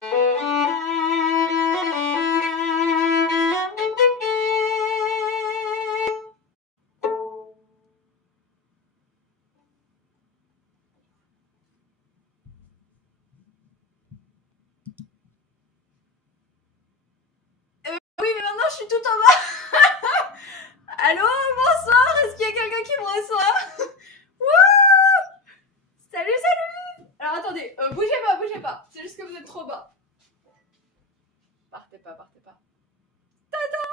Oui, mais maintenant je suis tout en bas. Allô, bonsoir, est-ce qu'il y a quelqu'un qui me reçoit? Wouh! Salut, salut! Alors attendez, bougez pas, c'est juste que vous êtes trop bas. Partez pas. Tada!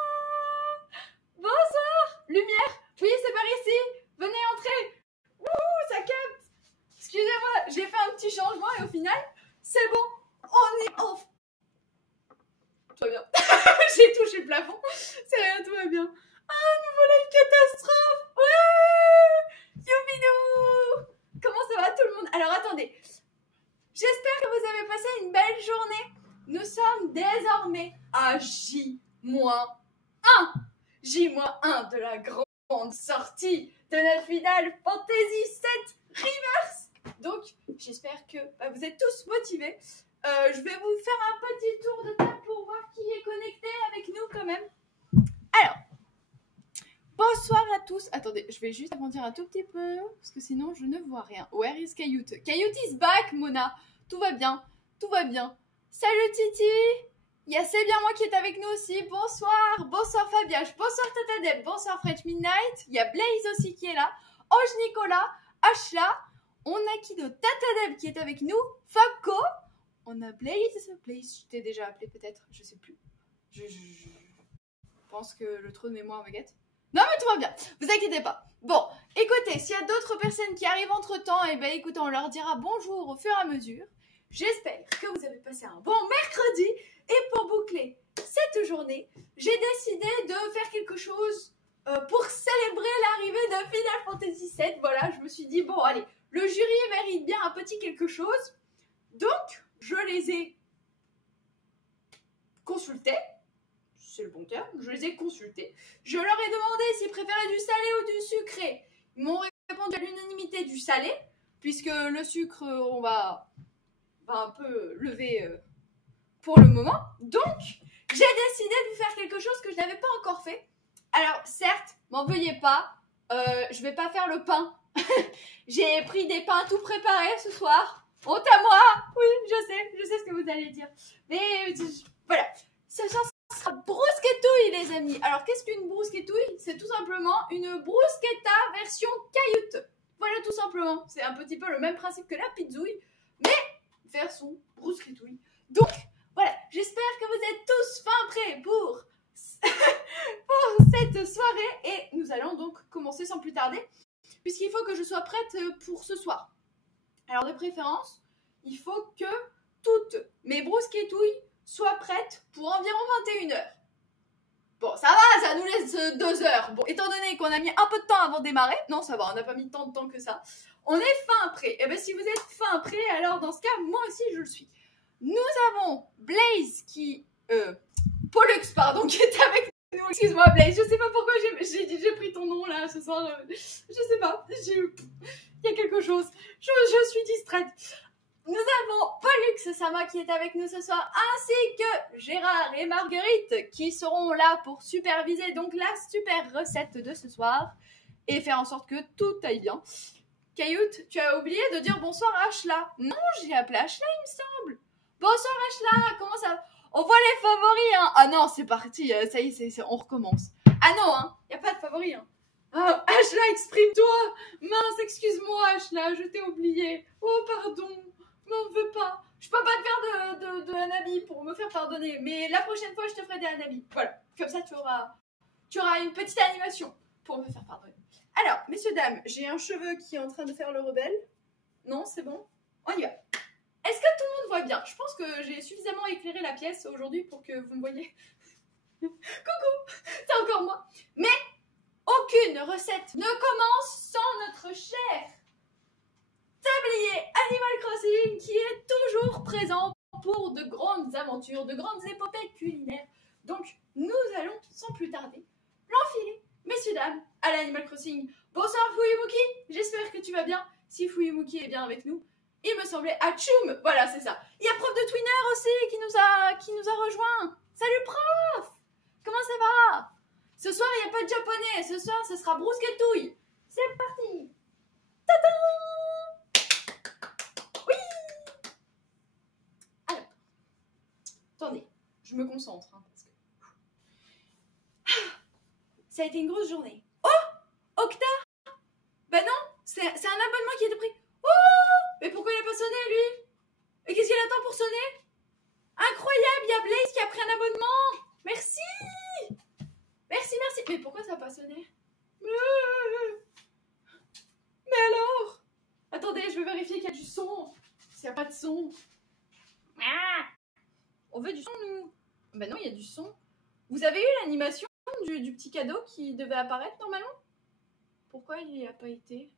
Bonsoir! Lumière! Oui, c'est par ici! Venez entrer! Wouhou, ça capte! Excusez-moi, j'ai fait un petit changement et au final, c'est bon, on est en... Tout va bien. J'ai touché le plafond. C'est rien, tout va bien. Ah, nous voilà une catastrophe. Ouais! Youbidou! Comment ça va tout le monde? Alors attendez. J'espère que vous avez passé une belle journée. Nous sommes désormais à J-1. J-1 de la grande sortie de notre finale Fantasy 7 Reverse. Donc, j'espère que vous êtes tous motivés. Je vais vous faire un petit tour de table pour voir qui est connecté avec nous quand même. Alors, bonsoir à tous. Attendez, je vais juste agrandir un tout petit peu, parce que sinon je ne vois rien. Where is Kayut? Kayut is back, Mona. Tout va bien, tout va bien. Salut Titi. Il y a C'est bien moi qui est avec nous aussi. Bonsoir, bonsoir Fabiage, bonsoir Tata Deb, bonsoir French Midnight. Il y a Blaze aussi qui est là. Ange Nicolas, Ashla. On a qui d'autre? Tata Deb qui est avec nous. Fabco. On a Blaze. Blaze, je t'ai déjà appelé peut-être, je sais plus. Je pense que le trou de mémoire me guette. Non mais tout va bien, vous inquiétez pas. Bon, écoutez, s'il y a d'autres personnes qui arrivent entre temps, et ben écoutez, on leur dira bonjour au fur et à mesure. J'espère que vous avez passé un bon mercredi. Et pour boucler cette journée, j'ai décidé de faire quelque chose pour célébrer l'arrivée de Final Fantasy VII. Voilà, je me suis dit, bon allez, le jury mérite bien un petit quelque chose. Donc, je les ai consultés. C'est le bon terme, je les ai consultés. Je leur ai demandé s'ils préféraient du salé ou du sucré. Ils m'ont répondu à l'unanimité du salé, puisque le sucre, on va un peu lever pour le moment. Donc, j'ai décidé de vous faire quelque chose que je n'avais pas encore fait. Alors, certes, m'en veuillez pas, je vais pas faire le pain. J'ai pris des pains tout préparés ce soir. Honte à moi! Oui, je sais ce que vous allez dire. Mais voilà, ce soir, ce sera brousquetouille, les amis. Alors, qu'est-ce qu'une brousquetouille? C'est tout simplement une bruschetta version cailloute. Voilà, tout simplement. C'est un petit peu le même principe que la pizzouille, mais version brousquetouille. Donc, voilà, j'espère que vous êtes tous fin prêts pour cette soirée. Et nous allons donc commencer sans plus tarder, puisqu'il faut que je sois prête pour ce soir. Alors de préférence, il faut que toutes mes brousquetouilles soient prêtes pour environ 21h. Bon, ça va, ça nous laisse 2 heures. Bon, étant donné qu'on a mis un peu de temps avant de démarrer, non, ça va, on n'a pas mis tant de temps que ça. On est fin prêt. Et bien, si vous êtes fin prêt, alors dans ce cas, moi aussi, je le suis. Nous avons Blaze qui... Pollux, pardon, qui est avec nous. Excuse-moi, Blaze, je sais pas pourquoi j'ai pris ton nom, là, ce soir. Je sais pas, il y a quelque chose. Je suis distraite. Nous avons Pollux Sama qui est avec nous ce soir, ainsi que Gérard et Marguerite qui seront là pour superviser donc la super recette de ce soir et faire en sorte que tout aille bien. Cailloute, tu as oublié de dire bonsoir à Ashla. Non, j'ai appelé Ashla, il me semble. Bonsoir Ashla, comment ça va? On voit les favoris, hein. Ah non, c'est parti, ça y est, on recommence. Ah non, hein, y a pas de favoris, hein. Oh, Ashla, exprime-toi. Mince, excuse-moi Ashla, je t'ai oublié. Oh, pardon. M'en veux pas. Je peux pas te faire de hanabi pour me faire pardonner, mais la prochaine fois, je te ferai des hanabi. Voilà, comme ça, tu auras une petite animation pour me faire pardonner. Alors, messieurs, dames, j'ai un cheveu qui est en train de faire le rebelle. Non, c'est bon? On y va. Est-ce que tout le monde voit bien? Je pense que j'ai suffisamment éclairé la pièce aujourd'hui pour que vous me voyez. Coucou, c'est encore moi. Mais aucune recette ne commence sans notre cher tablier Animal Crossing qui est toujours présent pour de grandes aventures, de grandes épopées culinaires. Donc, nous allons sans plus tarder l'enfiler, messieurs, dames, à l'Animal Crossing. Bonsoir Fuyumuki, j'espère que tu vas bien. Si Fuyumuki est bien avec nous, Il me semblait. Atchoum! Voilà, c'est ça. Il y a prof de Twinner aussi qui nous a rejoint. Salut prof! Comment ça va? Ce soir, il n'y a pas de japonais. Ce soir, ce sera brousquetouille. C'est parti! Tadam! Oui! Alors, attendez, je me concentre. Hein, parce que... Ça a été une grosse journée. Oh! Octa! Ben non, c'est un abonnement qui a été pris. Oh! Mais pourquoi il n'a pas sonné, lui? Et qu'est-ce qu'il attend pour sonner? Incroyable, il y a Blaze qui a pris un abonnement. Merci! Merci, merci. Mais pourquoi ça n'a pas sonné? Mais alors? Attendez, je vais vérifier qu'il y a du son. S'il n'y a pas de son. On veut du son, nous? Ben non, il y a du son. Vous avez eu l'animation du petit cadeau qui devait apparaître normalement? Pourquoi il n'y a pas été?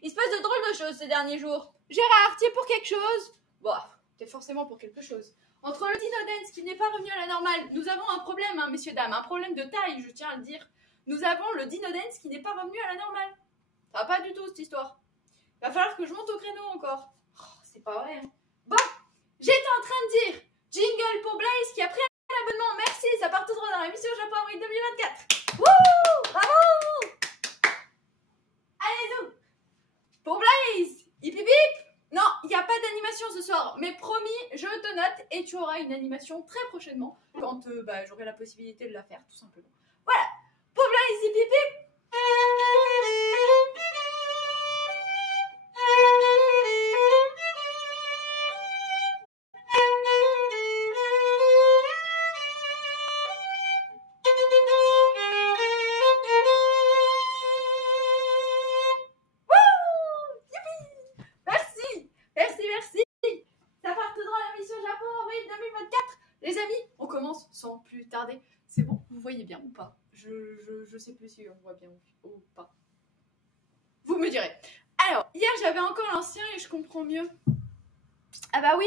Il se passe de drôles de choses ces derniers jours. Gérard, tu es pour quelque chose? Bon, t'es forcément pour quelque chose. Entre le Dino Dance qui n'est pas revenu à la normale, nous avons un problème, hein, messieurs, dames, un problème de taille, je tiens à le dire. Nous avons le Dino Dance qui n'est pas revenu à la normale. Ça va pas du tout, cette histoire. Il va falloir que je monte au créneau encore. Oh, c'est pas vrai, hein. Bon, j'étais en train de dire, jingle pour Blaze qui a pris un abonnement, merci, ça part tout droit dans l'émission Japon Avril 2024. Wouh, bravo! Allez-y! Pour Blaze! Hip hip hip! Non, il n'y a pas d'animation ce soir, mais promis, je te note et tu auras une animation très prochainement quand j'aurai la possibilité de la faire, tout simplement. Voilà! Pour Blaze, hip hip hip! Sans plus tarder. C'est bon, vous voyez bien ou pas? Je sais plus si on voit bien ou pas. Vous me direz. Alors, hier j'avais encore l'ancien et je comprends mieux. Ah bah oui,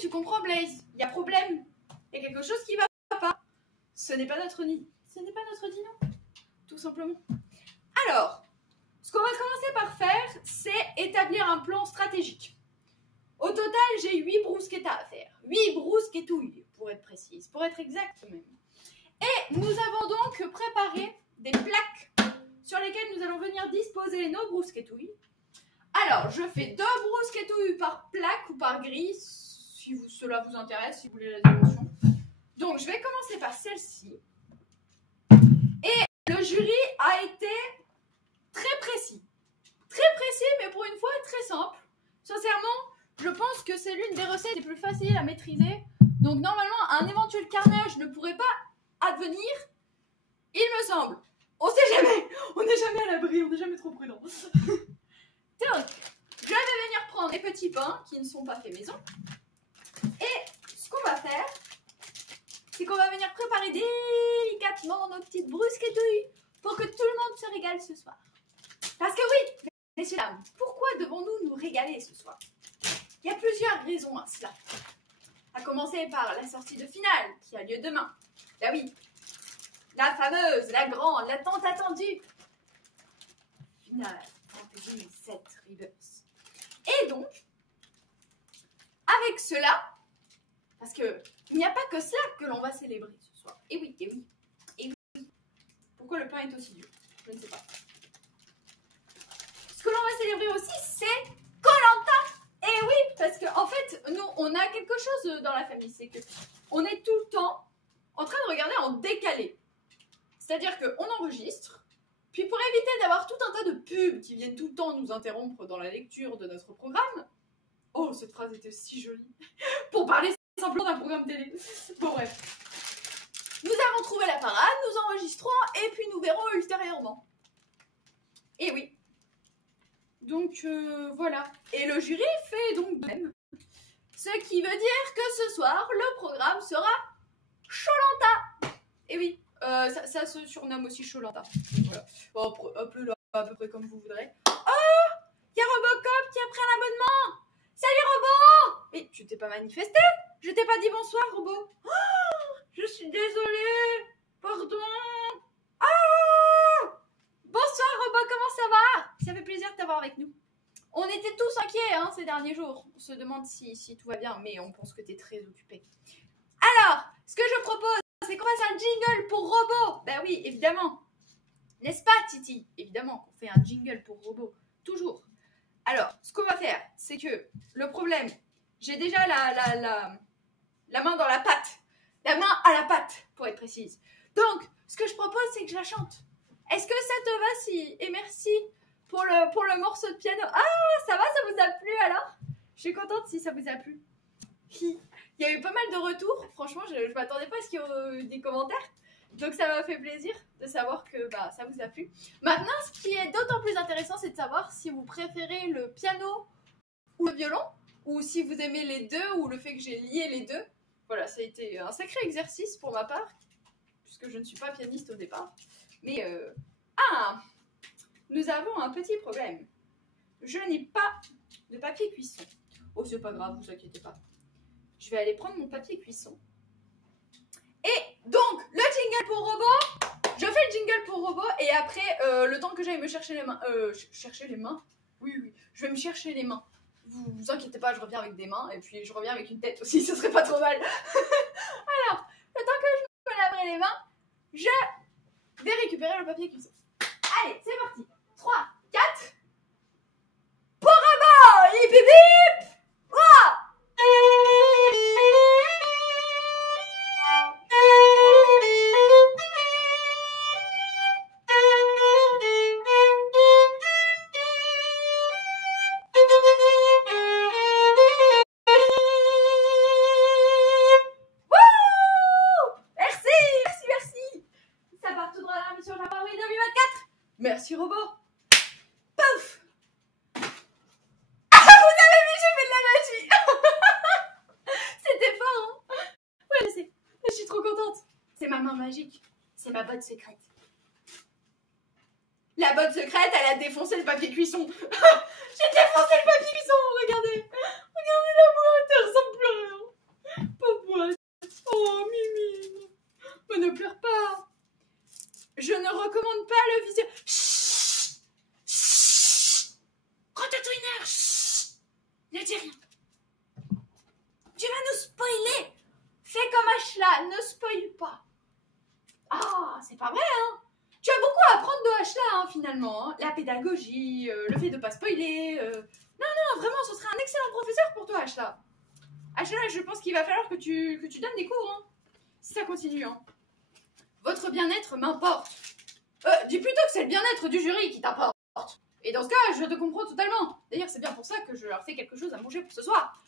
tu comprends Blaze. Il y a problème. Il y a quelque chose qui va pas. Ce n'est pas notre nid. Ce n'est pas notre dino. Tout simplement. Alors, ce qu'on va commencer par faire, c'est établir un plan stratégique. Au total, j'ai 8 brousquetas à faire. 8 brousquetouilles, pour être précise, pour être exact même. Et nous avons donc préparé des plaques sur lesquelles nous allons venir disposer nos brousquetouilles. Alors, je fais 2 brousquetouilles par plaque ou par grille, si cela vous intéresse, si vous voulez la dimension. Donc, je vais commencer par celle-ci. Et le jury a été très précis. Très précis, mais pour une fois, très simple. Sincèrement, je pense que c'est l'une des recettes les plus faciles à maîtriser. Donc normalement, un éventuel carnage ne pourrait pas advenir, il me semble. On sait jamais. On n'est jamais à l'abri, on n'est jamais trop prudent. Donc, je vais venir prendre les petits pains qui ne sont pas faits maison. Et ce qu'on va faire, c'est qu'on va venir préparer délicatement nos petites brusquetouilles pour que tout le monde se régale ce soir. Parce que oui, messieurs dames, pourquoi devons-nous nous régaler ce soir? Il y a plusieurs raisons à cela. À commencer par la sortie de finale qui a lieu demain. Là oui, la fameuse, la grande, la tant attendue finale Fantasy 7 Rebirth. Et donc, avec cela, parce que il n'y a pas que cela que l'on va célébrer ce soir. Et oui, et oui, et oui. Pourquoi le pain est aussi dur? Je ne sais pas. Ce que l'on va célébrer aussi, c'est Koh-Lanta. Et oui, parce qu'en fait, nous, on a quelque chose dans la famille, c'est que on est tout le temps en train de regarder en décalé. C'est-à-dire qu'on enregistre, puis pour éviter d'avoir tout un tas de pubs qui viennent tout le temps nous interrompre dans la lecture de notre programme, oh, cette phrase était si jolie, pour parler simplement d'un programme télé. Bon, bref. Nous avons trouvé la parade, nous enregistrons, et puis nous verrons ultérieurement. Et oui. Donc voilà. Et le jury fait donc de même. Ce qui veut dire que ce soir, le programme sera Koh-Lanta. Et oui, ça se surnomme aussi Koh-Lanta. Voilà. Bon, appelez-le à peu près comme vous voudrez. Oh, il y a Robocop qui a pris un abonnement. Salut Robo. Mais tu t'es pas manifesté? Je t'ai pas dit bonsoir Robo. Oh, je suis désolée. Pardon. Oh, bonsoir Robo, comment ça va? Ça fait plaisir de t'avoir avec nous. On était tous inquiets hein, ces derniers jours. On se demande si tout va bien, mais on pense que tu es très occupé. Alors, ce que je propose, c'est qu'on fasse un jingle pour robot. Ben oui, évidemment. N'est-ce pas, Titi? Évidemment qu'on fait un jingle pour robot. Toujours. Alors, ce qu'on va faire, c'est que le problème, j'ai déjà la main dans la pâte. La main à la pâte, pour être précise. Donc, ce que je propose, c'est que je la chante. Est-ce que ça te va si... Et merci pour le morceau de piano. Ah, ça va, ça vous a plu alors? Je suis contente si ça vous a plu. Il y a eu pas mal de retours. Franchement, je ne m'attendais pas à ce qu'il y ait des commentaires. Donc ça m'a fait plaisir de savoir que ça vous a plu. Maintenant, ce qui est d'autant plus intéressant, c'est de savoir si vous préférez le piano ou le violon, ou si vous aimez les deux, ou le fait que j'ai lié les deux. Voilà, ça a été un sacré exercice pour ma part, puisque je ne suis pas pianiste au départ. Mais, nous avons un petit problème. Je n'ai pas de papier cuisson. Oh, c'est pas grave, vous inquiétez pas. Je vais aller prendre mon papier cuisson. Et donc, le jingle pour robot, je fais le jingle pour robot, et après, le temps que j'aille me chercher les mains, chercher les mains? Oui, je vais me chercher les mains. Vous inquiétez pas, je reviens avec des mains, et puis je reviens avec une tête aussi, ce serait pas trop mal. Alors, le temps que je me laverai les mains, je vais récupérer le papier cuisson. Allez, c'est parti. 3, 4. Pour robot, hip hip hip. Merci robot. Pouf. Ah, vous avez vu, j'ai fait de la magie. C'était fort, hein? Ouais, je sais. Je suis trop contente. C'est ma main magique. C'est ma botte secrète. La botte secrète, elle a défoncé le papier cuisson. J'ai défoncé le papier cuisson. Regardez. Regardez la boîte. Elle ressemble plus à rien. Pauvre boîte. Oh, Mimi. Mais ne pleure pas. Je ne recommande pas le viseur. Chut. Chut. Ratatouineur. Chut. Ne dis rien. Tu vas nous spoiler. Fais comme Ashla. Ne spoil pas. Ah, c'est pas vrai, hein. Tu as beaucoup à apprendre de Ashla, hein, finalement. Hein. La pédagogie, le fait de pas spoiler. Non, vraiment, ce serait un excellent professeur pour toi, Ashla. Ashla, je pense qu'il va falloir que tu donnes des cours, hein. Si ça continue, hein. Votre bien-être m'importe. Dis plutôt que c'est le bien-être du jury qui t'importe. Et dans ce cas, je te comprends totalement. D'ailleurs, c'est bien pour ça que je leur fais quelque chose à manger pour ce soir.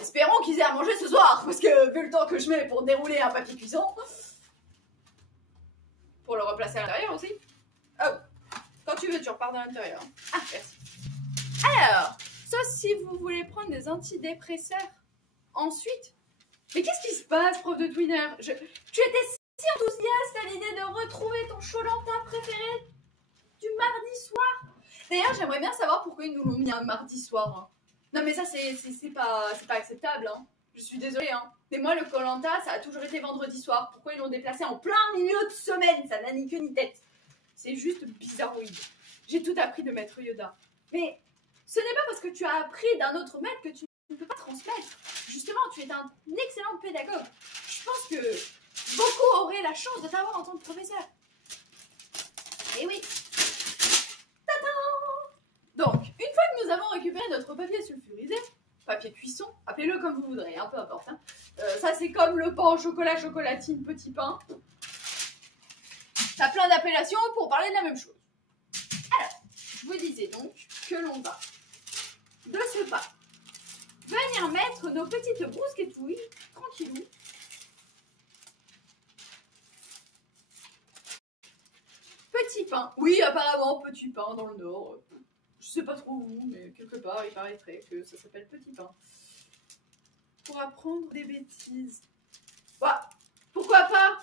Espérons qu'ils aient à manger ce soir, parce que vu le temps que je mets pour dérouler un papier cuisson, pour le replacer à l'intérieur aussi. Oh, quand tu veux, tu repars dans l'intérieur. Ah, merci. Alors, sauf si vous voulez prendre des antidépresseurs ensuite. Mais qu'est-ce qui se passe, prof de Twinner? Tu étais si enthousiaste à l'idée de retrouver ton Koh-Lanta préféré du mardi soir. D'ailleurs, j'aimerais bien savoir pourquoi ils nous l'ont mis un mardi soir. Hein. Non, mais ça, c'est pas acceptable. Hein. Je suis désolée. Hein. Mais moi, le Koh-Lanta, ça a toujours été vendredi soir. Pourquoi ils l'ont déplacé en plein milieu de semaine? Ça n'a ni queue ni tête. C'est juste bizarroïde. J'ai tout appris de Maître Yoda. Mais ce n'est pas parce que tu as appris d'un autre maître que tu ne peux pas transmettre. Justement, tu es un excellent pédagogue. Je pense que beaucoup auraient la chance de t'avoir en tant que professeur. Et oui. Donc, une fois que nous avons récupéré notre papier sulfurisé, papier cuisson, appelez-le comme vous voudrez, hein, peu importe. Hein. Ça, c'est comme le pain au chocolat, chocolatine, petit pain. Ça a plein d'appellations pour parler de la même chose. Alors, je vous disais donc que l'on va, de ce pas, venir mettre nos petites brousquetouilles, tranquillou. Petit pain. Oui, apparemment, petit pain dans le Nord. Je sais pas trop où, mais quelque part, il paraîtrait que ça s'appelle petit pain. Pour apprendre des bêtises. Bah, pourquoi pas?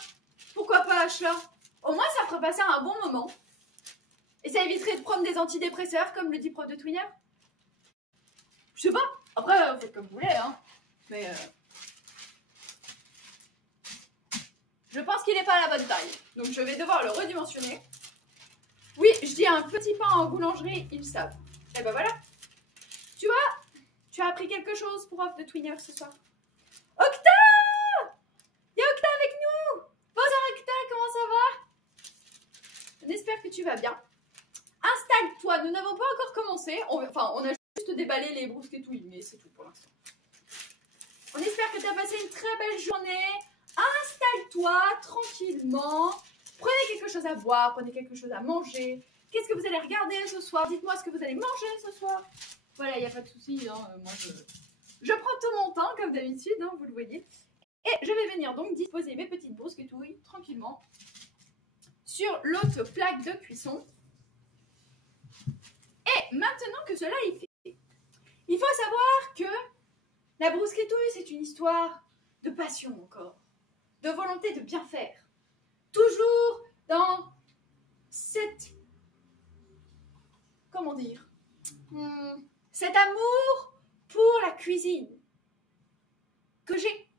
Pourquoi pas, Ashla? Au moins, ça ferait passer un bon moment. Et ça éviterait de prendre des antidépresseurs, comme le dit prof de Twinner. Je sais pas. Après, vous faites comme vous voulez, hein. Mais je pense qu'il n'est pas à la bonne taille. Donc, je vais devoir le redimensionner. Oui, je dis un petit pain en boulangerie, ils savent. Et ben voilà. Tu vois, tu as appris quelque chose, prof de Twinner, ce soir. Octa! Il y a Octa avec nous! Bonjour Octa, comment ça va? On espère que tu vas bien. Installe-toi, nous n'avons pas encore commencé. On a juste déballé les brousquetouilles, mais c'est tout pour l'instant. On espère que tu as passé une très belle journée. Installe-toi tranquillement. Prenez quelque chose à boire, prenez quelque chose à manger. Qu'est-ce que vous allez regarder ce soir? Dites-moi ce que vous allez manger ce soir. Voilà, il n'y a pas de souci. Hein. Moi, je prends tout mon temps, comme d'habitude, hein, vous le voyez. Et je vais venir donc disposer mes petites brousquetouilles tranquillement sur l'autre plaque de cuisson. Et maintenant que cela est fait, il faut savoir que la brousquetouille, c'est une histoire de passion encore, de volonté de bien faire. Toujours dans cette... Comment dire, cet amour pour la cuisine que j'ai,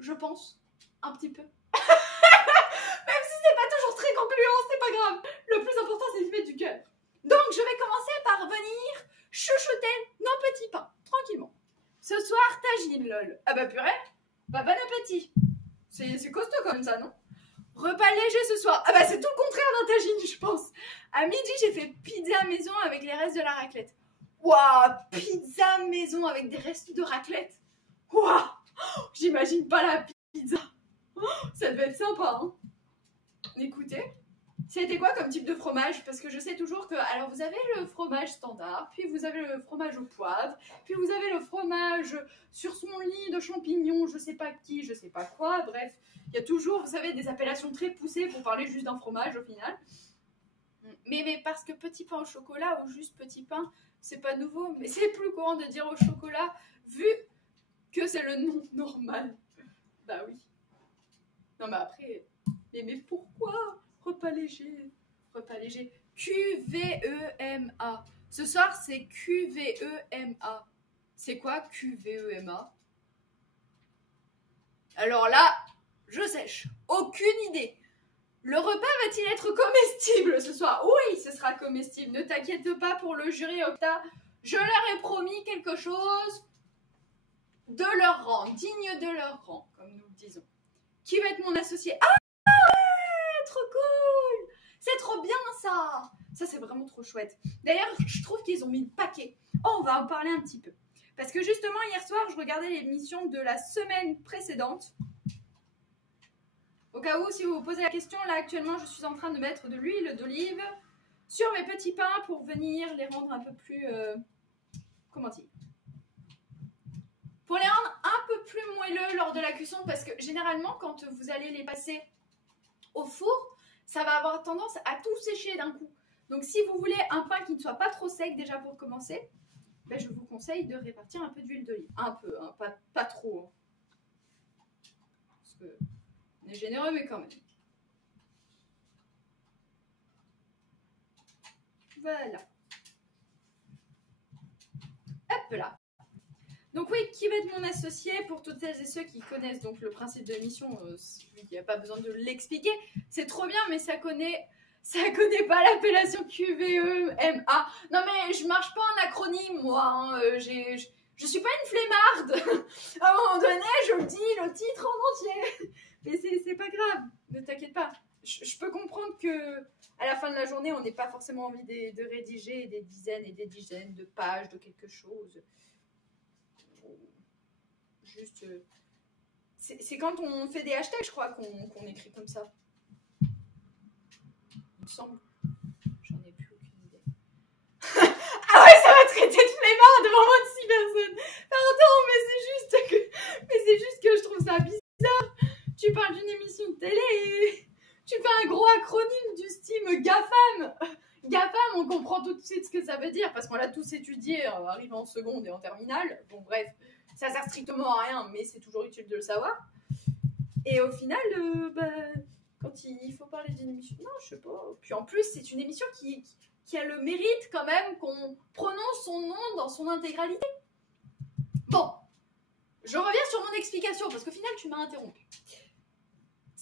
je pense, un petit peu. Même si c'est pas toujours très concluant, c'est pas grave. Le plus important, c'est d'y mettre du cœur. Donc, je vais commencer par venir chuchoter nos petits pains, tranquillement. Ce soir, tagine, lol. Ah bah purée, bah bon appétit. C'est costaud comme ça, non? Repas léger ce soir. Ah bah c'est tout le contraire d'un tagine, je pense. À midi, j'ai fait pizza maison avec les restes de la raclette. Waouh, pizza maison avec des restes de raclette. Waouh, j'imagine pas la pizza. Ça devait être sympa, hein. Écoutez, c'était quoi comme type de fromage? Parce que je sais toujours que... Alors, vous avez le fromage standard, puis vous avez le fromage au poivre, puis vous avez le fromage sur son lit de champignons, je sais pas qui, je sais pas quoi, bref. Il y a toujours, vous savez, des appellations très poussées pour parler juste d'un fromage au final. Mais parce que petit pain au chocolat ou juste petit pain, c'est pas nouveau, mais c'est plus courant de dire au chocolat, vu que c'est le nom normal. Bah oui. Non mais après, mais pourquoi? Repas léger. Repas léger. QVEMA. Ce soir, c'est QVEMA. C'est quoi QVEMA? Alors là, je sèche. Aucune idée. Le repas va-t-il être comestible ce soir? Oui, ce sera comestible. Ne t'inquiète pas pour le jury, Octa. Je leur ai promis quelque chose de leur rang, digne de leur rang, comme nous le disons. Qui va être mon associé? Ah ouais, trop cool! C'est trop bien ça! Ça, c'est vraiment trop chouette. D'ailleurs, je trouve qu'ils ont mis le paquet. Oh, on va en parler un petit peu. Parce que justement, hier soir, je regardais l'émission de la semaine précédente. Au cas où, si vous vous posez la question, là, actuellement, je suis en train de mettre de l'huile d'olive sur mes petits pains pour venir les rendre un peu plus... comment dire? Pour les rendre un peu plus moelleux lors de la cuisson, parce que généralement, quand vous allez les passer au four, ça va avoir tendance à tout sécher d'un coup. Donc, si vous voulez un pain qui ne soit pas trop sec, déjà pour commencer, ben, je vous conseille de répartir un peu d'huile d'olive. Un peu, hein, pas trop. Hein. Parce que on est généreux, mais quand même. Voilà. Hop là. Donc oui, qui va être mon associé? Pour toutes celles et ceux qui connaissent donc le principe de l'émission, il n'y a pas besoin de l'expliquer. C'est trop bien, mais ça connaît pas l'appellation QVEMA. Non mais je marche pas en acronyme, moi. Hein. Je suis pas une flemmarde. À un moment donné, je me dis le titre en entier. Mais c'est pas grave, ne t'inquiète pas. Je peux comprendre que à la fin de la journée, on n'ait pas forcément envie de rédiger des dizaines et des dizaines de pages de quelque chose. Juste, c'est quand on fait des hashtags, je crois, qu'on écrit comme ça. Il me semble. J'en ai plus aucune idée. Ah ouais, ça va traiter de flemmard devant moins de 6 personnes. Pardon, mais c'est juste que je trouve ça bizarre. Tu parles d'une émission de télé et tu fais un gros acronyme du style GAFAM. GAFAM, on comprend tout de suite ce que ça veut dire parce qu'on l'a tous étudié arrivé en seconde et en terminale. Bon, bref. Ça sert strictement à rien, mais c'est toujours utile de le savoir. Et au final, quand il faut parler d'une émission... Non, je sais pas. Puis en plus, c'est une émission qui a le mérite quand même qu'on prononce son nom dans son intégralité. Bon, je reviens sur mon explication, parce qu'au final, tu m'as interrompu.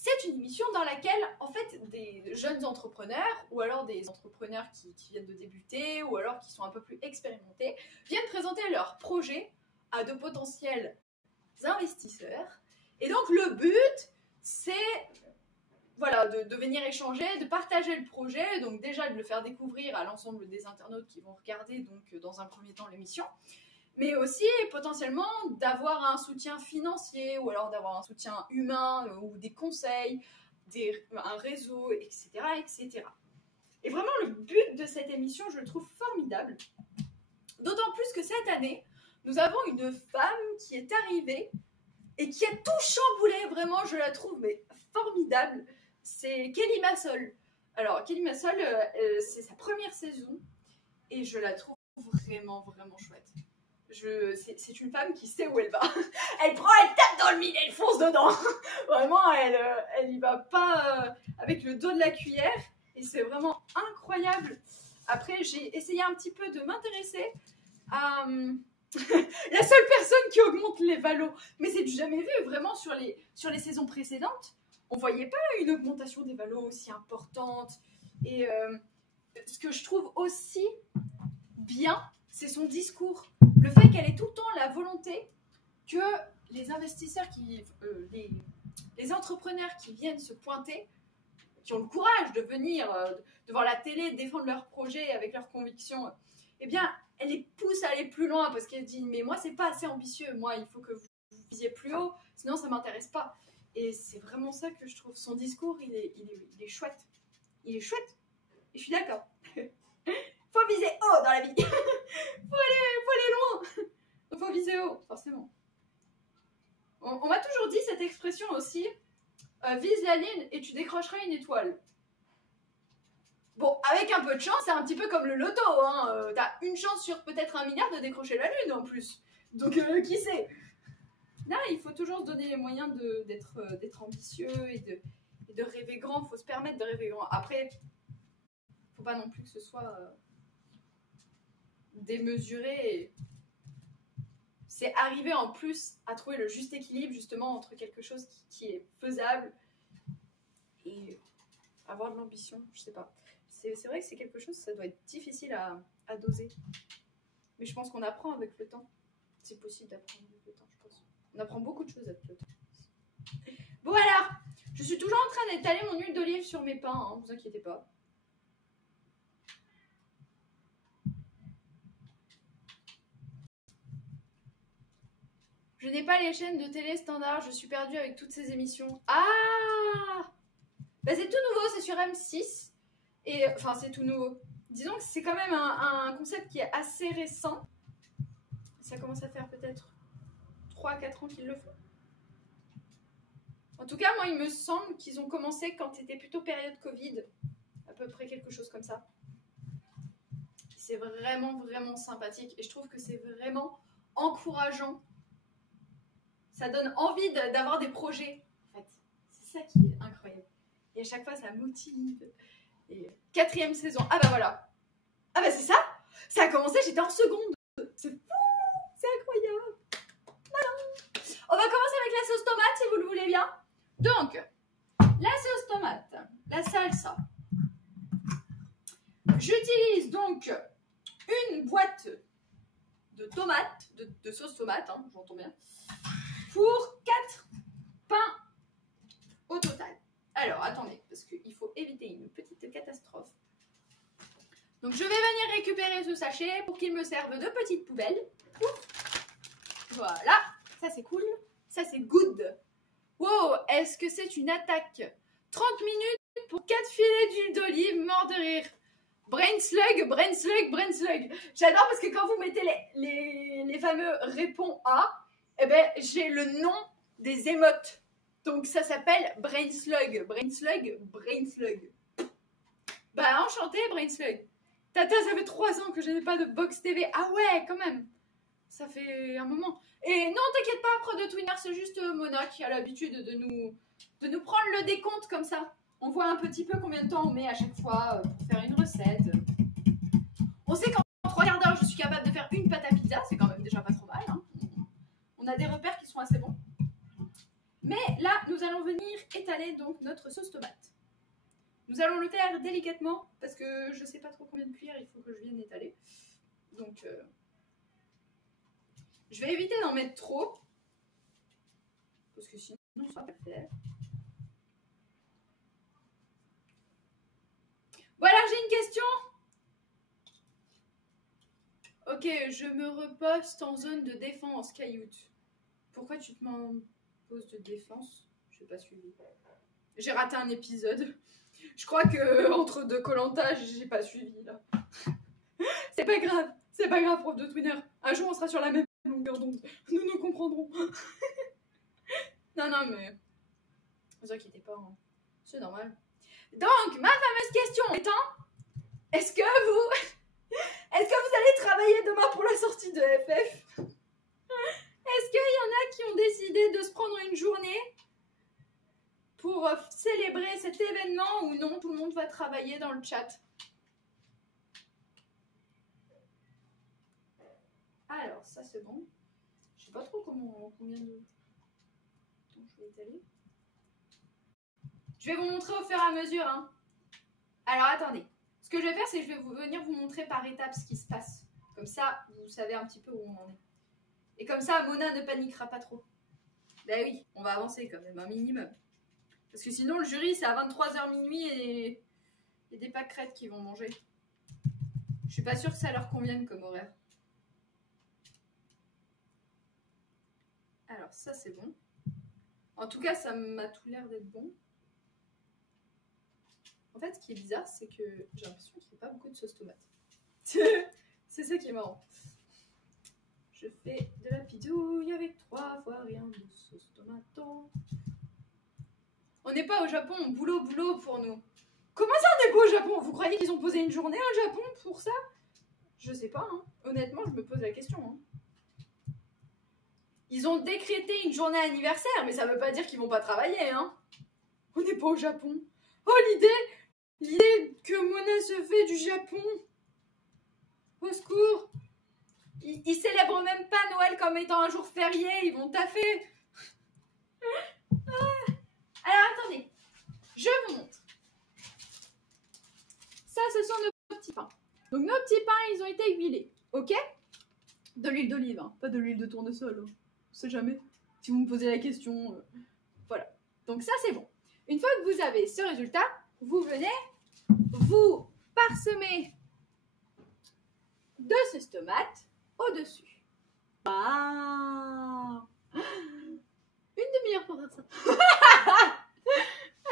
C'est une émission dans laquelle, en fait, des jeunes entrepreneurs, ou alors des entrepreneurs qui viennent de débuter, ou alors qui sont un peu plus expérimentés, viennent présenter leurs projets à de potentiels investisseurs. Et donc, le but, c'est voilà, de venir échanger, de partager le projet, donc déjà de le faire découvrir à l'ensemble des internautes qui vont regarder donc dans un premier temps l'émission, mais aussi potentiellement d'avoir un soutien financier ou alors d'avoir un soutien humain ou des conseils, un réseau, etc., etc. Et vraiment, le but de cette émission, je le trouve formidable. D'autant plus que cette année, nous avons une femme qui est arrivée et qui a tout chamboulé, vraiment, je la trouve mais formidable. C'est Kelly Massol. Alors, Kelly Massol, c'est sa première saison et je la trouve vraiment, vraiment chouette. C'est une femme qui sait où elle va. Elle prend, elle tape dans le mille, elle fonce dedans. Vraiment, elle y va pas avec le dos de la cuillère. Et c'est vraiment incroyable. Après, j'ai essayé un petit peu de m'intéresser à la seule personne qui augmente les valos. Mais c'est du jamais vu. Vraiment, sur les saisons précédentes, on voyait pas une augmentation des valos aussi importante. Et ce que je trouve aussi bien, c'est son discours. Le fait qu'elle ait tout le temps la volonté que les investisseurs, les entrepreneurs qui viennent se pointer, qui ont le courage de venir devant la télé, défendre leurs projets avec leurs convictions, eh bien, elle les pousse à aller plus loin parce qu'elle dit « Mais moi, c'est pas assez ambitieux. Moi, il faut que vous visiez plus haut, sinon ça m'intéresse pas. » Et c'est vraiment ça que je trouve. Son discours, il est chouette. Il est chouette. Et je suis d'accord. Faut viser haut dans la vie. faut aller loin. Faut viser haut, forcément. On m'a toujours dit cette expression aussi, vise la ligne et tu décrocheras une étoile. Bon, avec un peu de chance, c'est un petit peu comme le loto, hein. T'as une chance sur peut-être 1 milliard de décrocher la lune en plus. Donc qui sait? Là, il faut toujours se donner les moyens d'être ambitieux et de rêver grand. Il faut se permettre de rêver grand. Après, faut pas non plus que ce soit démesuré. C'est arriver en plus à trouver le juste équilibre justement entre quelque chose qui est faisable et avoir de l'ambition. Je sais pas. C'est vrai que c'est quelque chose, ça doit être difficile à doser. Mais je pense qu'on apprend avec le temps. C'est possible d'apprendre avec le temps, je pense. On apprend beaucoup de choses avec le temps. Bon alors, je suis toujours en train d'étaler mon huile d'olive sur mes pains, hein, vous inquiétez pas. Je n'ai pas les chaînes de télé standard, je suis perdue avec toutes ces émissions. Ah bah c'est tout nouveau, c'est sur M6. Et enfin, c'est tout nouveau. Disons que c'est quand même un concept qui est assez récent. Ça commence à faire peut-être 3-4 ans qu'ils le font. En tout cas, moi, il me semble qu'ils ont commencé quand c'était plutôt période Covid. À peu près quelque chose comme ça. C'est vraiment, vraiment sympathique. Et je trouve que c'est vraiment encourageant. Ça donne envie d'avoir des projets. En fait, c'est ça qui est incroyable. Et à chaque fois, ça motive. Et 4e saison. Ah bah voilà. Ah bah c'est ça. Ça a commencé, j'étais en seconde. C'est fou. C'est incroyable. Voilà. On va commencer avec la sauce tomate si vous le voulez bien. Donc, la sauce tomate, la salsa. J'utilise donc une boîte de tomates, de sauce tomate, hein, j'entends bien, pour 4 pains au total. Alors, attendez, parce qu'il faut éviter une petite catastrophe. Donc, je vais venir récupérer ce sachet pour qu'il me serve de petite poubelle. Voilà, ça c'est cool, ça c'est good. Wow, est-ce que c'est une attaque? 30 minutes pour 4 filets d'huile d'olive, mort de rire. Brain slug, brain slug, brain slug. J'adore parce que quand vous mettez les fameux réponds à, eh ben, j'ai le nom des émotes. Donc ça s'appelle brain slug, brain slug, brain slug. Bah enchanté, brain slug. Tata, ça fait 3 ans que je n'ai pas de box TV. Ah ouais, quand même. Ça fait un moment. Et non, t'inquiète pas, Pro de Twinner, c'est juste Mona qui a l'habitude de nous prendre le décompte comme ça. On voit un petit peu combien de temps on met à chaque fois pour faire une recette. On sait qu'en 3 quarts d'heure, je suis capable de faire une pâte à pizza. C'est quand même déjà pas trop mal. Hein. On a des repères qui sont assez bons. Mais là, nous allons venir étaler donc notre sauce tomate. Nous allons le faire délicatement parce que je ne sais pas trop combien de cuillères il faut que je vienne étaler. Donc, je vais éviter d'en mettre trop parce que sinon, ça va pas le faire. Bon alors, j'ai une question. Ok, je me reposte en zone de défense, Cailloute. Pourquoi tu te mets en pause de défense? Je n'ai pas suivi. J'ai raté un épisode. Je crois que entre deux Koh-Lanta, j'ai pas suivi là. C'est pas grave. C'est pas grave, prof de Twinner. Un jour, on sera sur la même longueur d'onde. Nous nous comprendrons. Non, mais... Ne vous inquiétez pas. Hein. C'est normal. Donc, ma fameuse question étant... Est-ce que vous allez travailler demain pour la sortie de FF? Est-ce qu'il y en a qui ont décidé de se prendre une journée pour célébrer cet événement ou non? Tout le monde va travailler dans le chat. Alors, ça c'est bon. Je sais pas trop combien de temps je vais étaler. Je vais vous montrer au fur et à mesure. Hein. Alors, attendez. Ce que je vais faire, c'est que je vais venir vous montrer par étapes ce qui se passe. Comme ça, vous savez un petit peu où on en est. Et comme ça, Mona ne paniquera pas trop. Ben oui, on va avancer quand même, un minimum. Parce que sinon, le jury, c'est à 23h minuit et des pâquerettes qui vont manger. Je suis pas sûre que ça leur convienne comme horaire. Alors, ça, c'est bon. En tout cas, ça m'a tout l'air d'être bon. En fait, ce qui est bizarre, c'est que j'ai l'impression qu'il n'y a pas beaucoup de sauce tomate. C'est ça qui est marrant. Je fais de la bidouille avec 3 fois rien de sauce tomate. On n'est pas au Japon, boulot pour nous. Comment ça on n'est pas au Japon? Vous croyez qu'ils ont posé une journée au Japon pour ça? Je sais pas, hein. Honnêtement, je me pose la question. Hein. Ils ont décrété une journée anniversaire, mais ça veut pas dire qu'ils vont pas travailler. Hein. On n'est pas au Japon. Oh, l'idée que Mona se fait du Japon. Au secours. Ils célèbrent même pas Noël comme étant un jour férié. Ils vont taffer. Alors, attendez. Je vous montre. Ça, ce sont nos petits pains. Donc, nos petits pains, ils ont été huilés. Ok? De l'huile d'olive, hein. Pas de l'huile de tournesol. Hein. On sait jamais. Si vous me posez la question. Voilà. Donc, ça, c'est bon. Une fois que vous avez ce résultat, vous venez, vous parsemez de sauce tomate au-dessus. Ah, une demi-heure pour faire ça.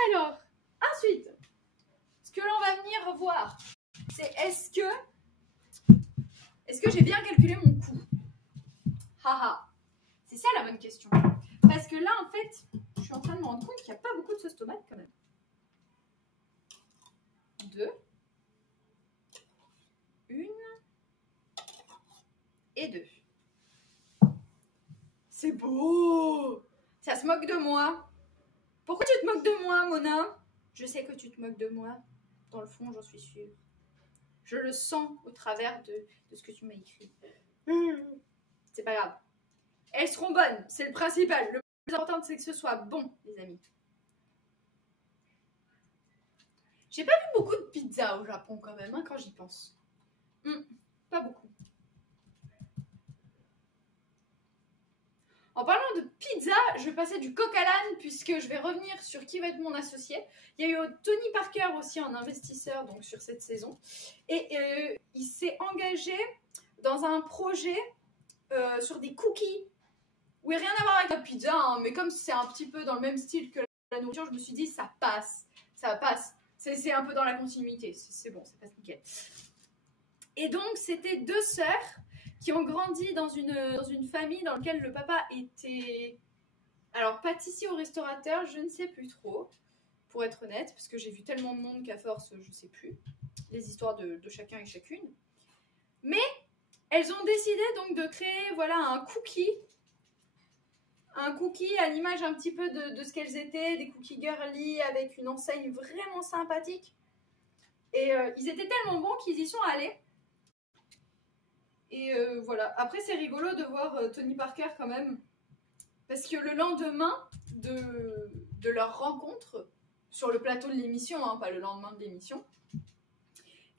Alors, ensuite, ce que l'on va venir voir, c'est est-ce que j'ai bien calculé mon coût? Haha, c'est ça la bonne question. Parce que là, en fait, je suis en train de me rendre compte qu'il n'y a pas beaucoup de sauce tomate quand même. 2, 1 et 2. C'est beau! Ça se moque de moi. Pourquoi tu te moques de moi, Mona? Je sais que tu te moques de moi. Dans le fond, j'en suis sûre. Je le sens au travers de ce que tu m'as écrit. C'est pas grave. Elles seront bonnes, c'est le principal. Le plus important, c'est que ce soit bon, les amis. J'ai pas vu beaucoup de pizza au Japon quand même, hein, quand j'y pense. Pas beaucoup. En parlant de pizza, je vais passer du coq à l'âne puisque je vais revenir sur qui va être mon associé. Il y a eu Tony Parker aussi en investisseur donc sur cette saison. Et il s'est engagé dans un projet sur des cookies. Oui, rien à voir avec la pizza, hein, mais comme c'est un petit peu dans le même style que la nourriture, je me suis dit ça passe. Ça passe. C'est un peu dans la continuité. C'est bon, ça passe nickel. Et donc, c'était 2 sœurs qui ont grandi dans une famille dans laquelle le papa était... Alors, pâtissier ou restaurateur, je ne sais plus trop, pour être honnête, parce que j'ai vu tellement de monde qu'à force, je ne sais plus, les histoires de chacun et chacune. Mais elles ont décidé donc de créer voilà, un cookie à l'image un petit peu de ce qu'elles étaient, des cookies girly avec une enseigne vraiment sympathique. Et ils étaient tellement bons qu'ils y sont allés. Et voilà. Après, c'est rigolo de voir Tony Parker quand même parce que le lendemain de leur rencontre, sur le plateau de l'émission, hein, pas le lendemain de l'émission,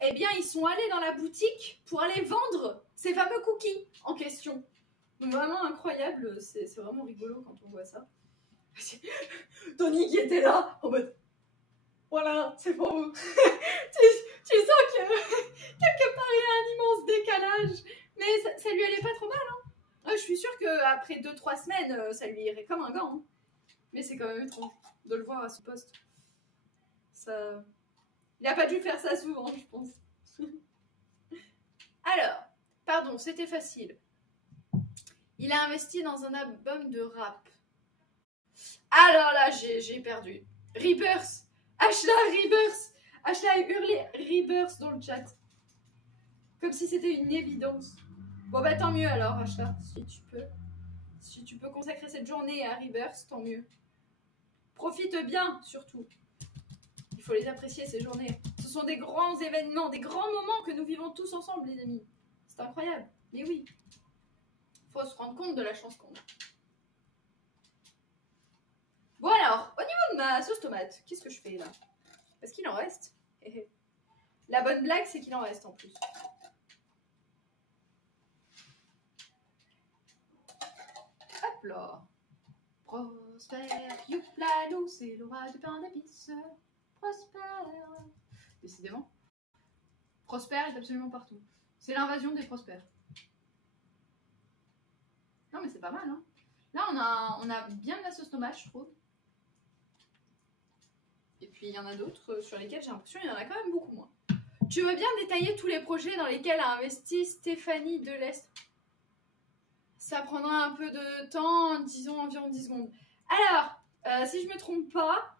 eh bien, ils sont allés dans la boutique pour aller vendre ces fameux cookies en question. Donc vraiment incroyable, c'est vraiment rigolo quand on voit ça. Tony qui était là, en mode, voilà, c'est pour vous. tu sens que quelque part il y a un immense décalage, mais ça lui allait pas trop mal. Hein. Je suis sûre qu'après 2-3 semaines, ça lui irait comme un gant. Hein. Mais c'est quand même étrange de le voir à ce poste. Ça... Il n'a pas dû faire ça souvent, je pense. Alors, pardon, c'était facile. Il a investi dans un album de rap. Alors là, j'ai perdu. Rebirth. Ashla, Rebirth. Ashla a hurlé Rebirth dans le chat. Comme si c'était une évidence. Bon bah tant mieux alors, Ashla, si tu peux. Si tu peux consacrer cette journée à Rebirth, tant mieux. Profite bien, surtout. Il faut les apprécier, ces journées. Ce sont des grands événements, des grands moments que nous vivons tous ensemble, les amis. C'est incroyable. Mais oui. Faut se rendre compte de la chance qu'on a. Bon alors, au niveau de ma sauce tomate, qu'est-ce que je fais là? Parce qu'il en reste. La bonne blague, c'est qu'il en reste en plus. Hop là. Prosper, youplano, c'est l'orage de pain d'épices. Prosper. Décidément. Prosper est absolument partout. C'est l'invasion des prospères. Non mais c'est pas mal, hein. Là, on a bien de la sauce tomate, je trouve. Et puis, il y en a d'autres sur lesquels j'ai l'impression qu'il y en a quand même beaucoup moins. Tu veux bien détailler tous les projets dans lesquels a investi Stéphanie Delestre? Ça prendra un peu de temps, disons environ 10 secondes. Alors, si je ne me trompe pas,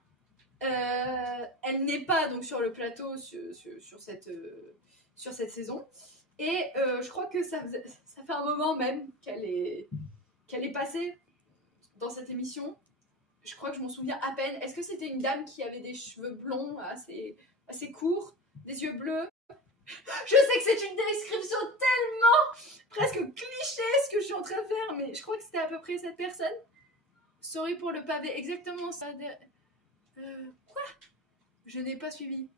elle n'est pas donc sur le plateau sur cette saison. Et je crois que ça fait un moment même qu'elle est passée dans cette émission. Je crois que je m'en souviens à peine. Est-ce que c'était une dame qui avait des cheveux blonds assez courts, des yeux bleus? Je sais que c'est une description tellement presque cliché ce que je suis en train de faire, mais je crois que c'était à peu près cette personne. Sorry pour le pavé, exactement ça. Quoi? Je n'ai pas suivi.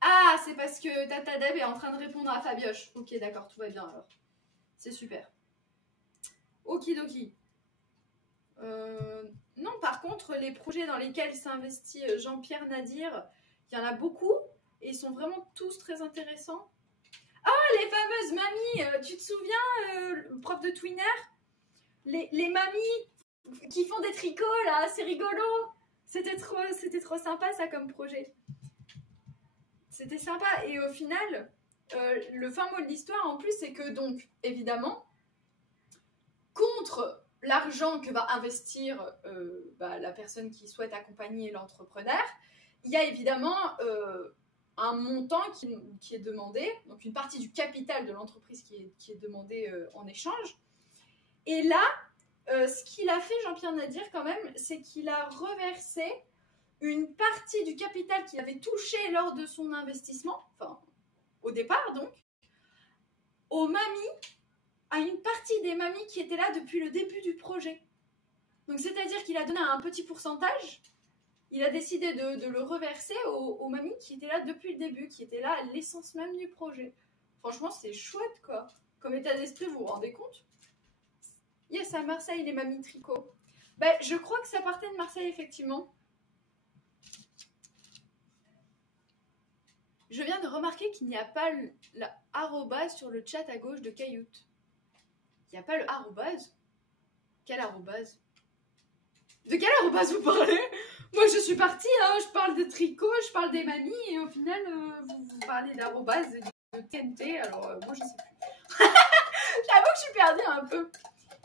Ah, c'est parce que Tata Deb est en train de répondre à Fabioche. Ok, d'accord, tout va bien alors. C'est super. Okidoki. Non, par contre, les projets dans lesquels s'investit Jean-Pierre Nadir, il y en a beaucoup et ils sont vraiment tous très intéressants. Ah, les fameuses mamies, tu te souviens, le prof de Twinner, les mamies qui font des tricots là, c'est rigolo. C'était trop sympa ça comme projet. C'était sympa et au final, le fin mot de l'histoire en plus, c'est que donc, évidemment, contre l'argent que va investir la personne qui souhaite accompagner l'entrepreneur, il y a évidemment un montant qui est demandé, donc une partie du capital de l'entreprise qui est demandé en échange. Et là, ce qu'il a fait, Jean-Pierre Nadir, quand même, c'est qu'il a reversé une partie du capital qu'il avait touché lors de son investissement, enfin, au départ donc, aux mamies, à une partie des mamies qui étaient là depuis le début du projet. Donc c'est-à-dire qu'il a donné un petit pourcentage, il a décidé de le reverser aux mamies qui étaient là depuis le début, qui étaient là à l'essence même du projet. Franchement, c'est chouette, quoi. Comme état d'esprit, vous vous rendez compte? Yes, à Marseille, les mamies tricot. Ben, je crois que ça partait de Marseille, effectivement. Je viens de remarquer qu'il n'y a pas la arrobase sur le chat à gauche de Caillout. Il n'y a pas le arrobase? Quel arrobase? De quel arrobase vous parlez? Moi je suis partie, hein, je parle de tricot, je parle des mamies et au final vous parlez d'arrobase de TNT, alors moi je sais plus. J'avoue que je suis perdue un peu.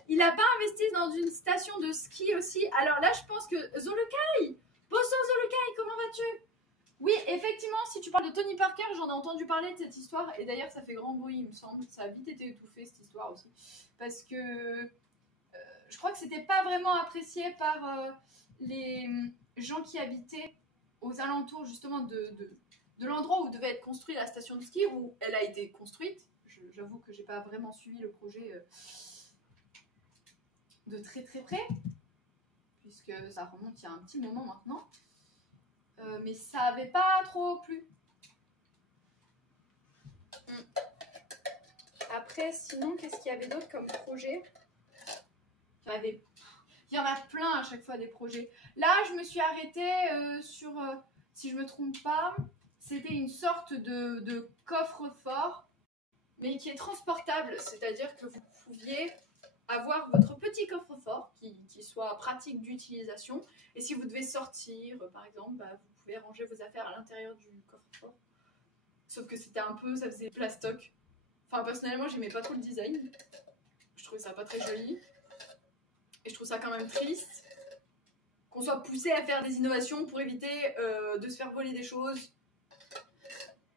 Il n'a pas investi dans une station de ski aussi. Alors là je pense que Zolokai, bonsoir Zolokai, comment vas-tu? Oui, effectivement, si tu parles de Tony Parker, j'en ai entendu parler de cette histoire. Et d'ailleurs, ça fait grand bruit, il me semble. Ça a vite été étouffé, cette histoire aussi. Parce que je crois que c'était pas vraiment apprécié par les gens qui habitaient aux alentours, justement, de l'endroit où devait être construite la station de ski, où elle a été construite. J'avoue que j'ai pas vraiment suivi le projet de très très près, puisque ça remonte il y a un petit moment maintenant. Mais ça avait pas trop plu. Après, sinon, qu'est-ce qu'il y avait d'autre comme projet? Il y en a plein à chaque fois des projets. Là, je me suis arrêtée sur, si je me trompe pas, c'était une sorte de coffre-fort, mais qui est transportable, c'est-à-dire que vous pouviez avoir votre petit coffre-fort qui soit pratique d'utilisation, et si vous devez sortir, par exemple, bah, vous pouvez ranger vos affaires à l'intérieur du coffre-fort. Sauf que c'était un peu, ça faisait plastoc. Enfin, personnellement, j'aimais pas trop le design. Je trouvais ça pas très joli. Et je trouve ça quand même triste qu'on soit poussé à faire des innovations pour éviter de se faire voler des choses.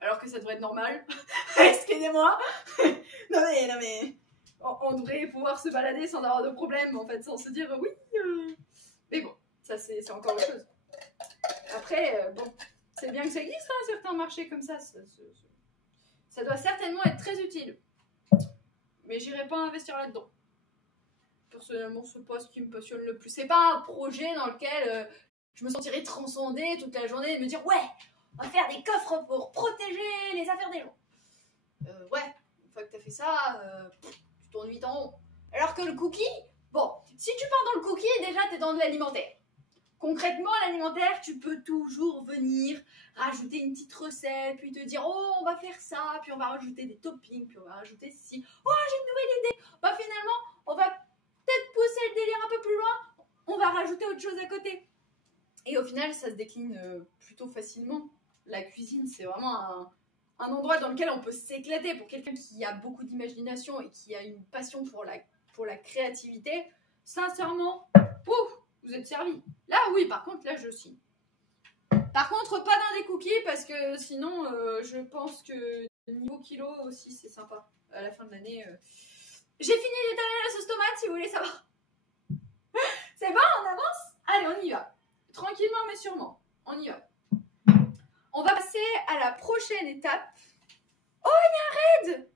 Alors que ça devrait être normal. Excusez-moi. Non mais... On devrait pouvoir se balader sans avoir de problème, en fait, sans se dire oui. Mais bon, ça c'est encore autre chose. Après, bon, c'est bien que ça existe, hein, certains marchés comme ça. Ça doit certainement être très utile. Mais j'irai pas investir là-dedans. Personnellement, c'est pas ce qui me passionne le plus. C'est pas un projet dans lequel je me sentirais transcendée toute la journée et me dire ouais, on va faire des coffres pour protéger les affaires des gens. Ouais, une fois que t'as fait ça, tu t'ennuies en rond. Alors que le cookie, bon, si tu pars dans le cookie, déjà t'es dans de l'alimentaire. Concrètement, l'alimentaire, tu peux toujours venir rajouter une petite recette, puis te dire oh on va faire ça, puis on va rajouter des toppings, puis on va rajouter ceci. Oh j'ai une nouvelle idée. Bah finalement, on va peut-être pousser le délire un peu plus loin, on va rajouter autre chose à côté. Et au final, ça se décline plutôt facilement. La cuisine, c'est vraiment un endroit dans lequel on peut s'éclater. Pour quelqu'un qui a beaucoup d'imagination et qui a une passion pour la créativité, sincèrement, pouf, vous êtes servi. Là, oui, par contre, là, je suis. Par contre, pas dans des cookies, parce que sinon, je pense que niveau kilo aussi, c'est sympa. À la fin de l'année... J'ai fini d'étaler la sauce tomate si vous voulez savoir. C'est bon, on avance? Allez, on y va. Tranquillement mais sûrement. On y va. On va passer à la prochaine étape. Oh, il y a un raid!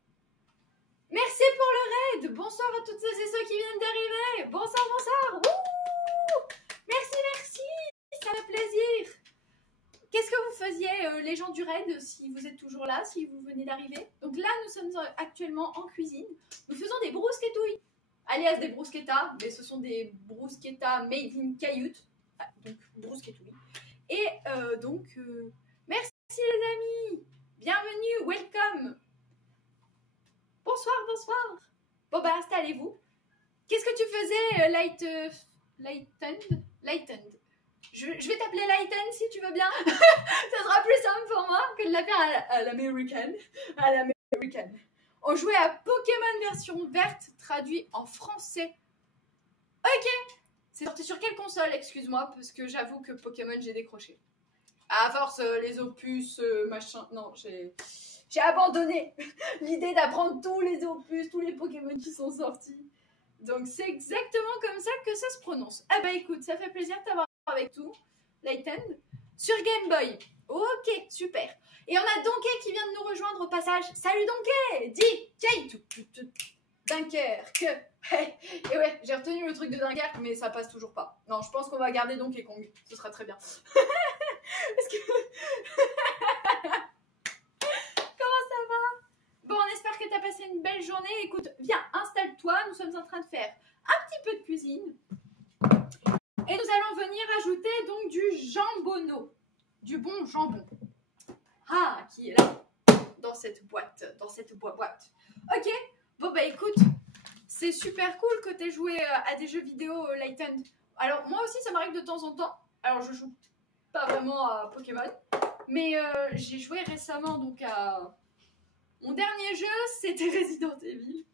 Merci pour le raid. Bonsoir à toutes celles et ceux qui viennent d'arriver. Bonsoir, bonsoir. Wouh! Merci, merci. Ça fait plaisir. Qu'est-ce que vous faisiez, les gens du raid, si vous êtes toujours là, si vous venez d'arriver? Donc là, nous sommes actuellement en cuisine. Nous faisons des bruschetouilles, alias des bruschettas, mais ce sont des bruschettas made in Kayut. Ah, donc, bruschetouilles. Et merci les amis. Bienvenue, welcome. Bonsoir, bonsoir. Bon bah, installez-vous. Qu'est-ce que tu faisais, Lightened? Je vais t'appeler Lighten si tu veux bien. Ça sera plus simple pour moi que de la faire à l'américaine. À l'américaine. On jouait à Pokémon version verte traduit en français. Ok. C'est sorti sur quelle console? Excuse-moi, parce que j'avoue que Pokémon j'ai décroché. À force, les opus, machin. Non, j'ai abandonné l'idée d'apprendre tous les opus, tous les Pokémon qui sont sortis. Donc c'est exactement comme ça que ça se prononce. Ah bah écoute, ça fait plaisir de t'avoir avec tout, Lighten, sur Game Boy. Ok, super. Et on a Donkey qui vient de nous rejoindre au passage. Salut Donkey. Dis, Dunkerque. Et ouais, j'ai retenu le truc de Dunkerque, mais ça passe toujours pas. Non, je pense qu'on va garder Donkey Kong. Ce sera très bien. Est-ce que... Comment ça va? Bon, on espère que tu as passé une belle journée. Écoute, viens, installe-toi. Nous sommes en train de faire un petit peu de cuisine. Et nous allons venir ajouter donc du jambonneau. Du bon jambon. Ah, qui est là. Dans cette boîte. Ok. Bon, bah écoute, c'est super cool que tu aies joué à des jeux vidéo, Lighten. Alors, moi aussi, ça m'arrive de temps en temps. Alors, je joue pas vraiment à Pokémon. Mais j'ai joué récemment donc à... Mon dernier jeu, c'était Resident Evil.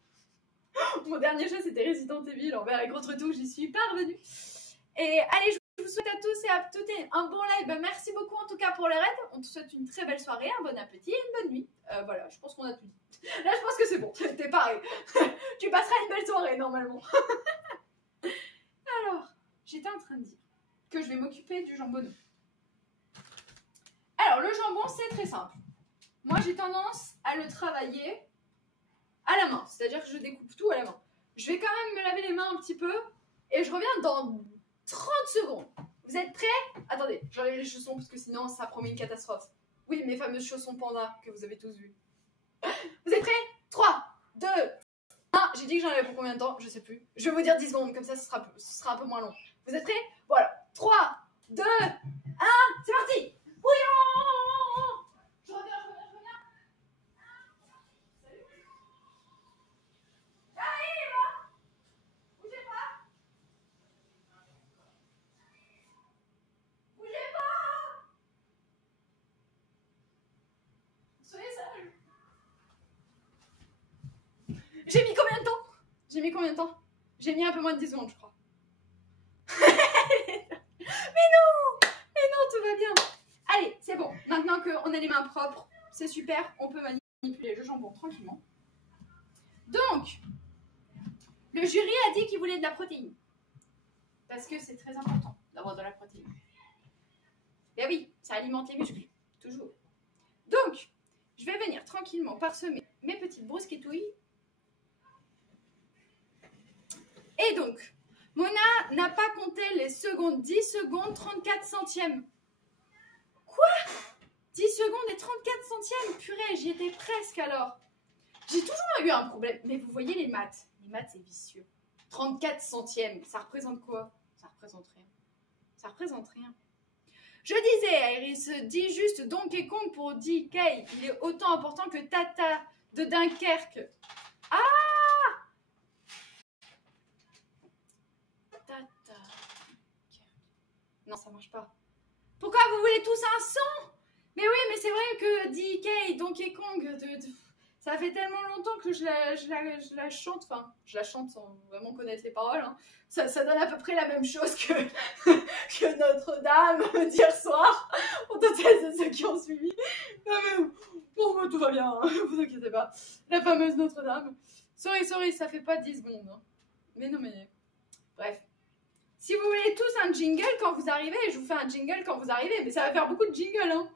Mon dernier jeu, c'était Resident Evil. Envers et contre tout, j'y suis parvenue. Et allez, je vous souhaite à tous et à toutes un bon live. Ben, merci beaucoup en tout cas pour les raids. On te souhaite une très belle soirée, un bon appétit et une bonne nuit. Voilà, je pense qu'on a tout dit. Là, je pense que c'est bon. T'es pareil. Tu passeras une belle soirée normalement. Alors, j'étais en train de dire que je vais m'occuper du jambonneau. Alors, le jambon, c'est très simple. Moi, j'ai tendance à le travailler à la main. C'est-à-dire que je découpe tout à la main. Je vais quand même me laver les mains un petit peu Et je reviens dans 30 secondes. Vous êtes prêts? Attendez, j'enlève les chaussons parce que sinon ça promet une catastrophe. Oui, mes fameux chaussons panda que vous avez tous vus. Vous êtes prêts? 3, 2, 1. J'ai dit que j'en avais pour combien de temps? Je sais plus. Je vais vous dire 10 secondes, comme ça ce sera un peu moins long. Vous êtes prêts? Voilà. 3, 2, 1, c'est parti! Bouillon! Je reviens. Salut! J'arrive! Bougez pas! Bougez pas! Soyez sages! J'ai mis combien de temps? J'ai mis un peu moins de 10 secondes, je crois. Mais non, tout va bien. Allez, c'est bon. Maintenant qu'on a les mains propres, c'est super, on peut manipuler le jambon tranquillement. Donc, le jury a dit qu'il voulait de la protéine. Parce que c'est très important d'avoir de la protéine. Ben oui, ça alimente les muscles, toujours. Donc, je vais venir tranquillement parsemer mes petites brousquetouilles. Et donc, Mona n'a pas compté les secondes. 10 secondes, 34 centièmes. Quoi? 10 secondes et 34 centièmes? Purée, j'y étais presque alors. J'ai toujours eu un problème. Mais vous voyez les maths. Les maths, c'est vicieux. 34 centièmes, ça représente quoi? Ça représente rien. Ça représente rien. Je disais, Iris, dis juste Donkey Kong pour DK. Il est autant important que Tata de Dunkerque. Ah! Tata. Non, ça marche pas. Pourquoi vous voulez tous un son? Mais oui, mais c'est vrai que DK, Donkey Kong, ça fait tellement longtemps que je la chante. Enfin, je la chante sans vraiment connaître les paroles. Hein. Ça donne à peu près la même chose que, que Notre-Dame d'hier soir. Pour toutes celles et ceux qui ont suivi. Non mais, bon, tout va bien, hein, vous inquiétez pas. La fameuse Notre-Dame. Sorry, ça fait pas 10 secondes. Hein. Mais non, mais... Bref. Si vous voulez tous un jingle quand vous arrivez, je vous fais un jingle quand vous arrivez. Mais ça va faire beaucoup de jingles, hein.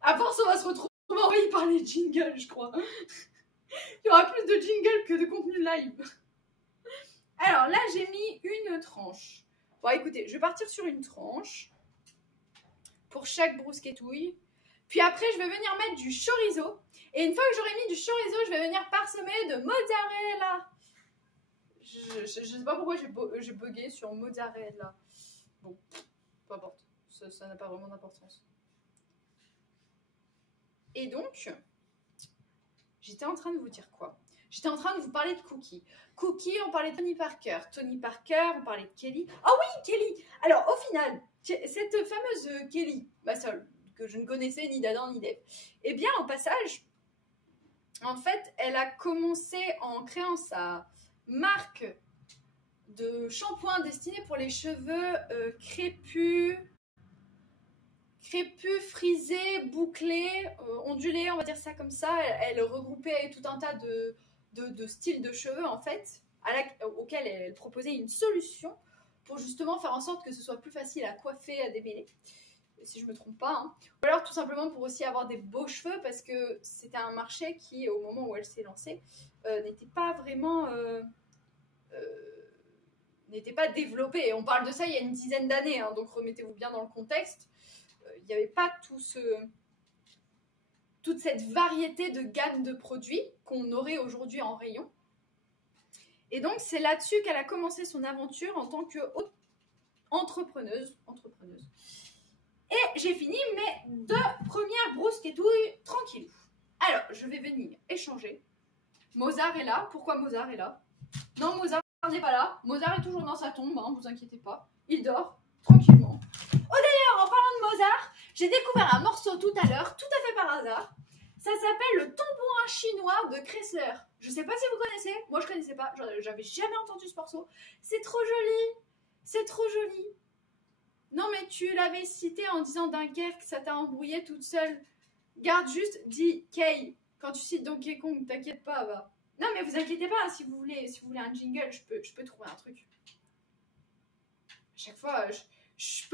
À force, on va se retrouver envahi par les jingles, je crois. Il y aura plus de jingles que de contenu live. Alors là, j'ai mis une tranche. Bon, écoutez, je vais partir sur une tranche pour chaque brousquetouille. Puis après, je vais venir mettre du chorizo. Et une fois que j'aurai mis du chorizo, je vais venir parsemer de mozzarella. Je sais pas pourquoi j'ai bugué sur mozzarella. Bon, peu importe. Ça n'a pas vraiment d'importance. Et donc, j'étais en train de vous dire quoi? J'étais en train de vous parler de Cookie. Cookie, on parlait de Tony Parker. Tony Parker, on parlait de Kelly. Ah oui, Kelly! Alors, au final, cette fameuse Kelly, ma seule, que je ne connaissais ni d'Adam ni d'Ève, eh bien, au passage, en fait, elle a commencé en créant sa marque de shampoing destiné pour les cheveux crépus, frisés, bouclés, ondulés, on va dire ça comme ça. Elle regroupait tout un tas de styles de cheveux, en fait, auquel elle proposait une solution pour justement faire en sorte que ce soit plus facile à coiffer, à démêler, si je ne me trompe pas. Hein. Ou alors tout simplement pour aussi avoir des beaux cheveux, parce que c'était un marché qui, au moment où elle s'est lancée, n'était pas vraiment... n'était pas développé. Et on parle de ça il y a une dizaine d'années, hein, donc remettez-vous bien dans le contexte. Il n'y avait pas toute cette variété de gamme de produits qu'on aurait aujourd'hui en rayon. Et donc, c'est là-dessus qu'elle a commencé son aventure en tant qu'entrepreneuse. Et j'ai fini mes 2 premières brousquetouilles tranquillou. Alors, je vais venir échanger. Mozart est là. Pourquoi Mozart est là? Non, Mozart n'est pas là. Mozart est toujours dans sa tombe, hein, vous inquiétez pas. Il dort tranquillement. Oh d'ailleurs, en parlant de Mozart, j'ai découvert un morceau tout à l'heure, tout à fait par hasard. Ça s'appelle le tambourin chinois de Kressler. Je sais pas si vous connaissez, moi je connaissais pas, j'avais jamais entendu ce morceau. C'est trop joli, c'est trop joli. Non mais tu l'avais cité en disant Dunkerque, ça t'a embrouillé toute seule. Garde juste, dis Kay. Quand tu cites Donkey Kong, t'inquiète pas, va. Non mais vous inquiétez pas, si vous voulez un jingle, je peux trouver un truc. À chaque fois, je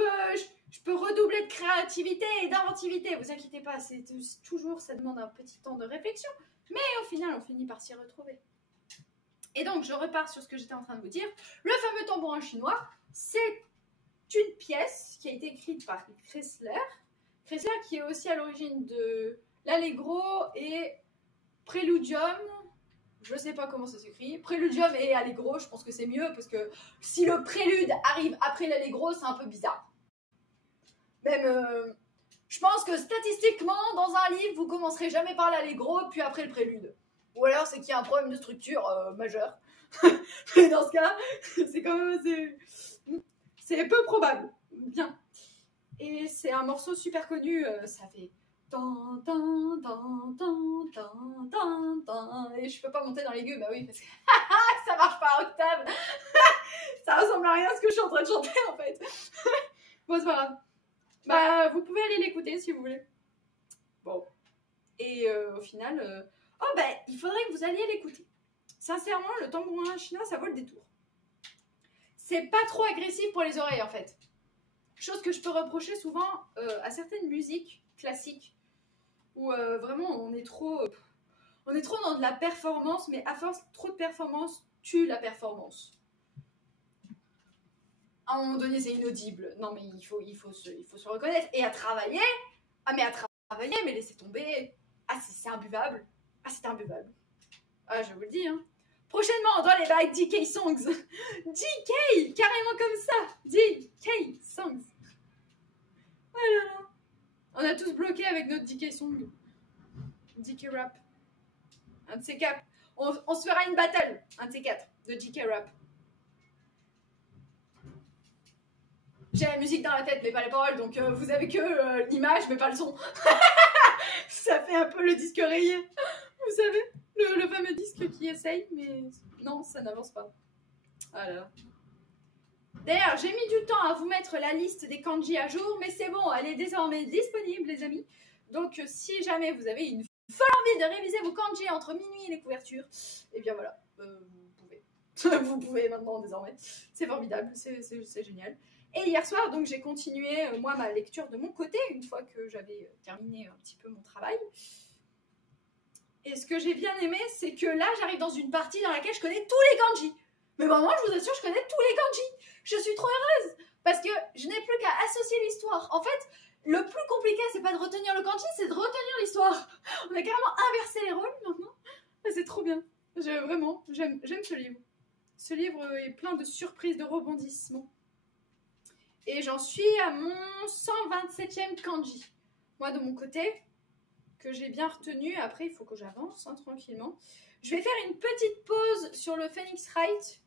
peux redoubler de créativité et d'inventivité, vous inquiétez pas, c'est toujours, ça demande un petit temps de réflexion, mais au final, on finit par s'y retrouver. Et donc, je repars sur ce que j'étais en train de vous dire. Le fameux tambourin chinois, c'est une pièce qui a été écrite par Chrysler. Chrysler qui est aussi à l'origine de l'Allegro et Préludium. Je sais pas comment ça s'écrit. Préludium et Allegro, je pense que c'est mieux parce que si le prélude arrive après l'Allegro, c'est un peu bizarre. Même, je pense que statistiquement, dans un livre, vous commencerez jamais par l'Allegro puis après le prélude. Ou alors c'est qu'il y a un problème de structure majeur. Mais dans ce cas, c'est quand même c'est peu probable. Bien. Et c'est un morceau super connu, ça fait tan tan tan tan tan tan tan. Et je peux pas monter dans l'aigu, bah oui, parce que ça marche pas à octave. Ça ressemble à rien à ce que je suis en train de chanter en fait. Bon, c'est pas grave. Bah, vous pouvez aller l'écouter si vous voulez. Bon. Et au final, oh bah, il faudrait que vous alliez l'écouter. Sincèrement, le tambourin chinois, ça vaut le détour. C'est pas trop agressif pour les oreilles en fait. Chose que je peux reprocher souvent à certaines musiques classiques où vraiment on est trop dans de la performance, mais à force, trop de performance tue la performance. À un moment donné, c'est inaudible. Non, mais il faut se reconnaître. Et à travailler, mais laissez tomber. Ah, c'est imbuvable. Ah, c'est imbuvable. Ah, je vous le dis, hein. Prochainement, dans les bails DK Songs. DK, carrément comme ça. DK Songs. Voilà. On a tous bloqué avec notre DK Song. DK Rap. Un de ces quatre. On se fera une battle, un de ces quatre, de DK Rap. J'ai la musique dans la tête, mais pas les paroles, donc vous avez que l'image, mais pas le son. Ça fait un peu le disque rayé. Vous savez, le fameux disque qui essaye, mais non, ça n'avance pas. Voilà. D'ailleurs, j'ai mis du temps à vous mettre la liste des kanji à jour, mais c'est bon, elle est désormais disponible, les amis. Donc, si jamais vous avez une folle envie de réviser vos kanji entre minuit et les couvertures, eh bien voilà, vous pouvez. Vous pouvez maintenant, désormais. C'est formidable, c'est génial. Et hier soir, donc, j'ai continué, moi, ma lecture de mon côté, une fois que j'avais terminé un petit peu mon travail. Et ce que j'ai bien aimé, c'est que là, j'arrive dans une partie dans laquelle je connais tous les kanji. Mais vraiment, je vous assure, je connais tous les kanji. Je suis trop heureuse parce que je n'ai plus qu'à associer l'histoire. En fait, le plus compliqué, c'est pas de retenir le kanji, c'est de retenir l'histoire. On a carrément inversé les rôles maintenant. C'est trop bien. Vraiment, j'aime ce livre. Ce livre est plein de surprises, de rebondissements. Et j'en suis à mon 127e kanji. Moi, de mon côté, que j'ai bien retenu. Après, il faut que j'avance tranquillement. Je vais faire une petite pause sur le Phoenix Wright.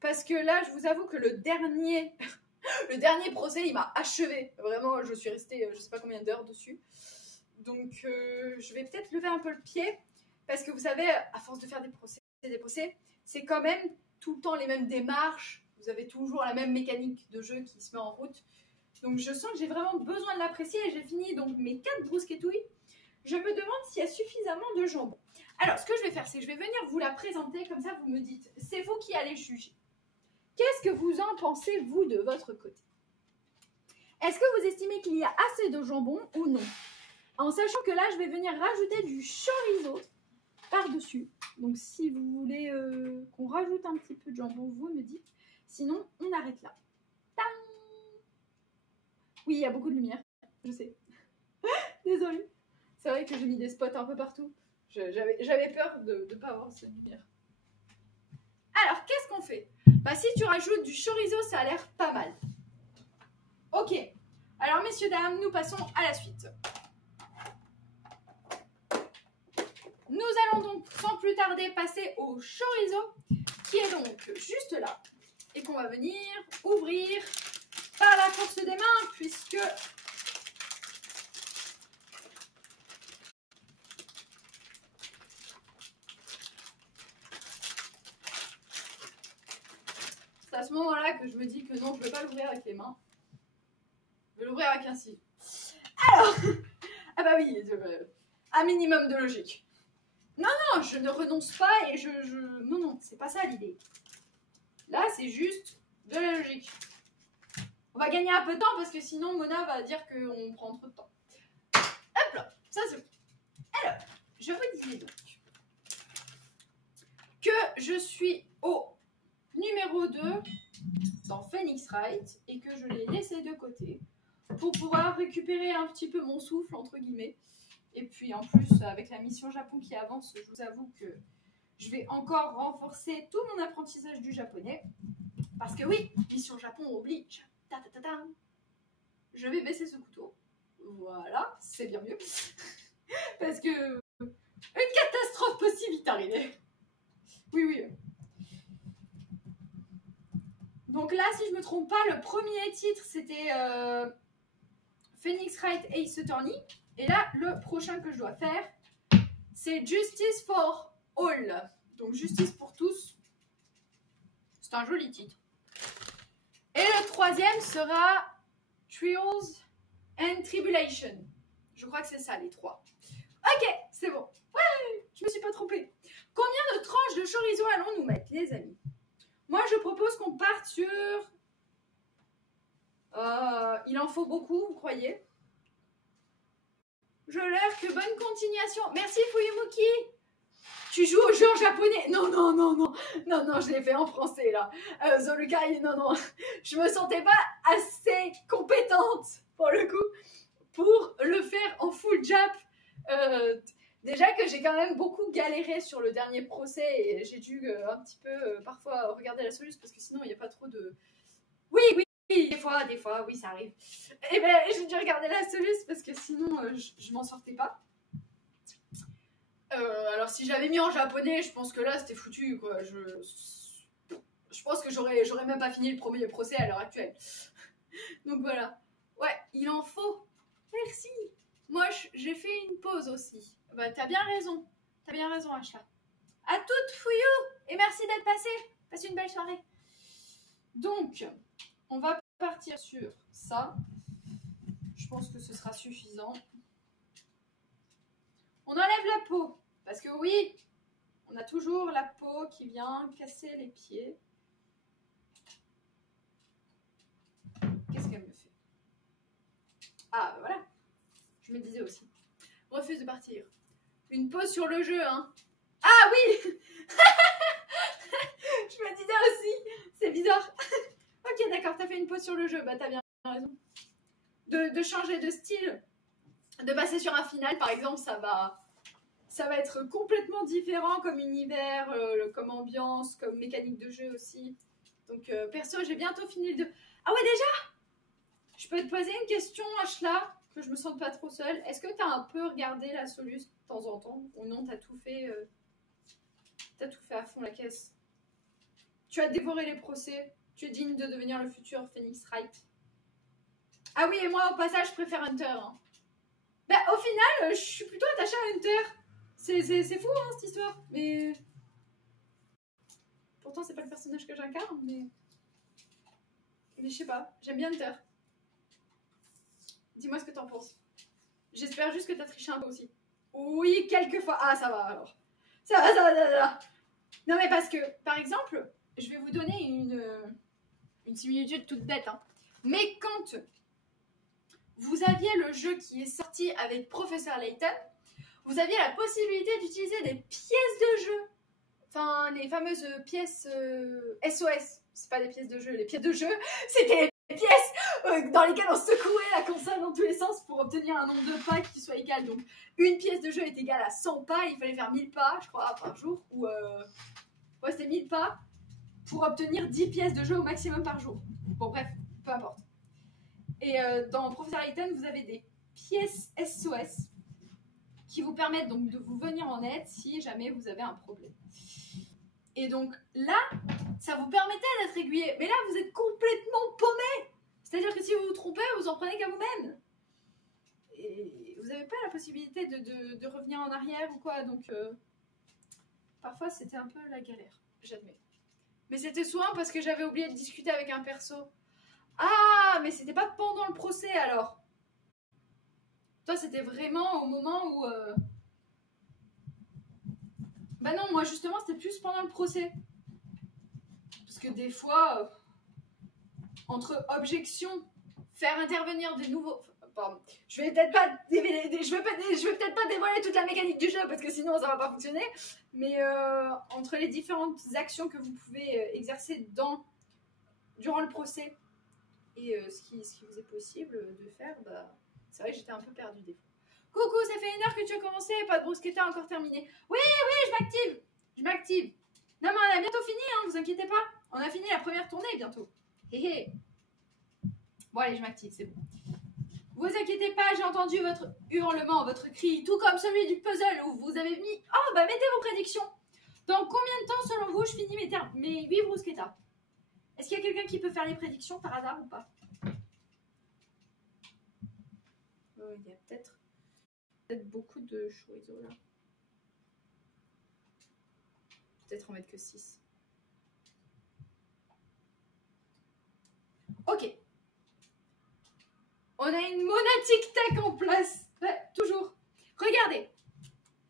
Parce que là, je vous avoue que le dernier procès, il m'a achevé. Vraiment, je suis restée, je sais pas combien d'heures dessus. Donc, je vais peut-être lever un peu le pied. Parce que vous savez, à force de faire des procès, c'est quand même tout le temps les mêmes démarches. Vous avez toujours la même mécanique de jeu qui se met en route. Donc, je sens que j'ai vraiment besoin de l'apprécier. Et j'ai fini donc mes 4 brousquetouilles. Je me demande s'il y a suffisamment de jambon. Alors, ce que je vais faire, c'est que je vais venir vous la présenter. Comme ça, vous me dites, c'est vous qui allez juger. Qu'est-ce que vous en pensez, vous, de votre côté? Est-ce que vous estimez qu'il y a assez de jambon ou non? En sachant que là, je vais venir rajouter du chorizo par-dessus. Donc, si vous voulez qu'on rajoute un petit peu de jambon, vous me dites. Sinon, on arrête là. Tang! Oui, il y a beaucoup de lumière, je sais. Désolée. C'est vrai que j'ai mis des spots un peu partout. J'avais peur de ne pas avoir cette lumière. Alors, qu'est-ce qu'on fait? Bah, si tu rajoutes du chorizo, ça a l'air pas mal. Ok. Alors, messieurs, dames, nous passons à la suite. Nous allons donc, sans plus tarder, passer au chorizo, qui est donc juste là, et qu'on va venir ouvrir par la force des mains, puisque... C'est à ce moment-là que je me dis que non, je ne vais pas l'ouvrir avec les mains. Je vais l'ouvrir avec un cil. Alors, ah bah oui, un minimum de logique. Non, je ne renonce pas et non, c'est pas ça l'idée. Là, c'est juste de la logique. On va gagner un peu de temps parce que sinon, Mona va dire qu'on prend trop de temps. Hop là, ça c'est bon. Alors, je vous disais donc. que je suis au numéro 2 dans Phoenix Wright et que je l'ai laissé de côté pour pouvoir récupérer un petit peu mon souffle, entre guillemets. Et puis en plus, avec la mission Japon qui avance, je vous avoue que je vais encore renforcer tout mon apprentissage du japonais. Parce que oui, mission Japon oblige. Ta -ta -ta -ta. Je vais baisser ce couteau. Voilà, c'est bien mieux. Parce que une catastrophe peut si vite arriver. Oui, oui. Donc là, si je me trompe pas, le premier titre, c'était Phoenix Wright Ace Attorney. Et là, le prochain que je dois faire, c'est Justice for All. Donc, justice pour tous. C'est un joli titre. Et le troisième sera Trials and Tribulation. Je crois que c'est ça, les trois. Ok, c'est bon. Ouais, je me suis pas trompée. Combien de tranches de chorizo allons-nous mettre, les amis? Moi, je propose qu'on parte sur... il en faut beaucoup, vous croyez? Je leur que bonne continuation. Merci, Fuyumuki. Tu joues au jeu en japonais? Non, non, non, non. Non, non, je l'ai fait en français, là. Zolukai, non, non. Je me sentais pas assez compétente, pour le coup, pour le faire en full jap. Déjà que j'ai quand même beaucoup galéré sur le dernier procès et j'ai dû un petit peu parfois regarder la solution parce que sinon il n'y a pas trop de... Oui, oui, oui, des fois, oui, ça arrive. Et ben j'ai dû regarder la solution parce que sinon je m'en sortais pas. Alors si j'avais mis en japonais, je pense que là c'était foutu quoi. Je pense que j'aurais même pas fini le premier procès à l'heure actuelle. Donc voilà. Ouais, il en faut. Merci. Moi j'ai fait une pause aussi. Bah t'as bien raison. T'as bien raison Ashla. À toutes Fuyou et merci d'être passé. Passe une belle soirée. Donc on va partir sur ça. Je pense que ce sera suffisant. On enlève la peau. Parce que oui, on a toujours la peau qui vient casser les pieds. Qu'est-ce qu'elle me fait? Ah, voilà. Je me disais aussi. Refuse de partir. Une pause sur le jeu, hein. Ah oui. Je me disais aussi. C'est bizarre. Ok, d'accord, t'as fait une pause sur le jeu. Bah, t'as bien raison. De changer de style. De passer sur un final, par exemple, ça va être complètement différent comme univers, comme ambiance, comme mécanique de jeu aussi. Donc, perso, j'ai bientôt fini le 2. Ah ouais, déjà? Je peux te poser une question, Ashla, que je me sente pas trop seule. Est-ce que tu as un peu regardé la solution de temps en temps? Ou non, t'as tout fait à fond la caisse? Tu as dévoré les procès. Tu es digne de devenir le futur Phoenix Wright. Ah oui, et moi, au passage, je préfère Hunter. Hein. Bah, au final, je suis plutôt attachée à Hunter. C'est fou, hein, cette histoire. Mais... Pourtant, c'est pas le personnage que j'incarne, mais je sais pas. J'aime bien Hunter. Dis-moi ce que t'en penses. J'espère juste que t'as triché un peu aussi. Oui, quelques fois. Ah, ça va, alors. Ça va. Non, mais parce que, par exemple, je vais vous donner une similitude toute bête. Hein. Mais quand vous aviez le jeu qui est sorti avec Professeur Layton, vous aviez la possibilité d'utiliser des pièces de jeu. Enfin, les fameuses pièces SOS. C'est pas des pièces de jeu. Les pièces de jeu, c'était les pièces dans lesquelles on secouait la console dans tous les sens pour obtenir un nombre de pas qui soit égal. Donc, une pièce de jeu est égale à 100 pas. Il fallait faire 1000 pas, je crois, par jour. Ou, ouais, c'était 1000 pas pour obtenir 10 pièces de jeu au maximum par jour. Bon, bref, peu importe. Et dans Professeur Layton, vous avez des pièces SOS qui vous permettent donc de vous venir en aide si jamais vous avez un problème. Et donc là, ça vous permettait d'être aiguillé. Mais là, vous êtes complètement paumé. C'est-à-dire que si vous vous trompez, vous en prenez qu'à vous-même. Et vous n'avez pas la possibilité de revenir en arrière ou quoi. Donc, parfois, c'était un peu la galère, j'admets. Mais c'était souvent parce que j'avais oublié de discuter avec un perso. Ah, mais c'était pas pendant le procès, alors. Toi, c'était vraiment au moment où... Bah non, moi, justement, c'était plus pendant le procès. Parce que des fois, entre objections, faire intervenir des nouveaux... Enfin, je vais peut-être pas dévoiler toute la mécanique du jeu parce que sinon ça va pas fonctionner. Mais entre les différentes actions que vous pouvez exercer durant le procès et ce qui vous est possible de faire, bah, c'est vrai que j'étais un peu perdue des fois. Coucou, ça fait 1 heure que tu as commencé, pas de bruschetta encore terminé. Oui, je m'active. Non mais on a bientôt fini, hein, vous inquiétez pas. On a fini la première tournée bientôt. Hé hé. Bon allez, je m'active, c'est bon. Vous inquiétez pas, j'ai entendu votre hurlement, votre cri, tout comme celui du puzzle où vous avez mis... Oh bah mettez vos prédictions. Dans combien de temps selon vous je finis mes 8 bruschettas? Est-ce qu'il y a quelqu'un qui peut faire les prédictions par hasard ou pas? Il y a peut-être beaucoup de chorizo là. Peut-être en mettre que 6. Ok. On a une Mona Tic Tac en place. Ouais, toujours. Regardez.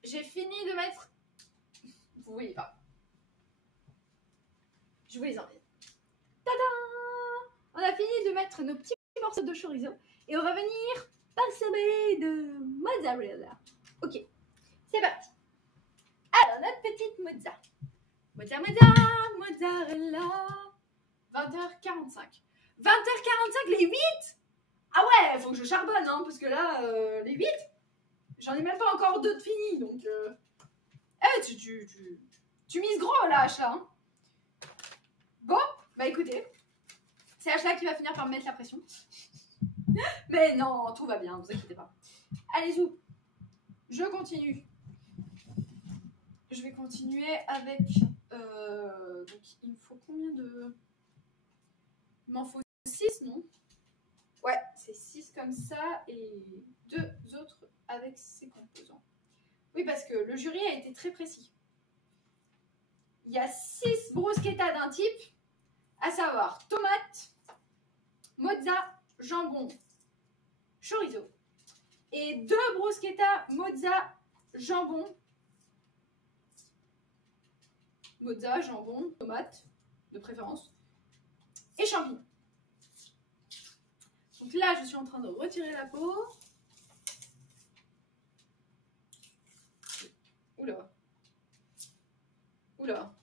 J'ai fini de mettre... Vous voyez pas. Je vous les emmène. Tadam! On a fini de mettre nos petits morceaux de chorizo. Et on va venir parsemer de mozzarella. Ok. C'est parti. Alors, notre petite mozza. Mozzarella. 20h45. 20h45, les 8? Ah ouais, faut que je charbonne, hein, parce que là, les 8, j'en ai même pas encore 2 de finis, donc... tu mises gros, là, H, là. Hein. Bon, bah écoutez, c'est H là qui va finir par me mettre la pression. Mais non, tout va bien, ne vous inquiétez pas. Allez-y, je continue. Je vais continuer avec... donc, il me faut combien de... Il m'en faut 6, non? Ouais, c'est 6 comme ça et 2 autres avec ces composants. Oui, parce que le jury a été très précis. Il y a 6 bruschettas d'un type, à savoir tomate, mozza, jambon, chorizo. Et 2 bruschettas mozza, jambon, tomate, de préférence, et champignons. Donc là, je suis en train de retirer la peau. Oula. Oula.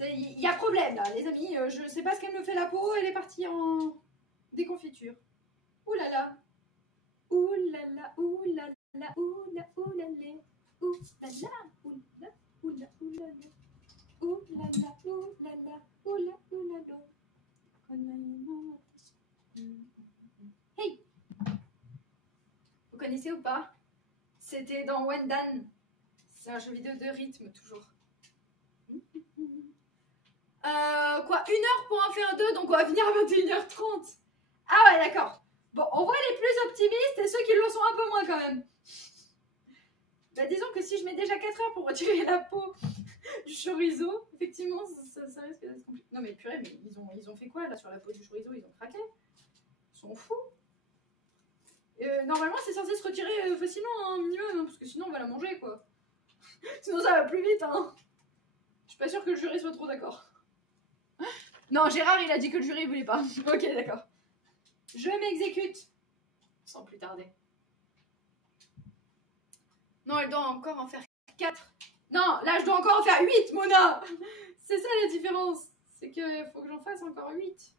Il y a problème là, les amis. Je ne sais pas ce qu'elle me fait la peau. Elle est partie en déconfiture. Oulala. Oulala, oulala, oulala, oulala. Oulala, oulala, oulala, oulala. Oulala, oulala, oulala, oulala. Hey! Vous connaissez ou pas? C'était dans Wendan. C'est un jeu vidéo de rythme, toujours. Quoi, 1 heure pour en faire 2, donc on va finir à 21h30. Ah ouais, d'accord. Bon, on voit les plus optimistes et ceux qui le sont un peu moins quand même. Bah, disons que si je mets déjà 4 heures pour retirer la peau du chorizo, effectivement, ça risque d'être compliqué. Non mais purée, mais ils ont fait quoi là sur la peau du chorizo? Ils ont craqué. Ils sont fous. Normalement, c'est censé se retirer facilement, hein, minimum, hein, parce que sinon on va la manger, quoi. Sinon ça va plus vite, hein. Je suis pas sûre que le jury soit trop d'accord. Non, Gérard, il a dit que le jury voulait pas. Ok, d'accord. Je m'exécute. Sans plus tarder. Non, elle doit encore en faire 4. Non, là, je dois encore en faire 8, Mona. C'est ça la différence. C'est qu'il faut que j'en fasse encore 8.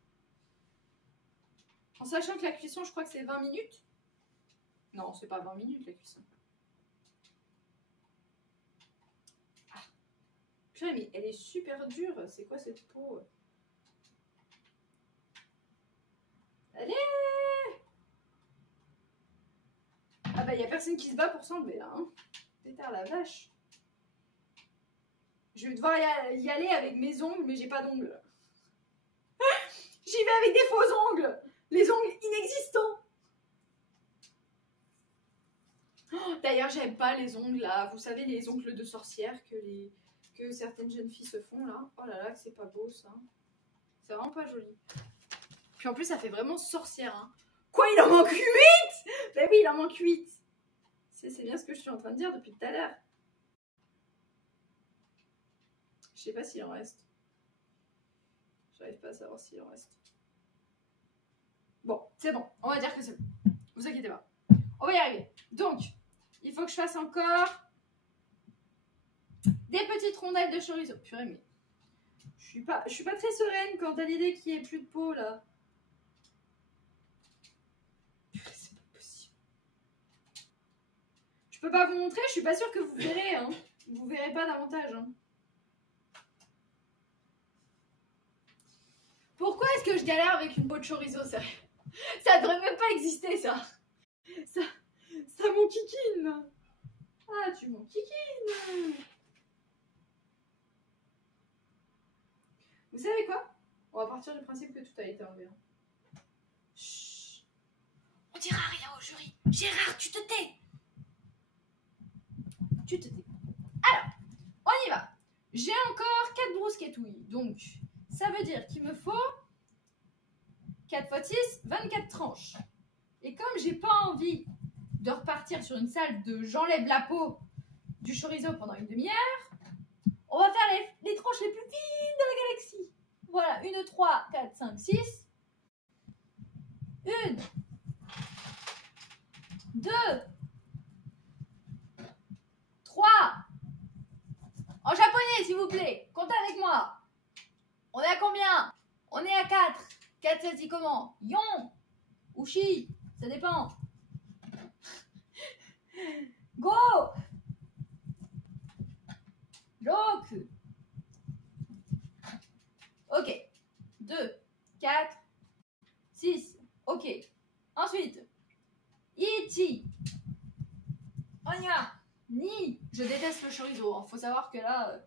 En sachant que la cuisson, je crois que c'est 20 minutes. Non, c'est pas 20 minutes, la cuisson. Ah. Purée, mais elle est super dure. C'est quoi cette peau? Allez! Ah bah, y a personne qui se bat pour s'enlever, là. Hein. Pétard la vache. Je vais devoir y aller avec mes ongles, mais j'ai pas d'ongles. J'y vais avec des faux ongles. Les ongles inexistants. Oh, d'ailleurs, j'aime pas les ongles, là. Vous savez, les ongles de sorcière que certaines jeunes filles se font, là. Oh là là, que c'est pas beau, ça. C'est vraiment pas joli. Puis en plus, ça fait vraiment sorcière, hein. Quoi, il en manque 8? Ben oui, il en manque 8. C'est bien ce que je suis en train de dire depuis tout à l'heure. Je sais pas s'il en reste. J'arrive pas à savoir s'il en reste. Bon, c'est bon. On va dire que c'est bon. va y arriver. Donc, il faut que je fasse encore des petites rondelles de chorizo. Purée, mais je suis pas très sereine quant à l'idée qu'il n'y ait plus de peau, là. Purée, c'est pas possible. Je peux pas vous montrer, je suis pas sûre que vous verrez, hein. Vous verrez pas davantage, hein. Pourquoi est-ce que je galère avec une peau de chorizo, sérieux? Ça devrait même pas exister, ça m'enquiquine. Ah, tu m'enquiquines. Vous savez quoi? On va partir du principe que tout a été enlevé. Chut. On dira rien au jury. Gérard, tu te tais. Tu te tais. Alors, on y va. J'ai encore 4 brousquetouilles. Donc, ça veut dire qu'il me faut 4 x 6, 24 tranches. Et comme j'ai pas envie de repartir sur une salle de j'enlève la peau du chorizo pendant une demi-heure, on va faire les tranches les plus fines de la galaxie. Voilà, 1, 3, 4, 5, 6. 1, 2, 3. En japonais, s'il vous plaît. Comptez avec moi. On est à combien? On est à 4. 4, ça se dit comment? Yon. Ushi. Ça dépend. Go. Look. Ok. 2, 4, 6. Ok. Ensuite. Ichi. On y va. Ni. Je déteste le chorizo. Hein. Faut savoir que là,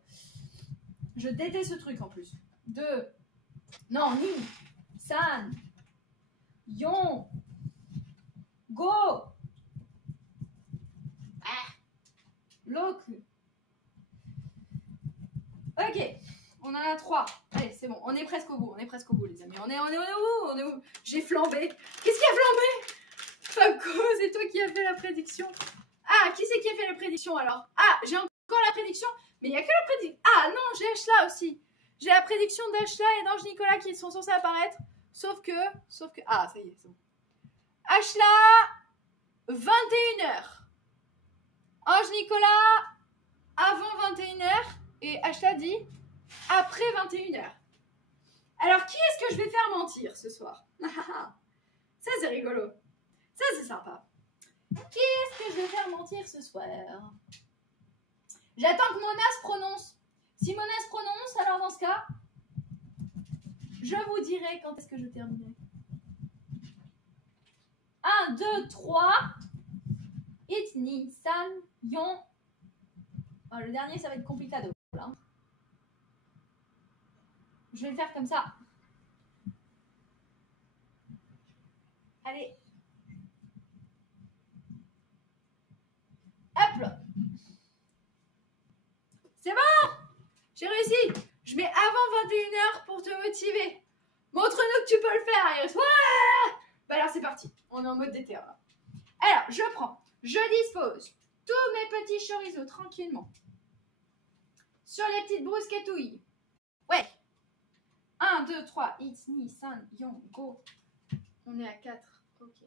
je déteste ce truc en plus. 2. Non, ni. San. Yon. Go. Look. Ok. On en a 3. Allez, c'est bon. On est presque au bout. On est presque au bout, les amis. On est où? J'ai flambé. Qu'est-ce qui a flambé? Paco, c'est toi qui as fait la prédiction. Ah, qui c'est qui a fait la prédiction alors? Ah, j'ai encore la prédiction. Mais il n'y a que la prédiction. Ah non, j'ai Ashla aussi. J'ai la prédiction d'Ashla et d'Ange Nicolas qui sont censés apparaître. Sauf que. Ah, ça y est, c'est bon. Ashla, 21h. Ange Nicolas, avant 21h. Et Ashla dit après 21h. Alors, qui est-ce que je vais faire mentir ce soir? Ça, c'est rigolo. Ça, c'est sympa. Qui est-ce que je vais faire mentir ce soir? J'attends que Mona se prononce. Si Mona se prononce, alors dans ce cas, je vous dirai quand est-ce que je terminerai. 1, 2, 3. Itni, San, Yon. Oh, le dernier, ça va être complicado. Là. Je vais le faire comme ça. Allez. Hop là. C'est bon. J'ai réussi. Je mets avant 21h pour te motiver. Montre-nous que tu peux le faire, Iris. Ouais. Bah alors c'est parti. On est en mode déter là. Alors, je dispose tous mes petits chorizo tranquillement sur les petites brousquetouilles. Ouais. 1, 2, 3. It's, ni, san, yon, go. On est à 4. Ok.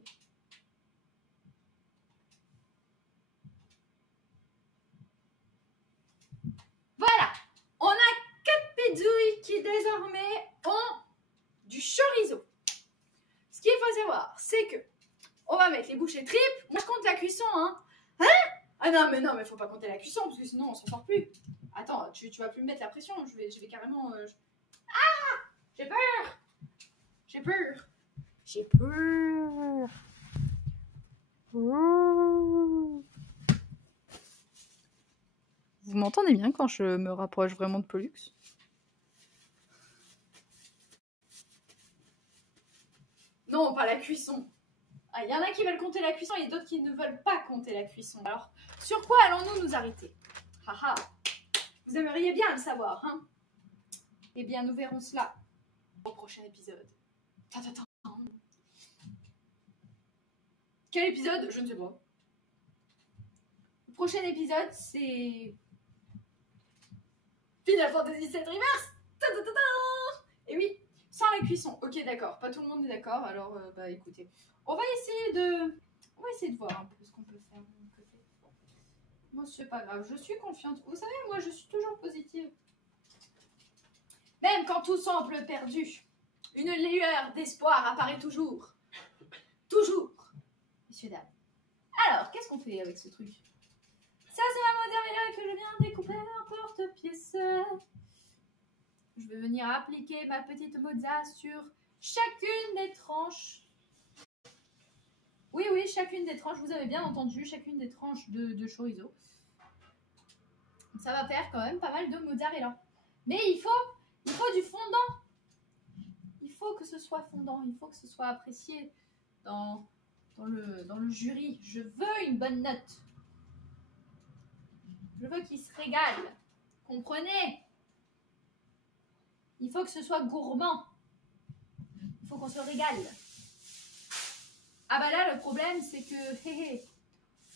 Voilà. On a 4 pizzouilles qui désormais ont du chorizo. Ce qu'il faut savoir, c'est que on va mettre les bouchées triples. Moi, je compte la cuisson, hein. Hein? Ah non, mais faut pas compter la cuisson, parce que sinon, on s'en sort plus. Attends, tu vas plus me mettre la pression. Je vais carrément... Ah! J'ai peur! J'ai peur! J'ai peur! Vous m'entendez bien quand je me rapproche vraiment de Pollux? Non, pas la cuisson. Il y en a qui veulent compter la cuisson et d'autres qui ne veulent pas compter la cuisson. Alors, sur quoi allons-nous nous arrêter? Haha. Vous aimeriez bien le savoir, hein? Eh bien, nous verrons cela au prochain épisode. Quel épisode? Je ne sais pas. Le prochain épisode, c'est... Final Fantasy VII Reverse. Et oui, sans la cuisson. Ok, d'accord. Pas tout le monde est d'accord. Alors, bah écoutez, on va essayer de voir un peu ce qu'on peut faire de mon côté. Moi, c'est pas grave, je suis confiante. Vous savez, moi, je suis toujours positive. Même quand tout semble perdu, une lueur d'espoir apparaît toujours. Toujours. Messieurs, dames. Alors, qu'est-ce qu'on fait avec ce truc? Ça, c'est la moderne que je viens de découper en porte-pièce. Je vais venir appliquer ma petite mozza sur chacune des tranches. Oui, oui, chacune des tranches. Vous avez bien entendu, chacune des tranches de chorizo. Ça va faire quand même pas mal de mozzarella. Mais il faut du fondant. Il faut que ce soit fondant. Il faut que ce soit apprécié dans le jury. Je veux une bonne note. Je veux qu'il se régale. Comprenez? Il faut que ce soit gourmand. Il faut qu'on se régale. Ah bah là, le problème, c'est que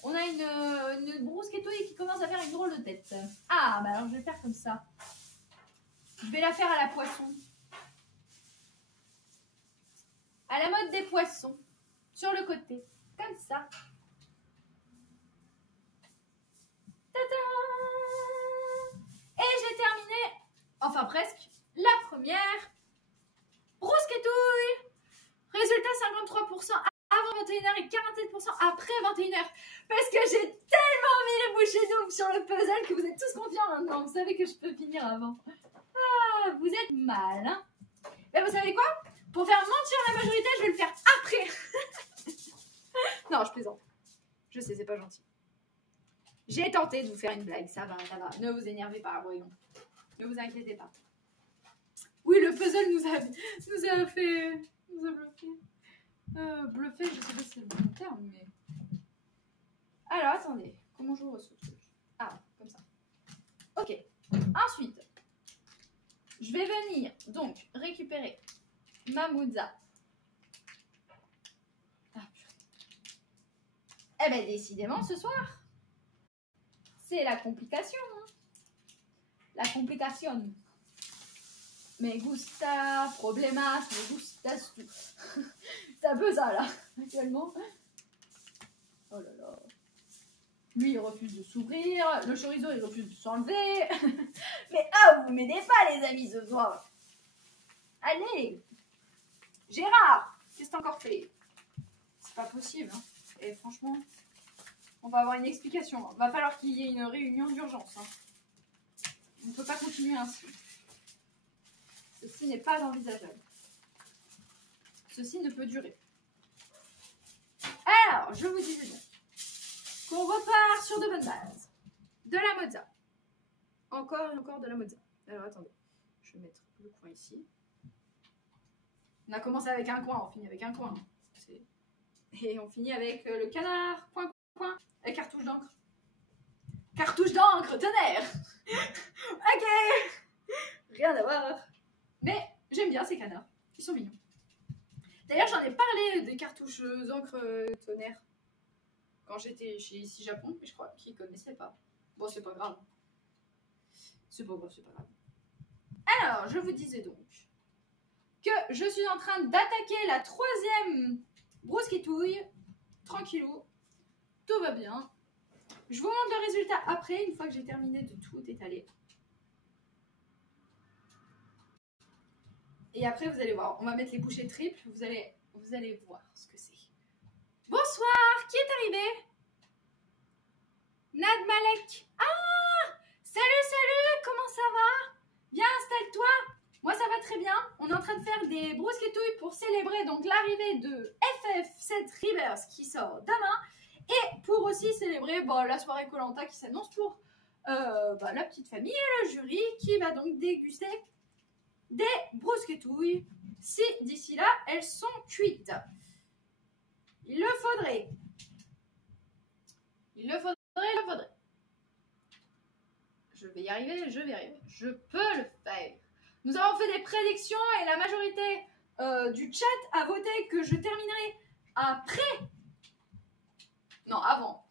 on a une brousquetouille qui commence à faire une drôle de tête. Ah bah alors je vais faire comme ça. Je vais la faire à la poisson. À la mode des poissons. Sur le côté. Comme ça. Et j'ai terminé, enfin presque, la première brousquetouille. Résultat 53% avant 21h et 47% après 21h. Parce que j'ai tellement mis les bouchées doubles sur le puzzle que vous êtes tous confiants maintenant. Vous savez que je peux finir avant. Ah, vous êtes mal, hein. Mais vous savez quoi? Pour faire mentir la majorité, je vais le faire après. Non, je plaisante. Je sais, c'est pas gentil. J'ai tenté de vous faire une blague, ça va, ça va. Ne vous énervez pas, voyons. Ne vous inquiétez pas. Oui, le puzzle nous a bloqué. Bluffé, je sais pas si c'est le bon terme, mais... Alors, attendez. Comment j'ouvre ce truc? Ah, comme ça. Ok. Ensuite, je vais venir, donc, récupérer ma mozza. Ah, putain. Eh ben, décidément, ce soir... C'est la complication. Hein. La complication. Me gusta, problemas, me gustas tu. C'est un peu ça, là, actuellement. Oh là là. Lui, il refuse de s'ouvrir. Le chorizo, il refuse de s'enlever. Mais ah, vous m'aidez pas, les amis, ce soir. Allez. Gérard, qu'est-ce que t'as encore fait? C'est pas possible. Hein. Et franchement... On va avoir une explication. Va falloir qu'il y ait une réunion d'urgence. Hein. On ne peut pas continuer ainsi. Ceci n'est pas envisageable. Ceci ne peut durer. Alors, je vous disais donc qu'on repart sur de bonnes bases. De la mozza. Encore et encore de la mozza. Alors, attendez. Je vais mettre le coin ici. On a commencé avec un coin, on finit avec un coin. Et on finit avec le canard, coin. Et cartouche d'encre. Cartouche d'encre, tonnerre. Ok. Rien à voir. Mais j'aime bien ces canards. Ils sont mignons. D'ailleurs, j'en ai parlé des cartouches d'encre tonnerre quand j'étais chez Ici Japon, mais je crois qu'ils ne connaissaient pas. Bon, c'est pas grave. C'est pas grave. Alors, je vous disais donc que je suis en train d'attaquer la troisième brousquetouille. Tranquillou. Tout va bien. Je vous montre le résultat après, une fois que j'ai terminé de tout étaler. Et après, vous allez voir. On va mettre les bouchées triples. Vous allez voir ce que c'est. Bonsoir. Qui est arrivé? Nad Malek. Ah! Salut. Comment ça va? Viens, installe-toi. Moi, ça va très bien. On est en train de faire des brousquetouilles pour célébrer donc l'arrivée de FF7 Rebirth qui sort demain. Et pour aussi célébrer la soirée Koh-Lanta qui s'annonce pour la petite famille et le jury qui va donc déguster des brousquetouilles si d'ici là elles sont cuites. Il le faudrait. Je vais y arriver. Je peux le faire. Nous avons fait des prédictions et la majorité du chat a voté que je terminerai après. Non, avant.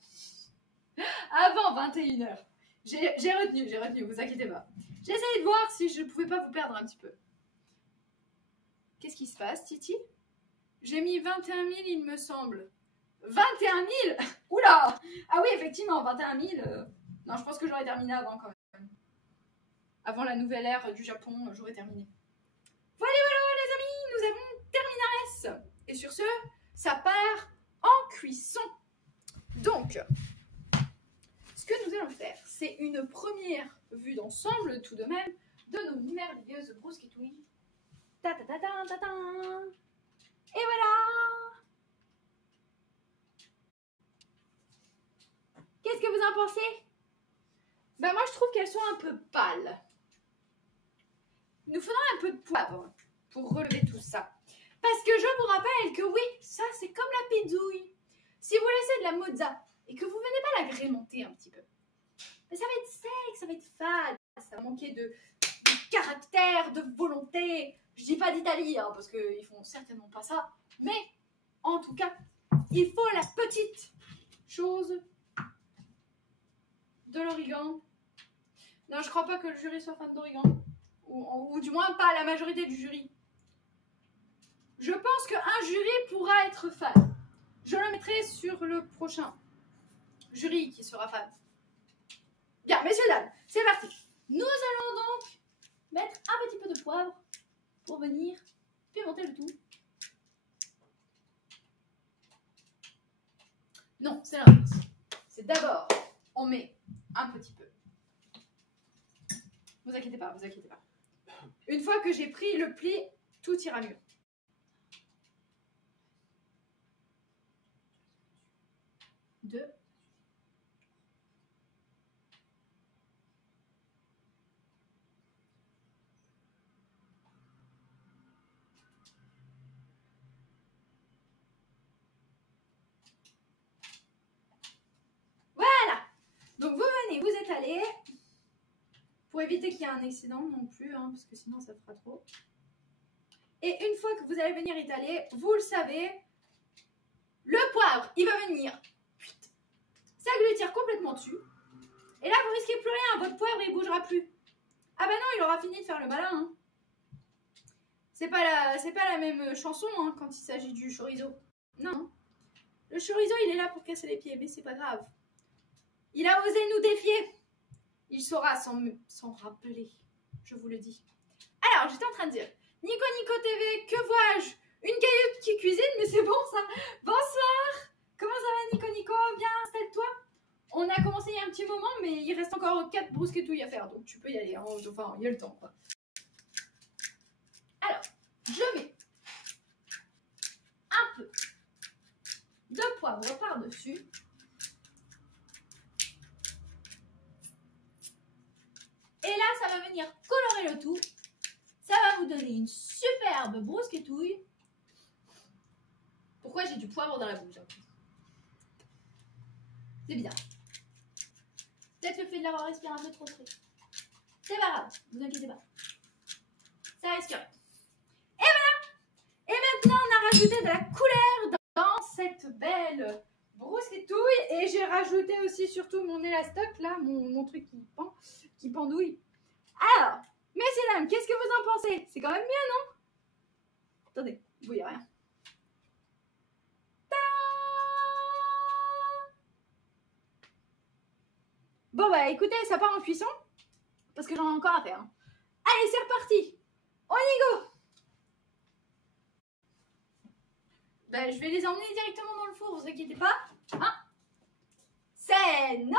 Avant 21h. J'ai retenu, vous inquiétez pas. J'ai essayé de voir si je pouvais pas vous perdre un petit peu. Qu'est-ce qui se passe, Titi? J'ai mis 21 000, il me semble. 21 000? Oula! Oula! Ah oui, effectivement, 21 000. Non, je pense que j'aurais terminé avant quand même. Avant la nouvelle ère du Japon, j'aurais terminé. Voilà, les amis, nous avons terminé. Et sur ce, ça part en cuisson. Donc, ce que nous allons faire, c'est une première vue d'ensemble, tout de même, de nos merveilleuses brousquetouilles. Ta ta ta ta ta ta. Et voilà! Qu'est-ce que vous en pensez? Ben moi, je trouve qu'elles sont un peu pâles. Nous faisons un peu de poivre pour relever tout ça. Parce que je vous rappelle que oui, ça c'est comme la pizzouille. Si vous laissez de la mozza et que vous venez pas l'agrémenter un petit peu, mais ça va être sec, ça va être fade, ça va manquer de caractère, de volonté. Je dis pas d'Italie, hein, parce qu'ils font certainement pas ça. Mais en tout cas, il faut la petite chose de l'origan. Non, je crois pas que le jury soit fan d'origan. Ou du moins pas la majorité du jury. Je pense qu'un jury pourra être fan. Je le mettrai sur le prochain jury qui sera fan. Bien, messieurs, dames, c'est parti. Nous allons donc mettre un petit peu de poivre pour venir pimenter le tout. Non, c'est l'inverse. C'est d'abord, on met un petit peu. Vous inquiétez pas, vous inquiétez pas. Une fois que j'ai pris le pli, tout ira mieux. Deux. Voilà. Donc vous venez, vous étalez. Pour éviter qu'il y ait un excédent non plus, hein, parce que sinon ça fera trop. Et une fois que vous allez venir étaler, vous le savez, le poivre, il va venir s'agglutir complètement dessus. Et là, vous risquez plus rien, votre poivre, il bougera plus. Ah bah non, il aura fini de faire le malin. Hein. C'est pas la même chanson hein, quand il s'agit du chorizo. Non. Le chorizo, il est là pour casser les pieds, mais c'est pas grave. Il a osé nous défier. Il saura s'en rappeler, je vous le dis. Alors, j'étais en train de dire, Nico TV, que vois-je? Une cailloute qui cuisine, mais c'est bon ça. Bonsoir. Comment ça va Nico? Viens, installe-toi. On a commencé il y a un petit moment, mais il reste encore 4 brousquetouilles à faire, donc tu peux y aller. Hein. Enfin, il y a le temps, quoi. Alors, je mets un peu de poivre par-dessus. Et là, ça va venir colorer le tout. Ça va vous donner une superbe brousquetouille. Pourquoi j'ai du poivre dans la bouche? C'est bizarre. Peut-être le fait de l'avoir respiré un peu trop frais. C'est pas grave, vous inquiétez pas. Ça respire. Et voilà. Et maintenant, on a rajouté de la couleur dans cette belle brousquetouille. Et j'ai rajouté aussi surtout mon élastoc, là, mon truc qui pendouille. Alors, messieurs, dames, qu'est-ce que vous en pensez? C'est quand même mieux, non? Attendez, vous voyez rien. Bon bah écoutez, ça part en cuisson, parce que j'en ai encore à faire. Allez, c'est reparti. On y go. Bah, je vais les emmener directement dans le four, vous inquiétez pas. Hein? C'est non.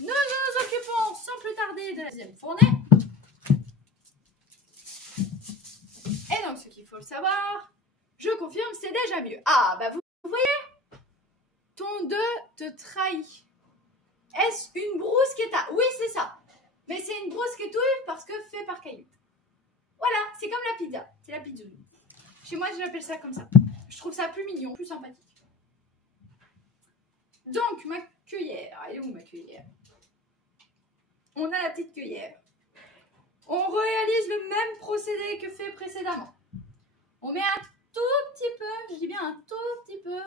Nous nous occupons sans plus tarder de la deuxième fournée. Et donc, ce qu'il faut le savoir, je confirme, c'est déjà mieux. Ah, bah vous voyez? Ton 2 te trahit. Est-ce une bruschetta? Oui, c'est ça. Mais c'est une bruschetouille parce que fait par cailloute. Voilà, c'est comme la pizza. C'est la pizza. Chez moi, j'appelle ça comme ça. Je trouve ça plus mignon, plus sympathique. Donc, ma cuillère. Elle est où ma cuillère? On a la petite cuillère. On réalise le même procédé que fait précédemment. On met un tout petit peu, je dis bien un tout petit peu.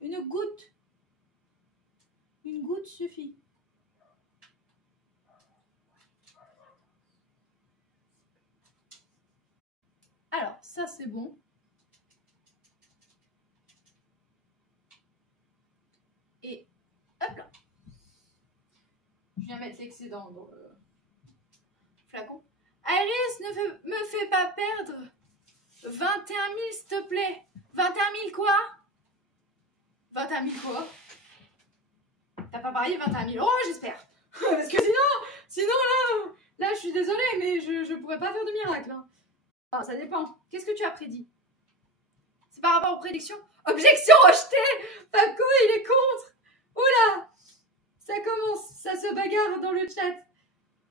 Une goutte. Une goutte suffit. Alors, ça c'est bon. Et hop là. Je viens mettre l'excédent dans le flacon. Iris, me fais pas perdre 21 000 s'il te plaît. 21 000 quoi? 21 000 quoi? T'as pas parié 21 000 € j'espère. Parce que sinon là je suis désolée mais je pourrais pas faire de miracle. Hein. Ah, ça dépend. Qu'est-ce que tu as prédit? C'est par rapport aux prédictions? Objection rejetée. Paco il est contre. Oula. Ça commence, ça se bagarre dans le chat.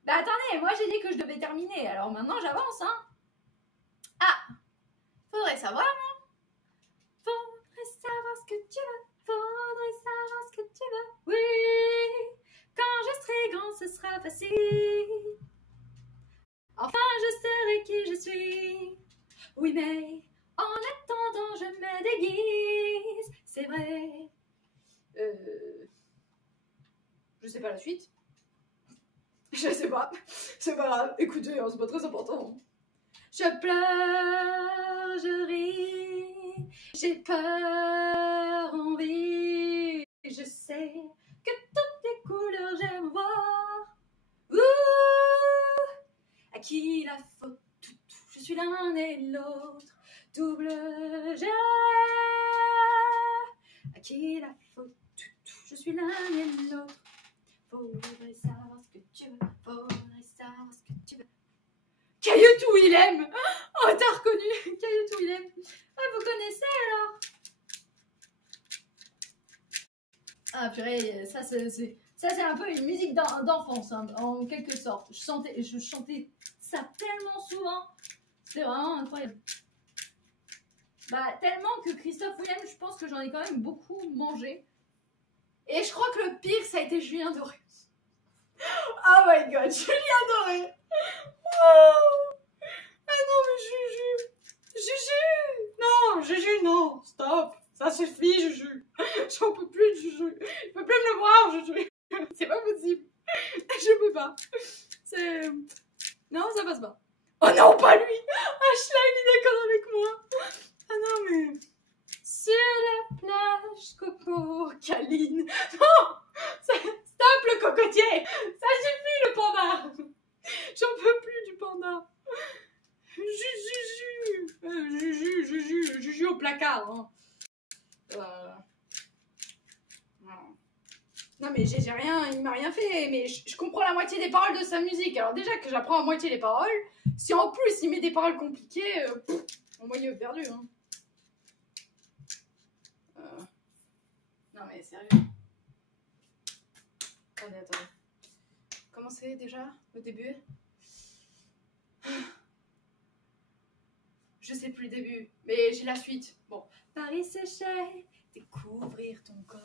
Bah attendez, moi j'ai dit que je devais terminer, alors maintenant j'avance, hein. Ah, faudrait savoir, non? Faudrait savoir ce que tu veux, faudrait savoir ce que tu veux. Oui, quand je serai grand, ce sera facile. Enfin, je saurai qui je suis. Oui, mais en attendant, je me déguise. C'est vrai. Je sais pas la suite. Je sais pas. C'est pas grave. Écoutez, hein, c'est pas très important. Je pleure, je ris, j'ai peur, envie. Je sais que toutes les couleurs j'aime voir. Ouh, à qui la faute? Je suis l'un et l'autre. Double jeu. À qui la faute? Je suis l'un et l'autre. Faudrait savoir ce que tu veux. Faudrait savoir ce que tu veux. Cailloutou Willem. Oh, t'as reconnu Cailloutou Willem. Ah, vous connaissez alors? Ah, purée, ça c'est un peu une musique d'enfance, hein, en quelque sorte. Je chantais ça tellement souvent. C'était vraiment incroyable. Bah, tellement que Christophe Willem, je pense que j'en ai quand même beaucoup mangé. Et je crois que le pire, ça a été Julien Doré. Oh my god, Julien Doré. Oh. Ah non, mais Juju. Juju. Non, Juju, non. Stop. Ça suffit, Juju. J'en peux plus de Juju. Je peux plus me le voir, Juju. C'est pas possible. Je peux pas. C'est... Non, ça passe pas. Oh non, pas lui. Ashline, il est d'accord avec moi. Ah non, mais... Sur la plage, Coco, câline. Non. Stop le cocotier. Ça suffit, le panda. J'en peux plus du panda. Juju au placard. Hein. Non mais j'ai rien, il m'a rien fait, mais je comprends la moitié des paroles de sa musique. Alors déjà que j'apprends à moitié les paroles, si en plus il met des paroles compliquées, au moyen perdu. Hein. Non mais sérieux. Attendez. Comment c'est déjà au début? Je sais plus le début, mais j'ai la suite. Bon. Paris séchait, découvrir ton corps.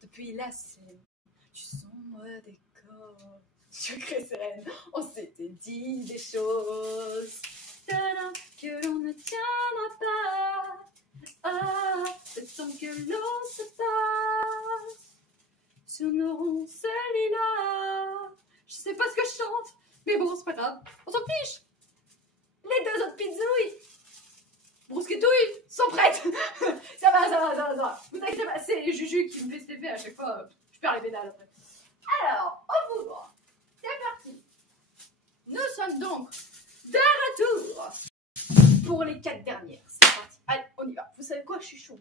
Depuis la scène, du sombre décor. Sucré sereine, on s'était dit des choses. Tadam, que l'on ne tiendra pas. Ah, le temps que l'on se passe. Sur nos ronds, celui-là. Je sais pas ce que je chante, mais bon, c'est pas grave. On s'en fiche. Les deux autres pizzouilles, brousquetouilles, sont prêtes. Ça va. Vous inquiétez pas, c'est Juju qui me fait cet effet à chaque fois. Je perds les pédales après. Alors, au bout, c'est parti. Nous sommes donc de retour pour les 4 dernières. C'est parti. Allez, on y va. Vous savez quoi, je suis chaud.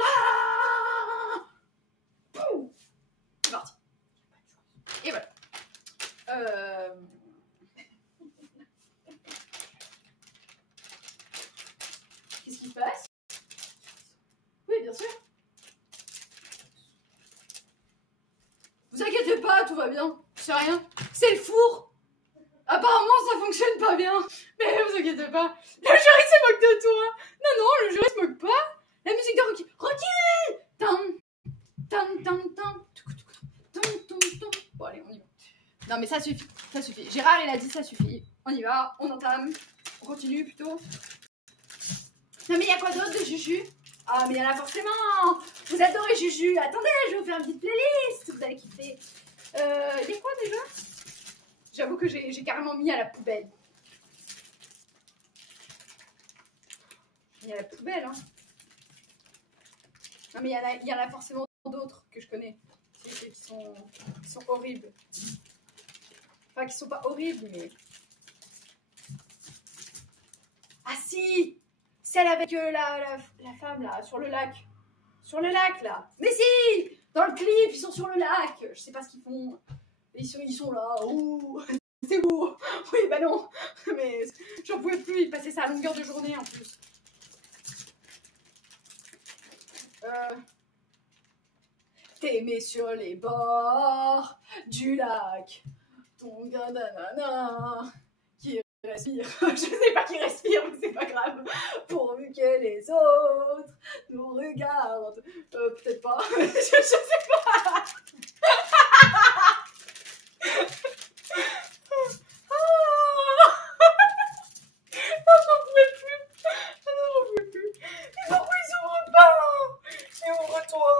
Ah, c'est parti. Et voilà. Qu'est-ce qui se passe? Oui, bien sûr. Vous inquiétez pas, tout va bien. C'est rien. C'est le four. Apparemment, ça fonctionne pas bien. Mais vous inquiétez pas. Le jury se moque de toi. Non, le jury se moque pas. La musique de Rocky. Rocky! Bon, allez, on y va. Non, mais ça suffit. Gérard, il a dit ça suffit. On y va, on entame. On continue plutôt. Non, mais il y a quoi d'autre de Juju? Ah, mais il y en a forcément. Vous adorez Juju. Attendez, je vais vous faire une petite playlist. Vous allez kiffer. Il y a quoi déjà? que j'ai carrément mis à la poubelle. Mis à la poubelle, hein. Non, mais il y en a forcément d'autres que je connais. Qui sont horribles. Enfin, qui sont pas horribles, mais... Ah si! Celle avec la femme, là, sur le lac. Sur le lac, là. Mais si! Dans le clip, ils sont sur le lac. Je sais pas ce qu'ils font. Ils sont là. Ouh, c'est beau. Oui, bah non. Mais j'en pouvais plus. Ils passaient ça à longueur de journée, en plus. T'aimer sur les bords du lac. Ton nanana qui respire. Je sais pas qui respire, mais c'est pas grave. Pourvu que les autres nous regardent. Peut-être pas. Je sais pas. J'en pouvais plus. J'en pouvais plus. Et pourquoi ils s'ouvrent pas? Mais ouvre-toi.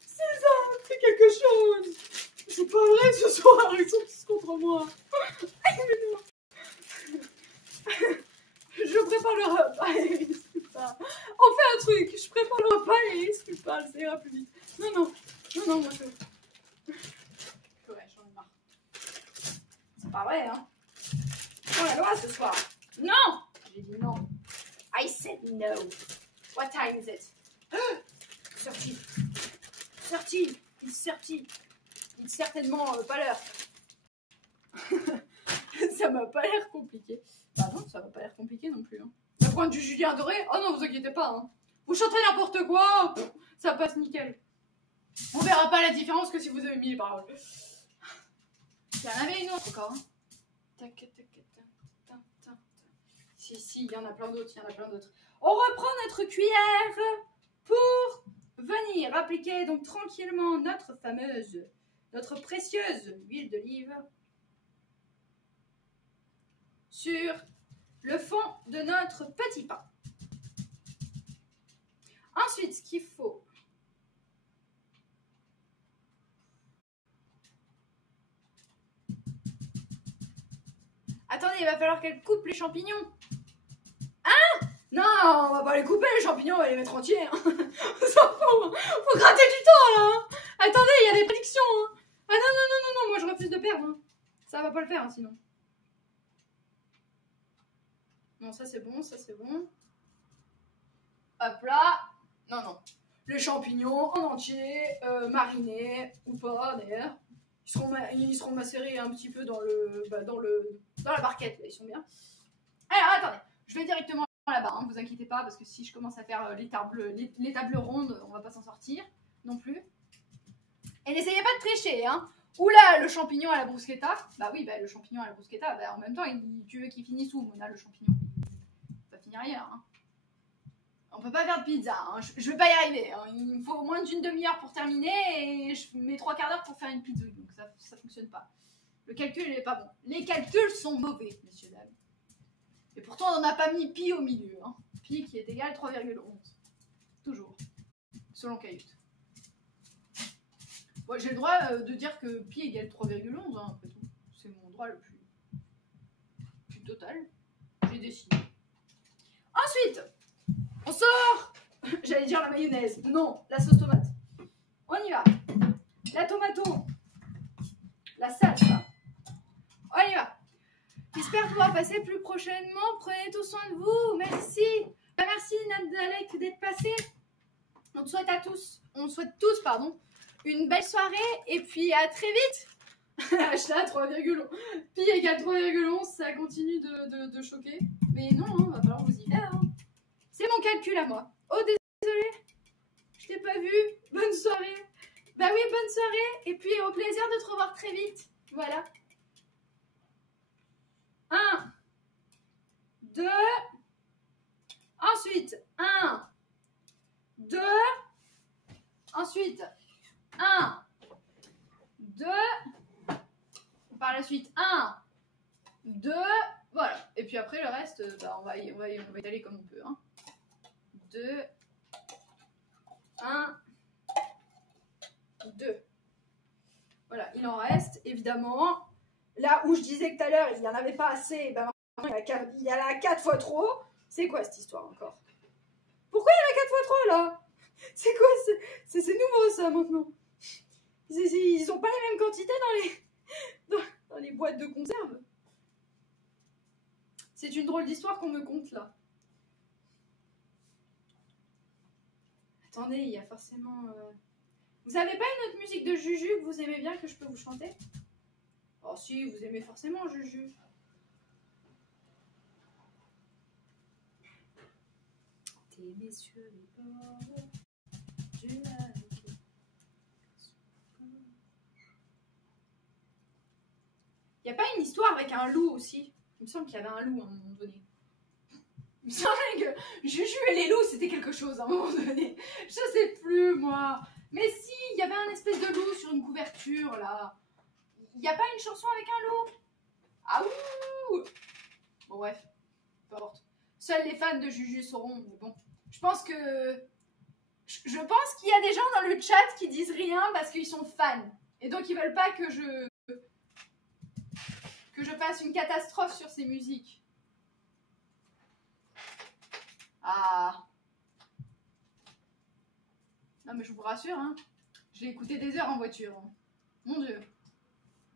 César, fais quelque chose. C'est pas vrai ce soir, ils sont tous contre moi. Je prépare le repas et ils discutent pas. On fait un truc, je prépare le repas et ils discutent pas, ça ira plus vite. Non, moi je... Ouais, j'en ai marre. C'est pas vrai, hein. On la loi ce soir. Non! J'ai dit non. I said no. What time is it? 30. 30. It's 30. It's certainement pas l'heure. Ça m'a pas l'air compliqué. Bah non, ça va pas l'air compliqué non plus. Hein. La pointe du Julien Doré, oh non, vous inquiétez pas. Hein. Vous chantez n'importe quoi, ça passe nickel. On verra pas la différence que si vous avez mis les paroles. Il y en avait une autre encore. Hein. Tac, tac, tac, tac, tac. Si, il y en a plein d'autres, On reprend notre cuillère pour venir appliquer donc tranquillement notre précieuse huile d'olive sur le fond de notre petit pain. Ensuite, ce qu'il faut, attendez, il va falloir qu'elle coupe les champignons. Hein? Non, on va pas les couper les champignons, on va les mettre entiers. Hein. On s'en fout. Faut gratter du temps là. Hein. Attendez, il y a des prédictions. Hein. Ah non, moi je refuse de perdre. Hein. Ça va pas le faire hein, sinon. Bon, ça c'est bon, Hop là. Non. Les champignons en entier, marinés ou pas d'ailleurs. Ils seront macérés un petit peu dans la barquette. Là, ils sont bien. Alors attendez, je vais directement là-bas. Hein, vous inquiétez pas parce que si je commence à faire les tables rondes, on va pas s'en sortir non plus. Et n'essayez pas de tricher. Hein. Oula, le champignon à la bruschetta. Bah oui, le champignon à la bruschetta. Bah, en même temps, tu veux qu'il finisse où, Mona, le champignon? Il va finir ailleurs. Hein. On peut pas faire de pizza, hein. Je vais pas y arriver. Hein. Il me faut moins d'une demi-heure pour terminer et je mets 3 quarts d'heure pour faire une pizza. Donc ça fonctionne pas. Le calcul il est pas bon. Les calculs sont mauvais, messieurs dames. Et pourtant on n'a pas mis pi au milieu. Hein. Pi qui est égal à 3,11. Toujours. Selon Cahute. Bon, j'ai le droit de dire que pi égale 3,11 hein, après tout. C'est mon droit le plus total. J'ai décidé. Ensuite, on sort. J'allais dire la mayonnaise. Non, la sauce tomate. On y va. La tomato. La salsa. On y va. J'espère pouvoir passer plus prochainement. Prenez tout soin de vous. Merci. Merci Nadalek d'être passé. On souhaite tous, une belle soirée et puis à très vite. Hashtag 3,11. Pi égale 3,11, ça continue de choquer. Mais non, hein, va falloir vous y faire. Hein. C'est mon calcul à moi. Oh, désolé. Je t'ai pas vu. Bonne soirée. Bah oui, bonne soirée. Et puis au plaisir de te revoir très vite. Voilà. 1, 2. Ensuite, 1, 2. Ensuite, 1, 2. Par la suite, 1, 2. Voilà. Et puis après, le reste, on va y aller comme on peut. Hein. 2, 1, 2. Voilà, il en reste, évidemment. là où je disais que tout à l'heure, il n'y en avait pas assez, ben maintenant, il y en a 4 fois trop. C'est quoi cette histoire encore? Pourquoi il y en a 4 fois trop, là? C'est quoi? C'est nouveau, ça, maintenant. Ils n'ont pas les mêmes quantités dans les boîtes de conserve. C'est une drôle d'histoire qu'on me conte, là. Attendez, il y a forcément... Vous avez pas une autre musique de Juju que vous aimez bien que je peux vous chanter? Oh si, vous aimez forcément Juju. Tes messieurs les bords du lac. Y a pas une histoire avec un loup aussi? Il me semble qu'il y avait un loup à un moment donné. Il me semblait que Juju et les loups c'était quelque chose à un moment donné. Je sais plus moi. Mais si, il y avait un espèce de loup sur une couverture là. Il n'y a pas une chanson avec un loup? Ah ouh! Bon bref, peu importe. Seuls les fans de Juju sauront, mais bon. Je pense qu'il y a des gens dans le chat qui disent rien parce qu'ils sont fans. Et donc ils veulent pas que je fasse une catastrophe sur ces musiques. Ah. Non mais je vous rassure, hein. Je l'ai écouté des heures en voiture. Hein. Mon Dieu.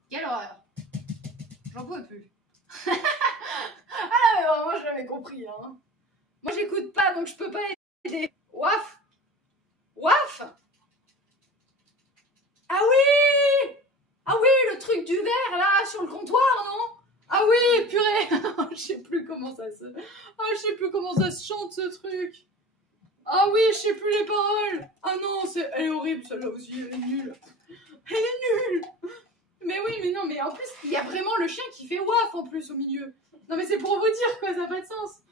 Quelle horreur. J'en pouvais plus. Ah mais vraiment je l'avais compris. Hein. Moi j'écoute pas donc je peux pas aider. Waf. Waf. Ah oui. Ah oui, le truc du verre là sur le comptoir, non? Ah oui, purée. Je sais plus comment ça se... Ah, je sais plus comment ça se chante ce truc. Ah oui, je sais plus les paroles. Ah non, elle est horrible celle-là aussi, elle est nulle. Elle est nulle. Mais oui, mais non, mais en plus, il y a vraiment le chien qui fait waf en plus au milieu. Non mais c'est pour vous dire quoi, ça n'a pas de sens.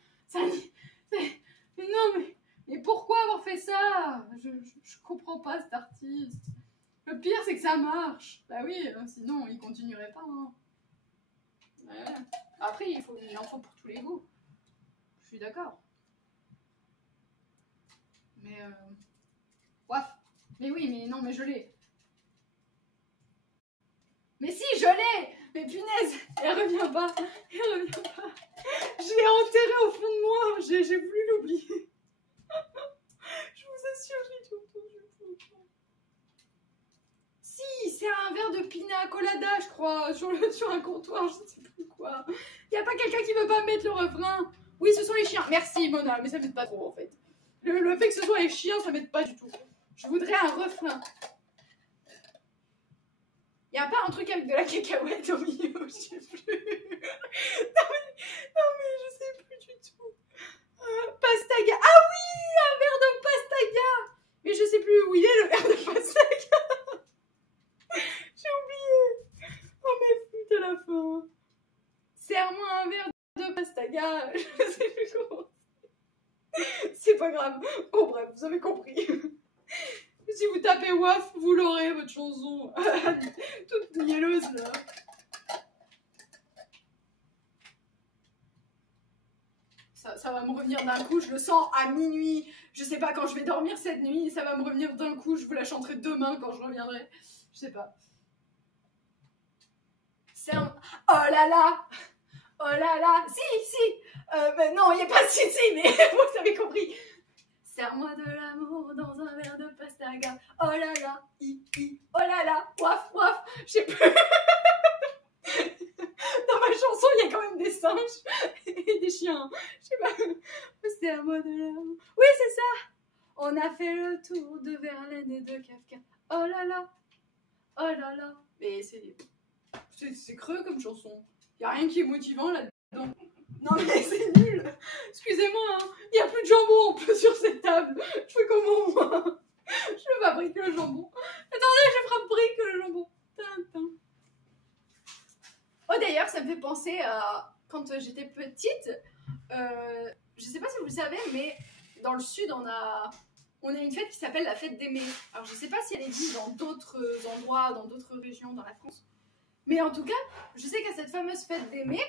Mais non, mais pourquoi avoir fait ça? Je comprends pas cet artiste. Le pire, c'est que ça marche. Bah oui, sinon, il continuerait pas. Hein. Ouais. Après, il en faut pour tous les goûts. Je suis d'accord. Mais waf. Mais oui, mais non, mais je l'ai. Mais si, je l'ai. Mais punaise, elle revient pas. Elle revient pas. Je l'ai enterrée au fond de moi. J'ai voulu l'oublier. Je vous assure, j'ai tout entendu. Si, c'est un verre de pina colada, je crois, sur un comptoir, je ne sais plus quoi. Y a pas quelqu'un qui veut pas mettre le refrain? Oui, ce sont les chiens. Merci, Mona, mais ça m'aide pas trop, en fait. Le fait que ce soit les chiens, ça m'aide pas du tout. Je voudrais un refrain. Y a pas un truc avec de la cacahuète au milieu? Je sais plus. Non, mais je sais plus du tout. Pastaga. Ah oui, un verre de pastaga. Mais je sais plus où il est, le verre de pastaga. J'ai oublié. Oh mais flûte à la fin. Serre-moi un verre de pastaga. Je sais plus comment. C'est pas grave. Bon bref, vous avez compris. Si vous tapez WAF, vous l'aurez, votre chanson. Toute mielleuse là. Ça va me revenir d'un coup, je le sens à minuit. Je sais pas quand je vais dormir cette nuit, ça va me revenir d'un coup. Je vous la chanterai demain quand je reviendrai. Je sais pas. C'est un... Oh là là. Oh là là. Si. Mais non, il n'y a pas si, mais vous avez compris. Serre-moi de l'amour dans un verre de pastaga. Oh là là. Oh là là. Waf, waf. Je sais plus. Dans ma chanson, il y a quand même des singes et des chiens. Je sais pas. Serre-moi de l'amour. Oui, c'est ça. On a fait le tour de Verlaine et de Kafka. Oh là là. Oh là là. Mais c'est creux comme chanson. Il n'y a rien qui est motivant là-dedans. Non mais c'est nul. Excusez-moi, hein. Il n'y a plus de jambon en plus sur cette table. Je fais comment moi? Je fabrique le jambon. Attendez, je fabrique le jambon. Tintin. Oh d'ailleurs, ça me fait penser à quand j'étais petite. Je sais pas si vous le savez, mais dans le sud, on a une fête qui s'appelle la fête des Mets. Alors je sais pas si elle existe dans d'autres endroits, dans d'autres régions dans la France. Mais en tout cas, je sais qu'à cette fameuse fête des Mets,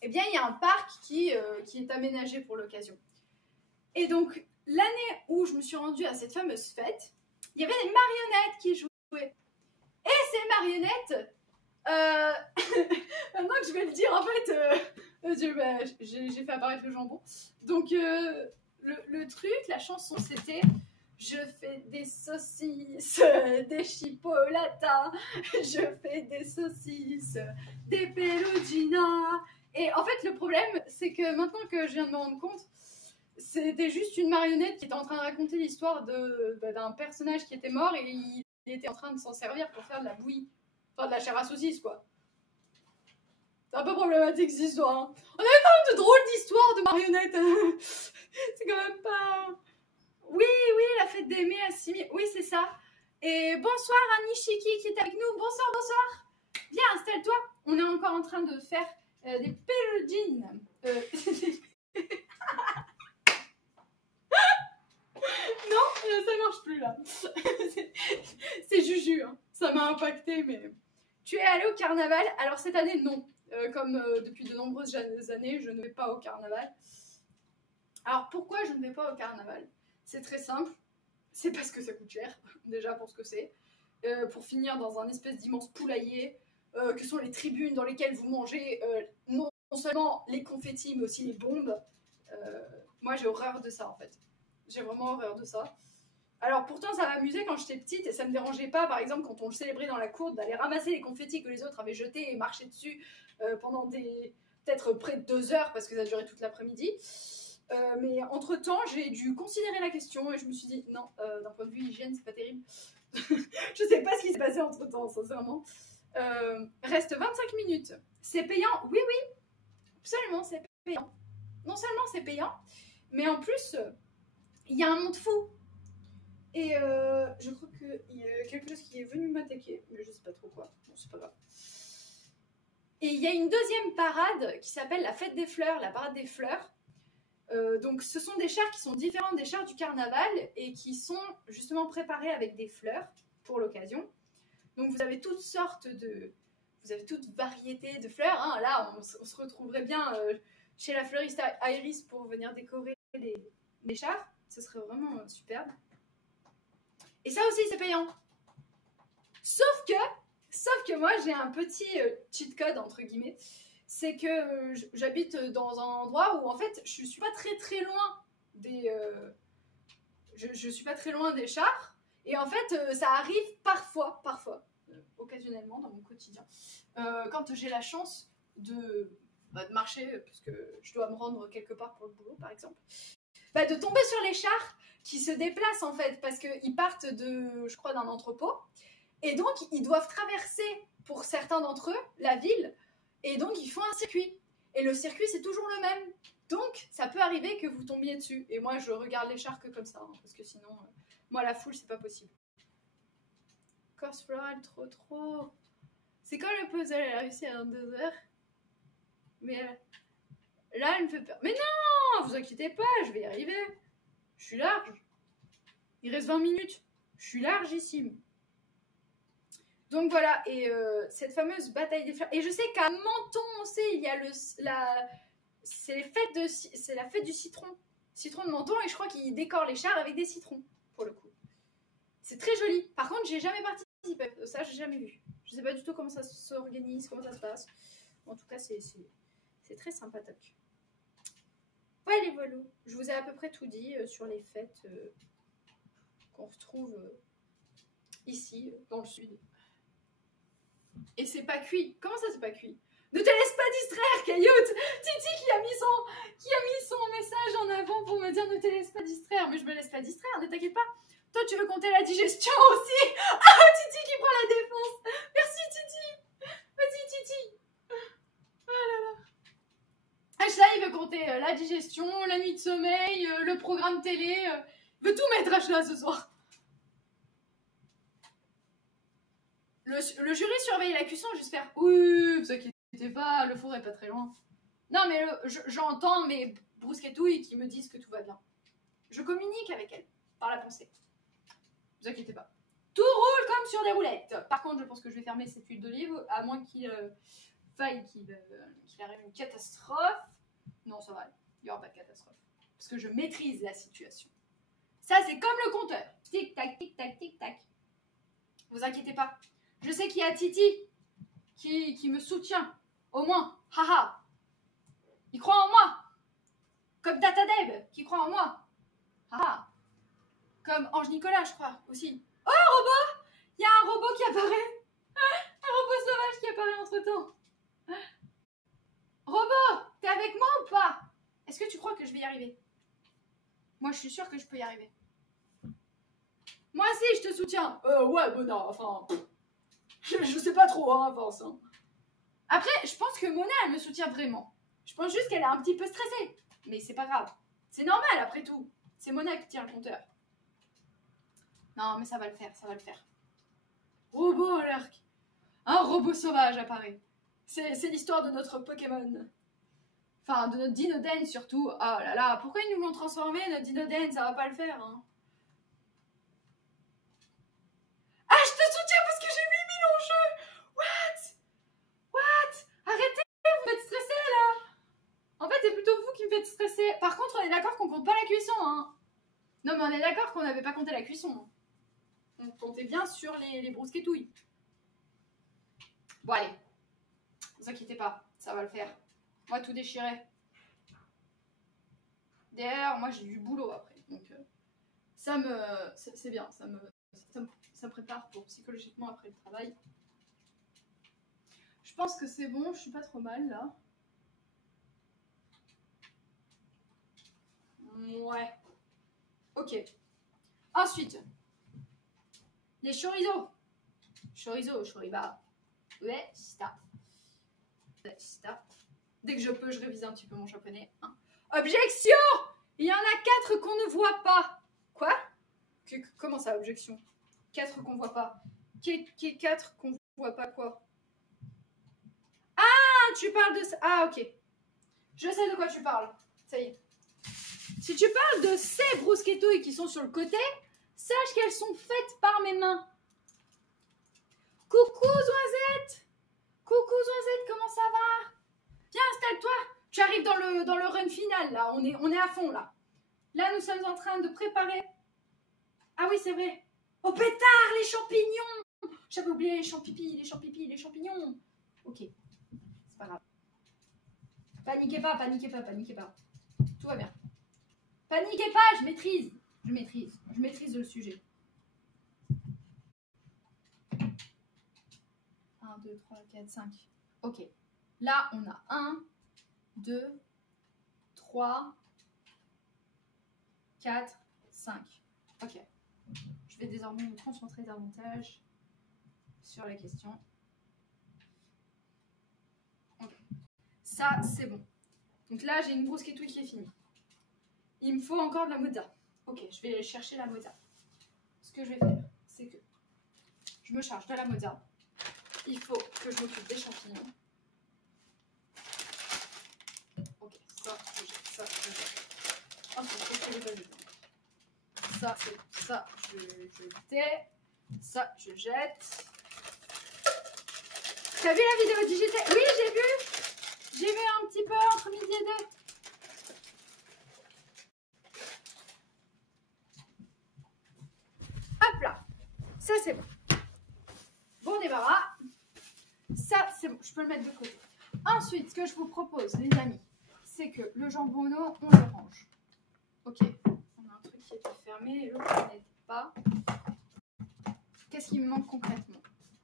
eh bien, il y a un parc qui est aménagé pour l'occasion. Et donc, l'année où je me suis rendue à cette fameuse fête, il y avait des marionnettes qui jouaient. Et ces marionnettes, Euh, Maintenant que je vais le dire, en fait, j'ai fait apparaître le jambon. Donc, le truc, la chanson, c'était je fais des saucisses, des chipolatas, je fais des saucisses, des pelodina. Et en fait, le problème, c'est que maintenant que je viens de me rendre compte, c'était juste une marionnette qui était en train de raconter l'histoire d'un personnage qui était mort et il était en train de s'en servir pour faire de la bouillie. Enfin, de la chair à saucisse, quoi. C'est un peu problématique, cette histoire. Hein. On avait quand même de drôles d'histoires de marionnettes. C'est quand même pas... Oui, la fête des mai à 6000. Oui, c'est ça. Et bonsoir à Nishiki qui est avec nous. Bonsoir. Viens, installe-toi. On est encore en train de faire des pelodines. Non, ça marche plus là. C'est Juju, hein. Ça m'a impacté, mais... Tu es allé au carnaval? Alors cette année, non. Comme depuis de nombreuses années, je ne vais pas au carnaval. Alors pourquoi je ne vais pas au carnaval? C'est très simple. C'est parce que ça coûte cher, déjà pour ce que c'est. Pour finir dans un espèce d'immense poulailler, que sont les tribunes dans lesquelles vous mangez non seulement les confettis, mais aussi les bombes. Moi, j'ai horreur de ça, en fait. J'ai vraiment horreur de ça. Alors pourtant ça m'amusait quand j'étais petite et ça me dérangeait pas, par exemple quand on le célébrait dans la cour, d'aller ramasser les confettis que les autres avaient jetés et marcher dessus pendant peut-être près de 2 heures parce que ça durait toute l'après-midi. Mais entre temps j'ai dû considérer la question et je me suis dit non, d'un point de vue hygiène c'est pas terrible. Je sais pas ce qui s'est passé entre temps, sincèrement. Reste 25 minutes. C'est payant? Oui, absolument c'est payant. Non seulement c'est payant, mais en plus il y a un monde fou. Et je crois qu'il y a quelque chose qui est venu m'attaquer, mais je sais pas trop quoi. Bon, c'est pas grave. Et il y a une deuxième parade qui s'appelle la fête des fleurs, la parade des fleurs. Donc ce sont des chars qui sont différents des chars du carnaval et qui sont justement préparés avec des fleurs pour l'occasion. Donc vous avez toutes sortes de... Vous avez toute variété de fleurs. Hein. Là, on se retrouverait bien chez la fleuriste Iris pour venir décorer les chars. Ce serait vraiment superbe. Et ça aussi, c'est payant. Sauf que moi, j'ai un petit cheat code, entre guillemets. C'est que j'habite dans un endroit où, en fait, je suis pas très loin des... je suis pas très loin des chars. Et en fait, ça arrive parfois, occasionnellement dans mon quotidien. Quand j'ai la chance de marcher, parce que je dois me rendre quelque part pour le boulot, par exemple, de tomber sur les chars qui se déplacent en fait parce qu'ils partent je crois, d'un entrepôt et donc ils doivent traverser pour certains d'entre eux la ville et donc ils font un circuit et le circuit c'est toujours le même donc ça peut arriver que vous tombiez dessus et moi je regarde les chars que comme ça hein, parce que sinon moi la foule c'est pas possible. Corse Floral trop c'est quand le puzzle elle a réussi à 22h mais là elle me fait peur mais non vous inquiétez pas je vais y arriver. Je suis large. Il reste 20 minutes. Je suis largissime. Donc voilà, et cette fameuse bataille des fleurs. Et je sais qu'à Menton, on sait, il y a c'est la fête du citron. Citron de Menton, et je crois qu'ils décorent les chars avec des citrons, pour le coup. C'est très joli. Par contre, j'ai jamais participé. Ça, j'ai jamais vu. Je sais pas du tout comment ça s'organise, comment ça se passe. En tout cas, c'est très sympathique. Ouais, les volos. Je vous ai à peu près tout dit sur les fêtes qu'on retrouve ici, dans le sud. Et c'est pas cuit. Comment ça, c'est pas cuit? Ne te laisse pas distraire, Cailloute. Titi qui a mis son message en avant pour me dire ne te laisse pas distraire. Mais je me laisse pas distraire, ne t'inquiète pas. Toi, tu veux compter la digestion aussi? Ah, Titi qui prend la défense. Merci, Titi. Vas-y, Titi. Oh là là. Ashla, il veut compter la digestion, la nuit de sommeil, le programme télé. Il veut tout mettre, Ashla, ce soir. Le jury surveille la cuisson, j'espère. Oui, vous inquiétez pas, le four est pas très loin. Non, mais j'entends mes brousquetouilles qui me disent que tout va bien. Je communique avec elles, par la pensée. Vous inquiétez pas. Tout roule comme sur des roulettes. Par contre, je pense que je vais fermer cette huile d'olive, à moins qu'il faille qu'il arrive une catastrophe. Non, ça va, il n'y aura pas de catastrophe. Parce que je maîtrise la situation. Ça, c'est comme le compteur. Tic-tac, tic-tac, tic-tac. Vous inquiétez pas. Je sais qu'il y a Titi qui me soutient. Au moins. Haha. Il croit en moi. Comme DataDeb qui croit en moi. Haha. Comme Ange Nicolas, je crois, aussi. Oh, un robot! Il y a un robot qui apparaît. Un robot sauvage qui apparaît entre-temps. Robot, t'es avec moi ou pas? Est-ce que tu crois que je vais y arriver? Moi, je suis sûre que je peux y arriver. Moi aussi, je te soutiens. Ouais, bon, non, enfin... Je sais pas trop, hein, à force. Hein. Après, je pense que Mona, elle me soutient vraiment. Je pense juste qu'elle est un petit peu stressée. Mais c'est pas grave. C'est normal, après tout. C'est Mona qui tient le compteur. Non, mais ça va le faire, ça va le faire. Robot alerte. Un robot sauvage apparaît. C'est l'histoire de notre Pokémon. Enfin, de notre Dinoden surtout. Oh là là, pourquoi ils nous l'ont transformé, notre Dinoden? Ça va pas le faire, hein. Ah, je te soutiens parce que j'ai 8000 en jeu. What? Arrêtez, vous me faites stresser, là. En fait, c'est plutôt vous qui me faites stresser. Par contre, on est d'accord qu'on compte pas la cuisson, hein. Non, mais on est d'accord qu'on n'avait pas compté la cuisson. On comptait bien sur les brousquetouilles. Bon, allez. Ne vous inquiétez pas, ça va le faire. On va tout déchirer. D'ailleurs, moi, j'ai du boulot après. Donc, c'est bien. Ça me prépare pour psychologiquement après le travail. Je pense que c'est bon. Je suis pas trop mal, là. Ouais. Ok. Ensuite, les chorizo. Chorizo, choriba. Ouais, sta. Dès que je peux, je révise un petit peu mon japonais. Hein. Objection! Il y en a 4 qu'on ne voit pas. Quoi? Comment ça, objection? 4 qu'on voit pas. 4 qu'on voit pas quoi? Ah, tu parles de ça. Ah, ok. Je sais de quoi tu parles. Ça y est. Si tu parles de ces brousquetouilles qui sont sur le côté, sache qu'elles sont faites par mes mains. Coucou, Zoisette! Coucou, Zoisette, comment ça va? Viens, installe-toi. Tu arrives dans le run final, là. On est à fond, là. Là, nous sommes en train de préparer... Ah oui, c'est vrai. Oh, pétard, les champignons! J'avais oublié les champignons. Ok. C'est pas grave. Paniquez pas. Tout va bien. Paniquez pas, je maîtrise le sujet. 1, 2, 3, 4, 5. Ok. Là, on a 1, 2, 3, 4, 5. Ok. Je vais désormais me concentrer davantage sur la question. Okay. Ça, c'est bon. Donc là, j'ai une brousquetouille qui est finie. Il me faut encore de la mozza. Ok, je vais aller chercher la mozza. Ce que je vais faire, c'est que je me charge de la mozza. Il faut que je m'occupe des champignons. Ok, ça, je jette, ça, je jette. Ensuite, qu'est-ce que je vais jeter? Ça, je tais. Ça, je jette. T'as vu la vidéo digitale? Oui, j'ai vu. J'ai vu un petit peu entre midi et 2. Hop là. Ça, c'est bon. Bon débarras. Ça, c'est bon. Je peux le mettre de côté. Ensuite, ce que je vous propose, les amis, c'est que le jambonneau, on le range. Ok. On a un truc qui était fermé et l'autre n'était pas. Qu'est-ce qui me manque concrètement?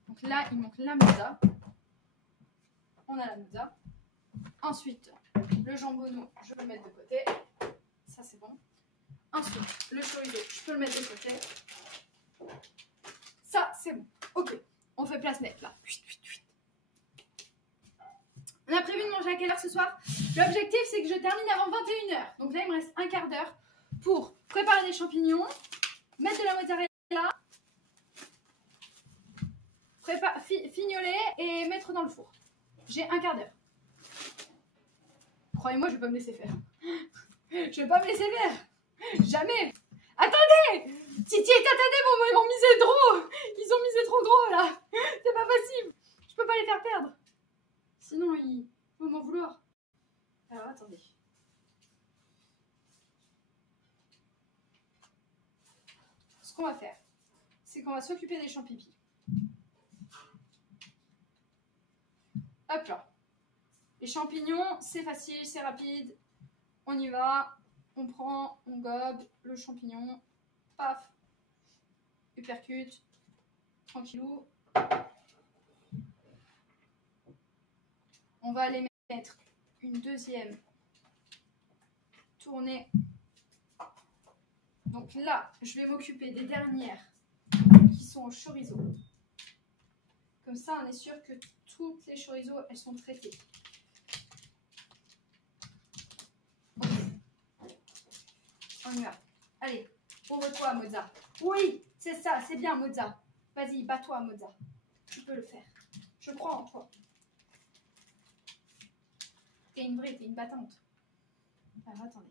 Donc là, il manque la mozza. On a la mozza. Ensuite, le jambonneau, je peux le mettre de côté. Ça, c'est bon. Ensuite, le chorizo, je peux le mettre de côté. Ça, c'est bon. Ok. On fait place nette, là. On a prévu de manger à quelle heure ce soir? L'objectif, c'est que je termine avant 21 h. Donc là, il me reste un quart d'heure pour préparer les champignons, mettre de la mozzarella, fignoler et mettre dans le four. J'ai un quart d'heure. Croyez-moi, je vais pas me laisser faire. Je vais pas me laisser faire. Jamais. Attendez! Titi et Tatadem m'ont misé trop. Ils ont misé trop gros, là. C'est pas possible. Je peux pas les faire perdre. Sinon, ils vont m'en vouloir. Alors, attendez. Ce qu'on va faire, c'est qu'on va s'occuper des champignons. Hop là. Les champignons, c'est facile, c'est rapide. On y va. On prend, on gobe le champignon. Paf. Uppercut. Tranquillou. On va aller mettre une deuxième tournée. Donc là, je vais m'occuper des dernières qui sont au chorizo. Comme ça, on est sûr que toutes les chorizo, elles sont traitées. Okay. On y va. Allez, ouvre-toi, Mozza. Oui, c'est ça, c'est bien, Mozza. Vas-y, bats-toi, Mozza. Tu peux le faire. Je crois en toi. T'es une vraie, t'es une battante. Alors, attendez.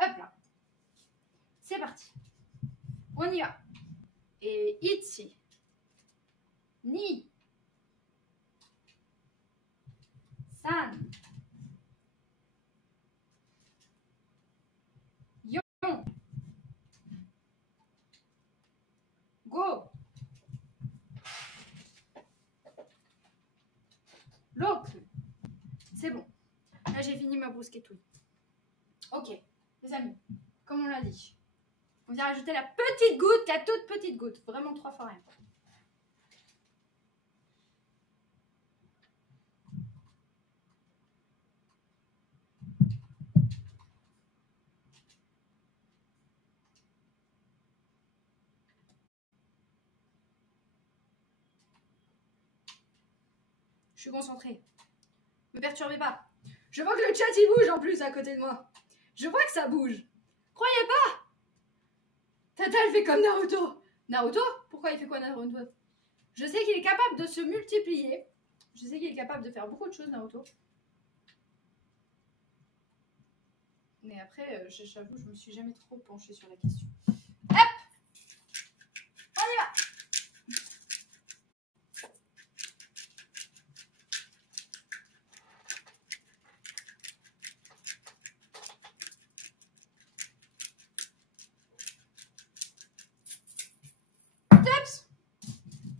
Hop là. C'est parti. On y va. Et ici. Ni. San. Yon. Go. L'autre. C'est bon. Là, j'ai fini ma bruschetouille. Ok, les amis, comme on l'a dit, on vient rajouter la petite goutte, la toute petite goutte. Vraiment 3 fois rien. Je suis concentrée. Me perturbez pas. Je vois que le chat il bouge en plus à côté de moi. Je vois que ça bouge. Croyez pas. Tata elle fait comme Naruto. Naruto? Pourquoi il fait quoi Naruto? Je sais qu'il est capable de se multiplier. Je sais qu'il est capable de faire beaucoup de choses Naruto. Mais après, j'avoue, je me suis jamais trop penchée sur la question. Hop! On y va!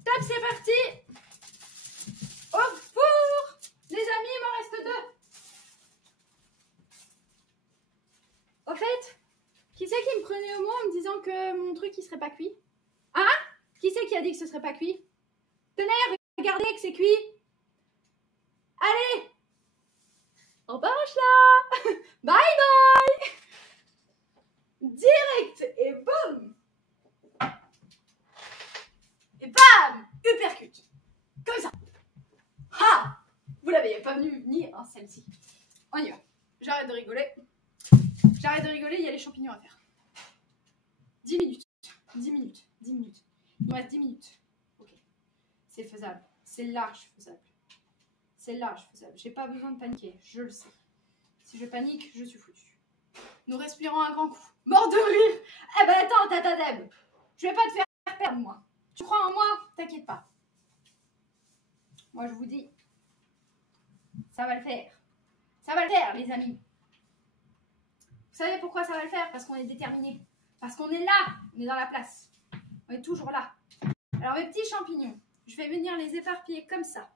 Top, c'est parti. Au four. Les amis, il m'en reste 2. Au fait, qui c'est qui me prenait au mot en me disant que mon truc il serait pas cuit? Hein? Qui c'est qui a dit que ce serait pas cuit? Tenez, regardez que c'est cuit. Allez, on marche là. Bye bye. Direct et boum. Et bam! Uppercut. Comme ça. Ha! Vous l'avez pas venu venir, hein, celle-ci. On y va. J'arrête de rigoler. J'arrête de rigoler, il y a les champignons à faire. 10 minutes. 10 minutes. 10 minutes. Il me reste 10 minutes. Ok. C'est faisable. C'est large faisable. C'est large faisable. J'ai pas besoin de paniquer. Je le sais. Si je panique, je suis foutue. Nous respirons un grand coup. Mort de rire. Eh ben attends, Tata Deb. Je vais pas te faire perdre, moi. Tu crois en moi? T'inquiète pas. Moi, je vous dis, ça va le faire. Ça va le faire, les amis. Vous savez pourquoi ça va le faire? Parce qu'on est déterminés. Parce qu'on est là. On est dans la place. On est toujours là. Alors, mes petits champignons, je vais venir les éparpiller comme ça.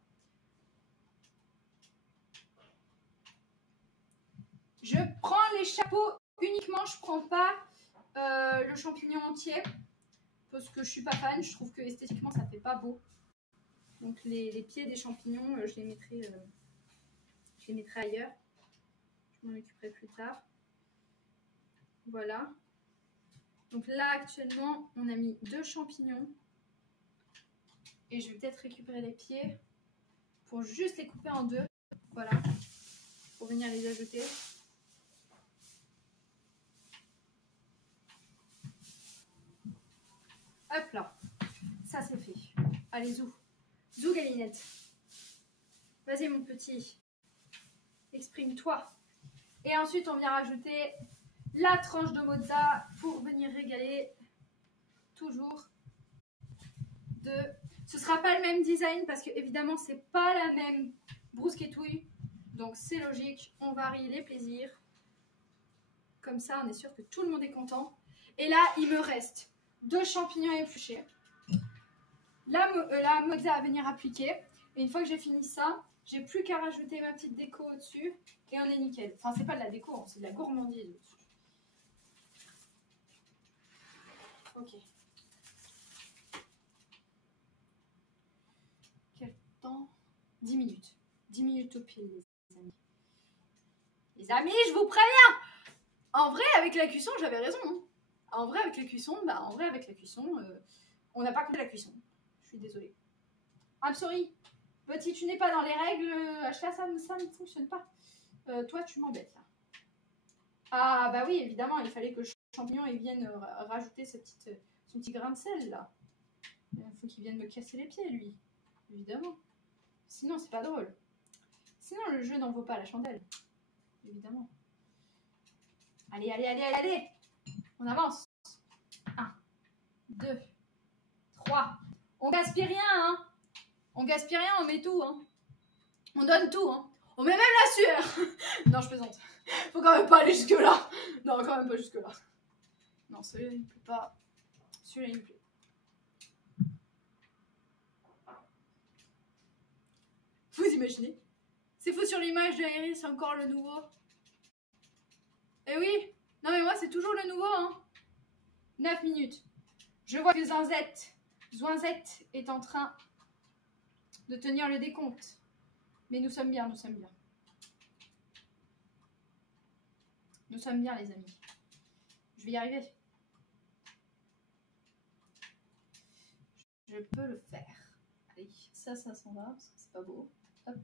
Je prends les chapeaux uniquement. Je ne prends pas le champignon entier. Parce que je suis pas fan. Je trouve que esthétiquement, ça fait pas beau. Donc, les pieds des champignons, je les mettrai ailleurs. Je m'en occuperai plus tard. Voilà. Donc là, actuellement, on a mis 2 champignons. Et je vais peut-être récupérer les pieds pour juste les couper en 2. Voilà. Pour venir les ajouter. Hop là. Ça, c'est fait. Allez, zou. Zou, Galinette. Vas-y, mon petit. Exprime-toi. Et ensuite, on vient rajouter la tranche de mozza pour venir régaler toujours de... Ce sera pas le même design parce que évidemment c'est pas la même bruschetouille, donc c'est logique, on varie les plaisirs. Comme ça, on est sûr que tout le monde est content. Et là, il me reste 2 champignons épluchés. la mozza à venir appliquer. Et une fois que j'ai fini ça, j'ai plus qu'à rajouter ma petite déco au-dessus et on est nickel. Enfin, c'est pas de la déco, hein, c'est de la gourmandise au-dessus. Ok. Quel temps? 10 minutes. 10 minutes au pile, les amis. Les amis, je vous préviens! En vrai, avec la cuisson, j'avais raison. Hein. En vrai, avec la cuisson, on n'a pas compris la cuisson. Je suis désolée. I'm sorry. Petit, tu n'es pas dans les règles. Ashla, ça ne fonctionne pas. Toi, tu m'embêtes là. Ah, bah oui, évidemment, il fallait que le champignon il vienne rajouter son petit grain de sel là. Il faut qu'il vienne me casser les pieds, lui. Évidemment. Sinon, c'est pas drôle. Sinon, le jeu n'en vaut pas la chandelle. Évidemment. Allez, allez, allez, allez, allez. On avance. 1, 2, 3. On gaspille rien, hein. On gaspille rien, on met tout, hein. On donne tout, hein. On met même la sueur. Non, je plaisante. Faut quand même pas aller jusque-là. Non, quand même pas jusque-là. Non, celui-là, il me plaît pas. Celui-là, il me plaît. Vous imaginez? C'est faux sur l'image de Iris, c'est encore le nouveau. Eh oui. Non, mais moi, c'est toujours le nouveau, hein. 9 minutes. Je vois que Zoinzette est en train de tenir le décompte. Mais nous sommes bien, nous sommes bien. Nous sommes bien, les amis. Je vais y arriver. Je peux le faire. Allez, ça s'en va, parce que c'est pas beau. Hop.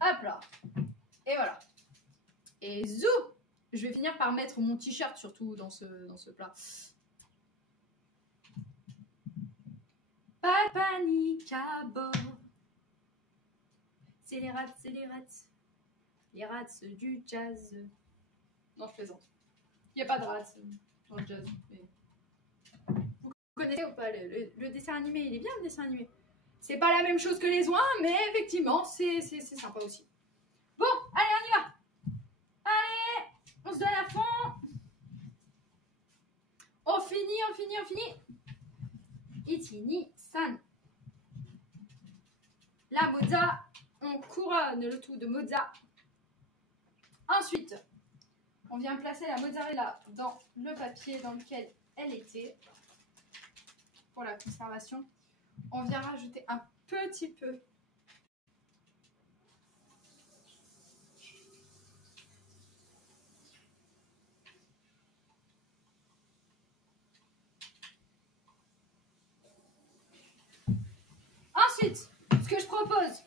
Hop là. Et voilà. Et zou! Je vais finir par mettre mon t-shirt surtout dans ce plat. Pas de panique à bord. C'est les rats, c'est les rats. Les rats du jazz. Non, je plaisante. Il n'y a pas de rats dans le jazz. Mais... Vous connaissez ou pas le dessin animé? Il est bien, le dessin animé. C'est pas la même chose que les oins, mais effectivement, c'est sympa aussi. Bon, allez, on y va. Allez, on se donne à fond. On finit, on finit, on finit. Itini san. La mozza, on couronne le tout de mozza. Ensuite, on vient placer la mozzarella dans le papier dans lequel elle était pour la conservation. On vient rajouter un petit peu Ensuite, ce que je propose,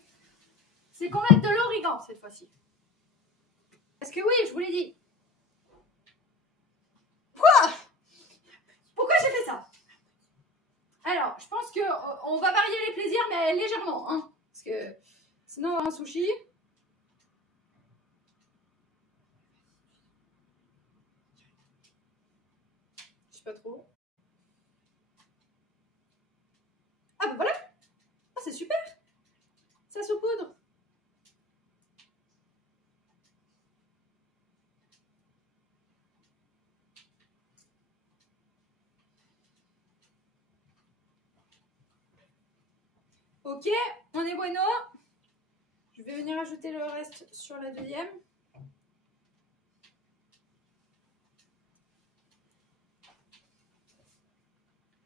c'est qu'on mette de l'origan cette fois-ci. Parce que oui, je vous l'ai dit. Quoi? Pourquoi j'ai fait ça? Alors, je pense qu'on va varier les plaisirs, mais légèrement. Hein, parce que sinon, un sushi... Je sais pas trop. Ah bah voilà. Ah, c'est super. Ça saupoudre. Ok, on est bueno. Je vais venir ajouter le reste sur la deuxième.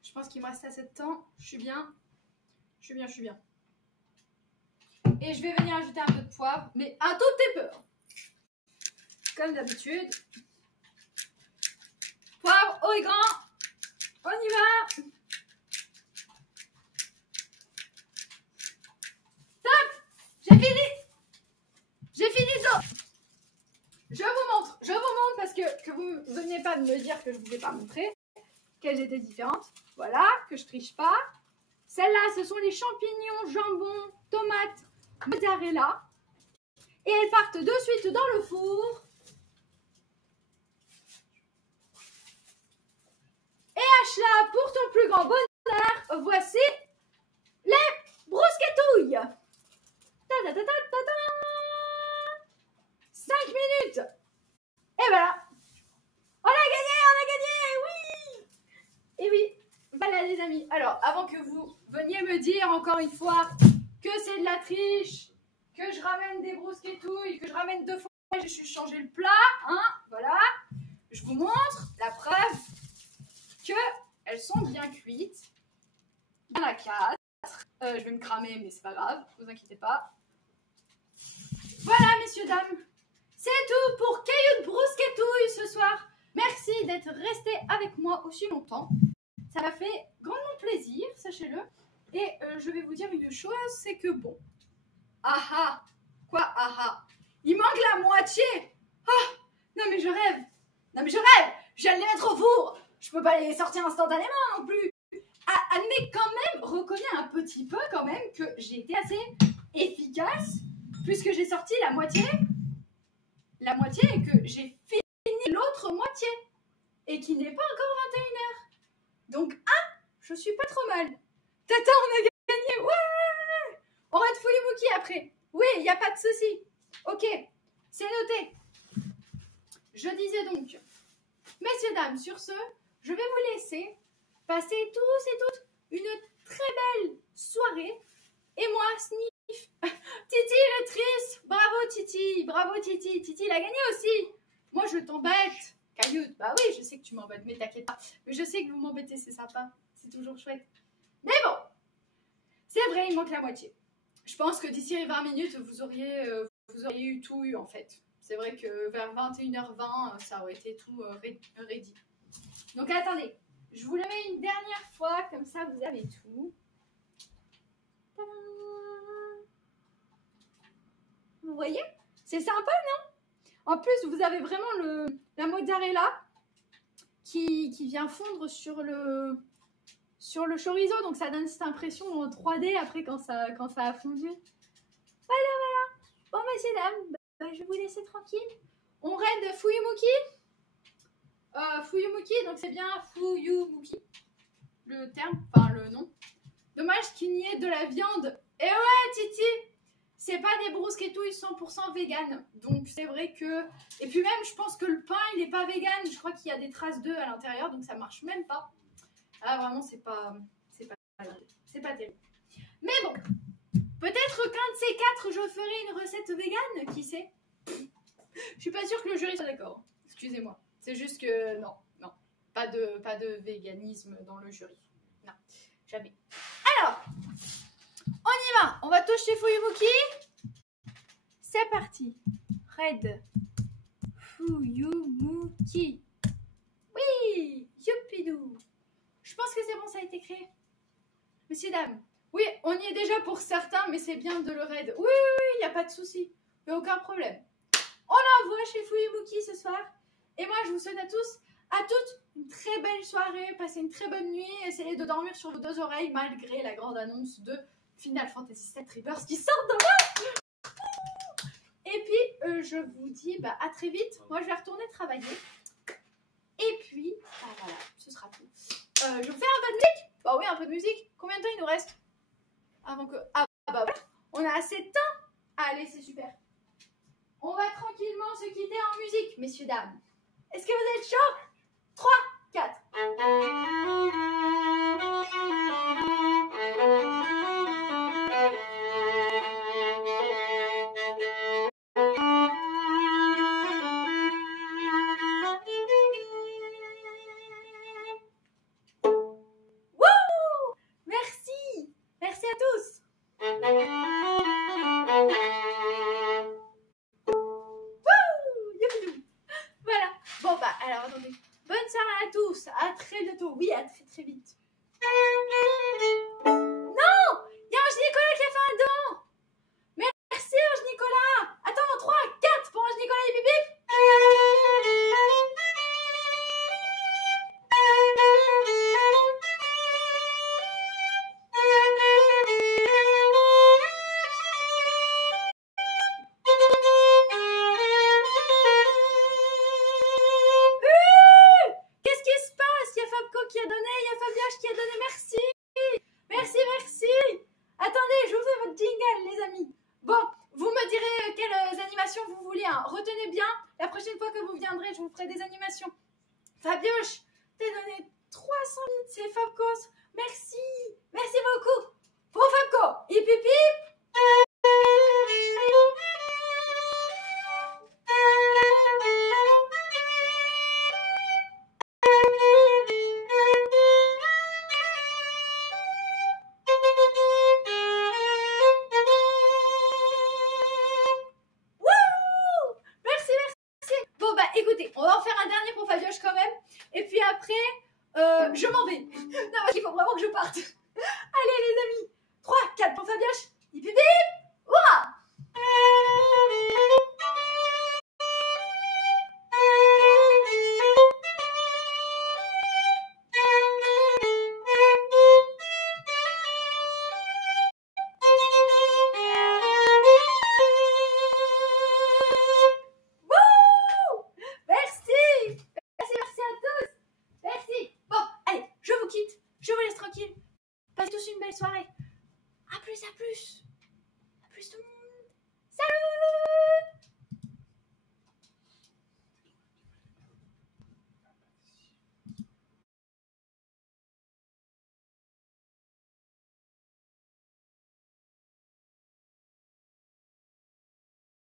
Je pense qu'il me reste assez de temps. Je suis bien. Je suis bien, je suis bien. Et je vais venir ajouter un peu de poivre, mais un tout petit peu. Comme d'habitude. Poivre, origan. On y va. Top. J'ai fini. J'ai fini tout. Je vous montre parce que vous ne veniez pas de me dire que je ne vous ai pas montré qu'elles étaient différentes. Voilà, que je triche pas. Celles-là, ce sont les champignons, jambon, tomates, mozzarella. Et elles partent de suite dans le four. Et Ashla, pour ton plus grand bonheur, voici les brousquetouilles. 5 minutes. Et voilà. On a gagné, oui. Et oui, parti. Alors, avant que vous veniez me dire encore une fois que c'est de la triche, que je ramène des brousquetouilles, que je ramène 2 fois, j'ai juste changé le plat, hein, voilà. Je vous montre la preuve qu'elles sont bien cuites. Il y en a 4. Je vais me cramer, mais c'est pas grave, ne vous inquiétez pas. Voilà, messieurs, dames. C'est tout pour Cailloux de brousquetouille ce soir. Merci d'être restés avec moi aussi longtemps. Ça m'a fait grandement plaisir, sachez-le. Et je vais vous dire une chose, c'est que bon. Ah ah. Quoi ah ah? Il manque la moitié. Ah. Non mais je rêve. Non mais je rêve. Je vais les mettre au four. Je peux pas les sortir instantanément non plus. Ah, mais quand même, reconnais un petit peu quand même que j'ai été assez efficace puisque j'ai sorti la moitié et que j'ai fini l'autre moitié et qu'il n'est pas encore 21h. Donc, je suis pas trop mal. Tata, on a gagné. Ouais. On rate Fuyumuki après. Oui, il n'y a pas de souci. Ok, c'est noté. Je disais donc, messieurs, dames, sur ce, je vais vous laisser passer tous et toutes une très belle soirée. Et moi, Sniff, Titi le triste, bravo Titi, bravo Titi, Titi l'a gagné aussi. Moi je t'embête, Cailloux, bah oui, je sais que tu m'embêtes, mais t'inquiète pas. Mais je sais que vous m'embêtez, c'est sympa, c'est toujours chouette. Mais bon, c'est vrai, il manque la moitié. Je pense que d'ici les 20 minutes, vous auriez eu tout eu en fait. C'est vrai que vers 21h20, ça aurait été tout ready. Donc attendez, je vous le mets une dernière fois, comme ça vous avez tout. Vous voyez? C'est sympa, non? En plus, vous avez vraiment la mozzarella qui vient fondre sur le chorizo. Donc, ça donne cette impression en 3D après quand ça a fondu. Voilà. Bon, messieurs, dames, je vais vous laisser tranquille. On raid Fuyumuki. Fuyumuki, donc c'est bien Fuyumuki. Le terme, enfin le nom. Dommage qu'il n'y ait de la viande. Et ouais, Titi! C'est pas des brousquetouilles 100% vegan. Donc c'est vrai que... Et puis même, je pense que le pain, il est pas vegan. Je crois qu'il y a des traces d'œufs à l'intérieur. Donc ça marche même pas. Ah, vraiment, c'est pas terrible. Mais bon. Peut-être qu'un de ces 4, je ferai une recette vegan. Qui sait? Je suis pas sûre que le jury soit d'accord. Excusez-moi. C'est juste que... Non. Pas de véganisme dans le jury. Non. Jamais. Alors... On y va, on va toucher Fuyumuki. C'est parti. Raid Fuyumuki. Oui, youpidou. Je pense que c'est bon, ça a été créé. Messieurs, dames, oui, on y est déjà pour certains, mais c'est bien de le raid. Oui, il n'y a pas de souci. Il n'y a aucun problème. On envoie chez Fuyumuki ce soir. Et moi, je vous souhaite à toutes, une très belle soirée. Passez une très bonne nuit. Essayez de dormir sur vos 2 oreilles, malgré la grande annonce de Final Fantasy VII Rebirth qui sort demain. Et puis, je vous dis à très vite. Moi, je vais retourner travailler. Et puis, voilà, ce sera tout. Je vous fais un peu de musique. Bah oui, un peu de musique. Combien de temps il nous reste avant que... Ah bah ouais. On a assez de temps. Allez, c'est super. On va tranquillement se quitter en musique, messieurs, dames. Est-ce que vous êtes chaud? 3, 4. Merci à tous. Voilà. Bon alors attendez. Bonne soirée à tous. À très bientôt. Oui, à très très vite. Non, il y a Ange Nicolas qui a fait un don. Merci Ange Nicolas. Attends, 3, 4 pour Ange Nicolas et Bibi. Retenez bien, la prochaine fois que vous viendrez, je vous ferai des animations. Fabioche, t'es donné 300 000, c'est Fabcos. Merci. Merci beaucoup. Pour Fabco. Hip hip hip. Wouh! Merci, merci. Bon, bah écoutez, on va en faire un dernier pour Fabioche quand même. Et puis après, je m'en vais. Non, parce qu'il faut vraiment que je parte. Allez, les amis. 3, 4 pour Fabioche. Hip hip hip. Ouah! Wouh! Merci. Merci, merci à tous. Merci. Bon, allez, je vous quitte. Je vous laisse tranquille. Passez tous une belle soirée. À plus, à plus. À plus tout le monde.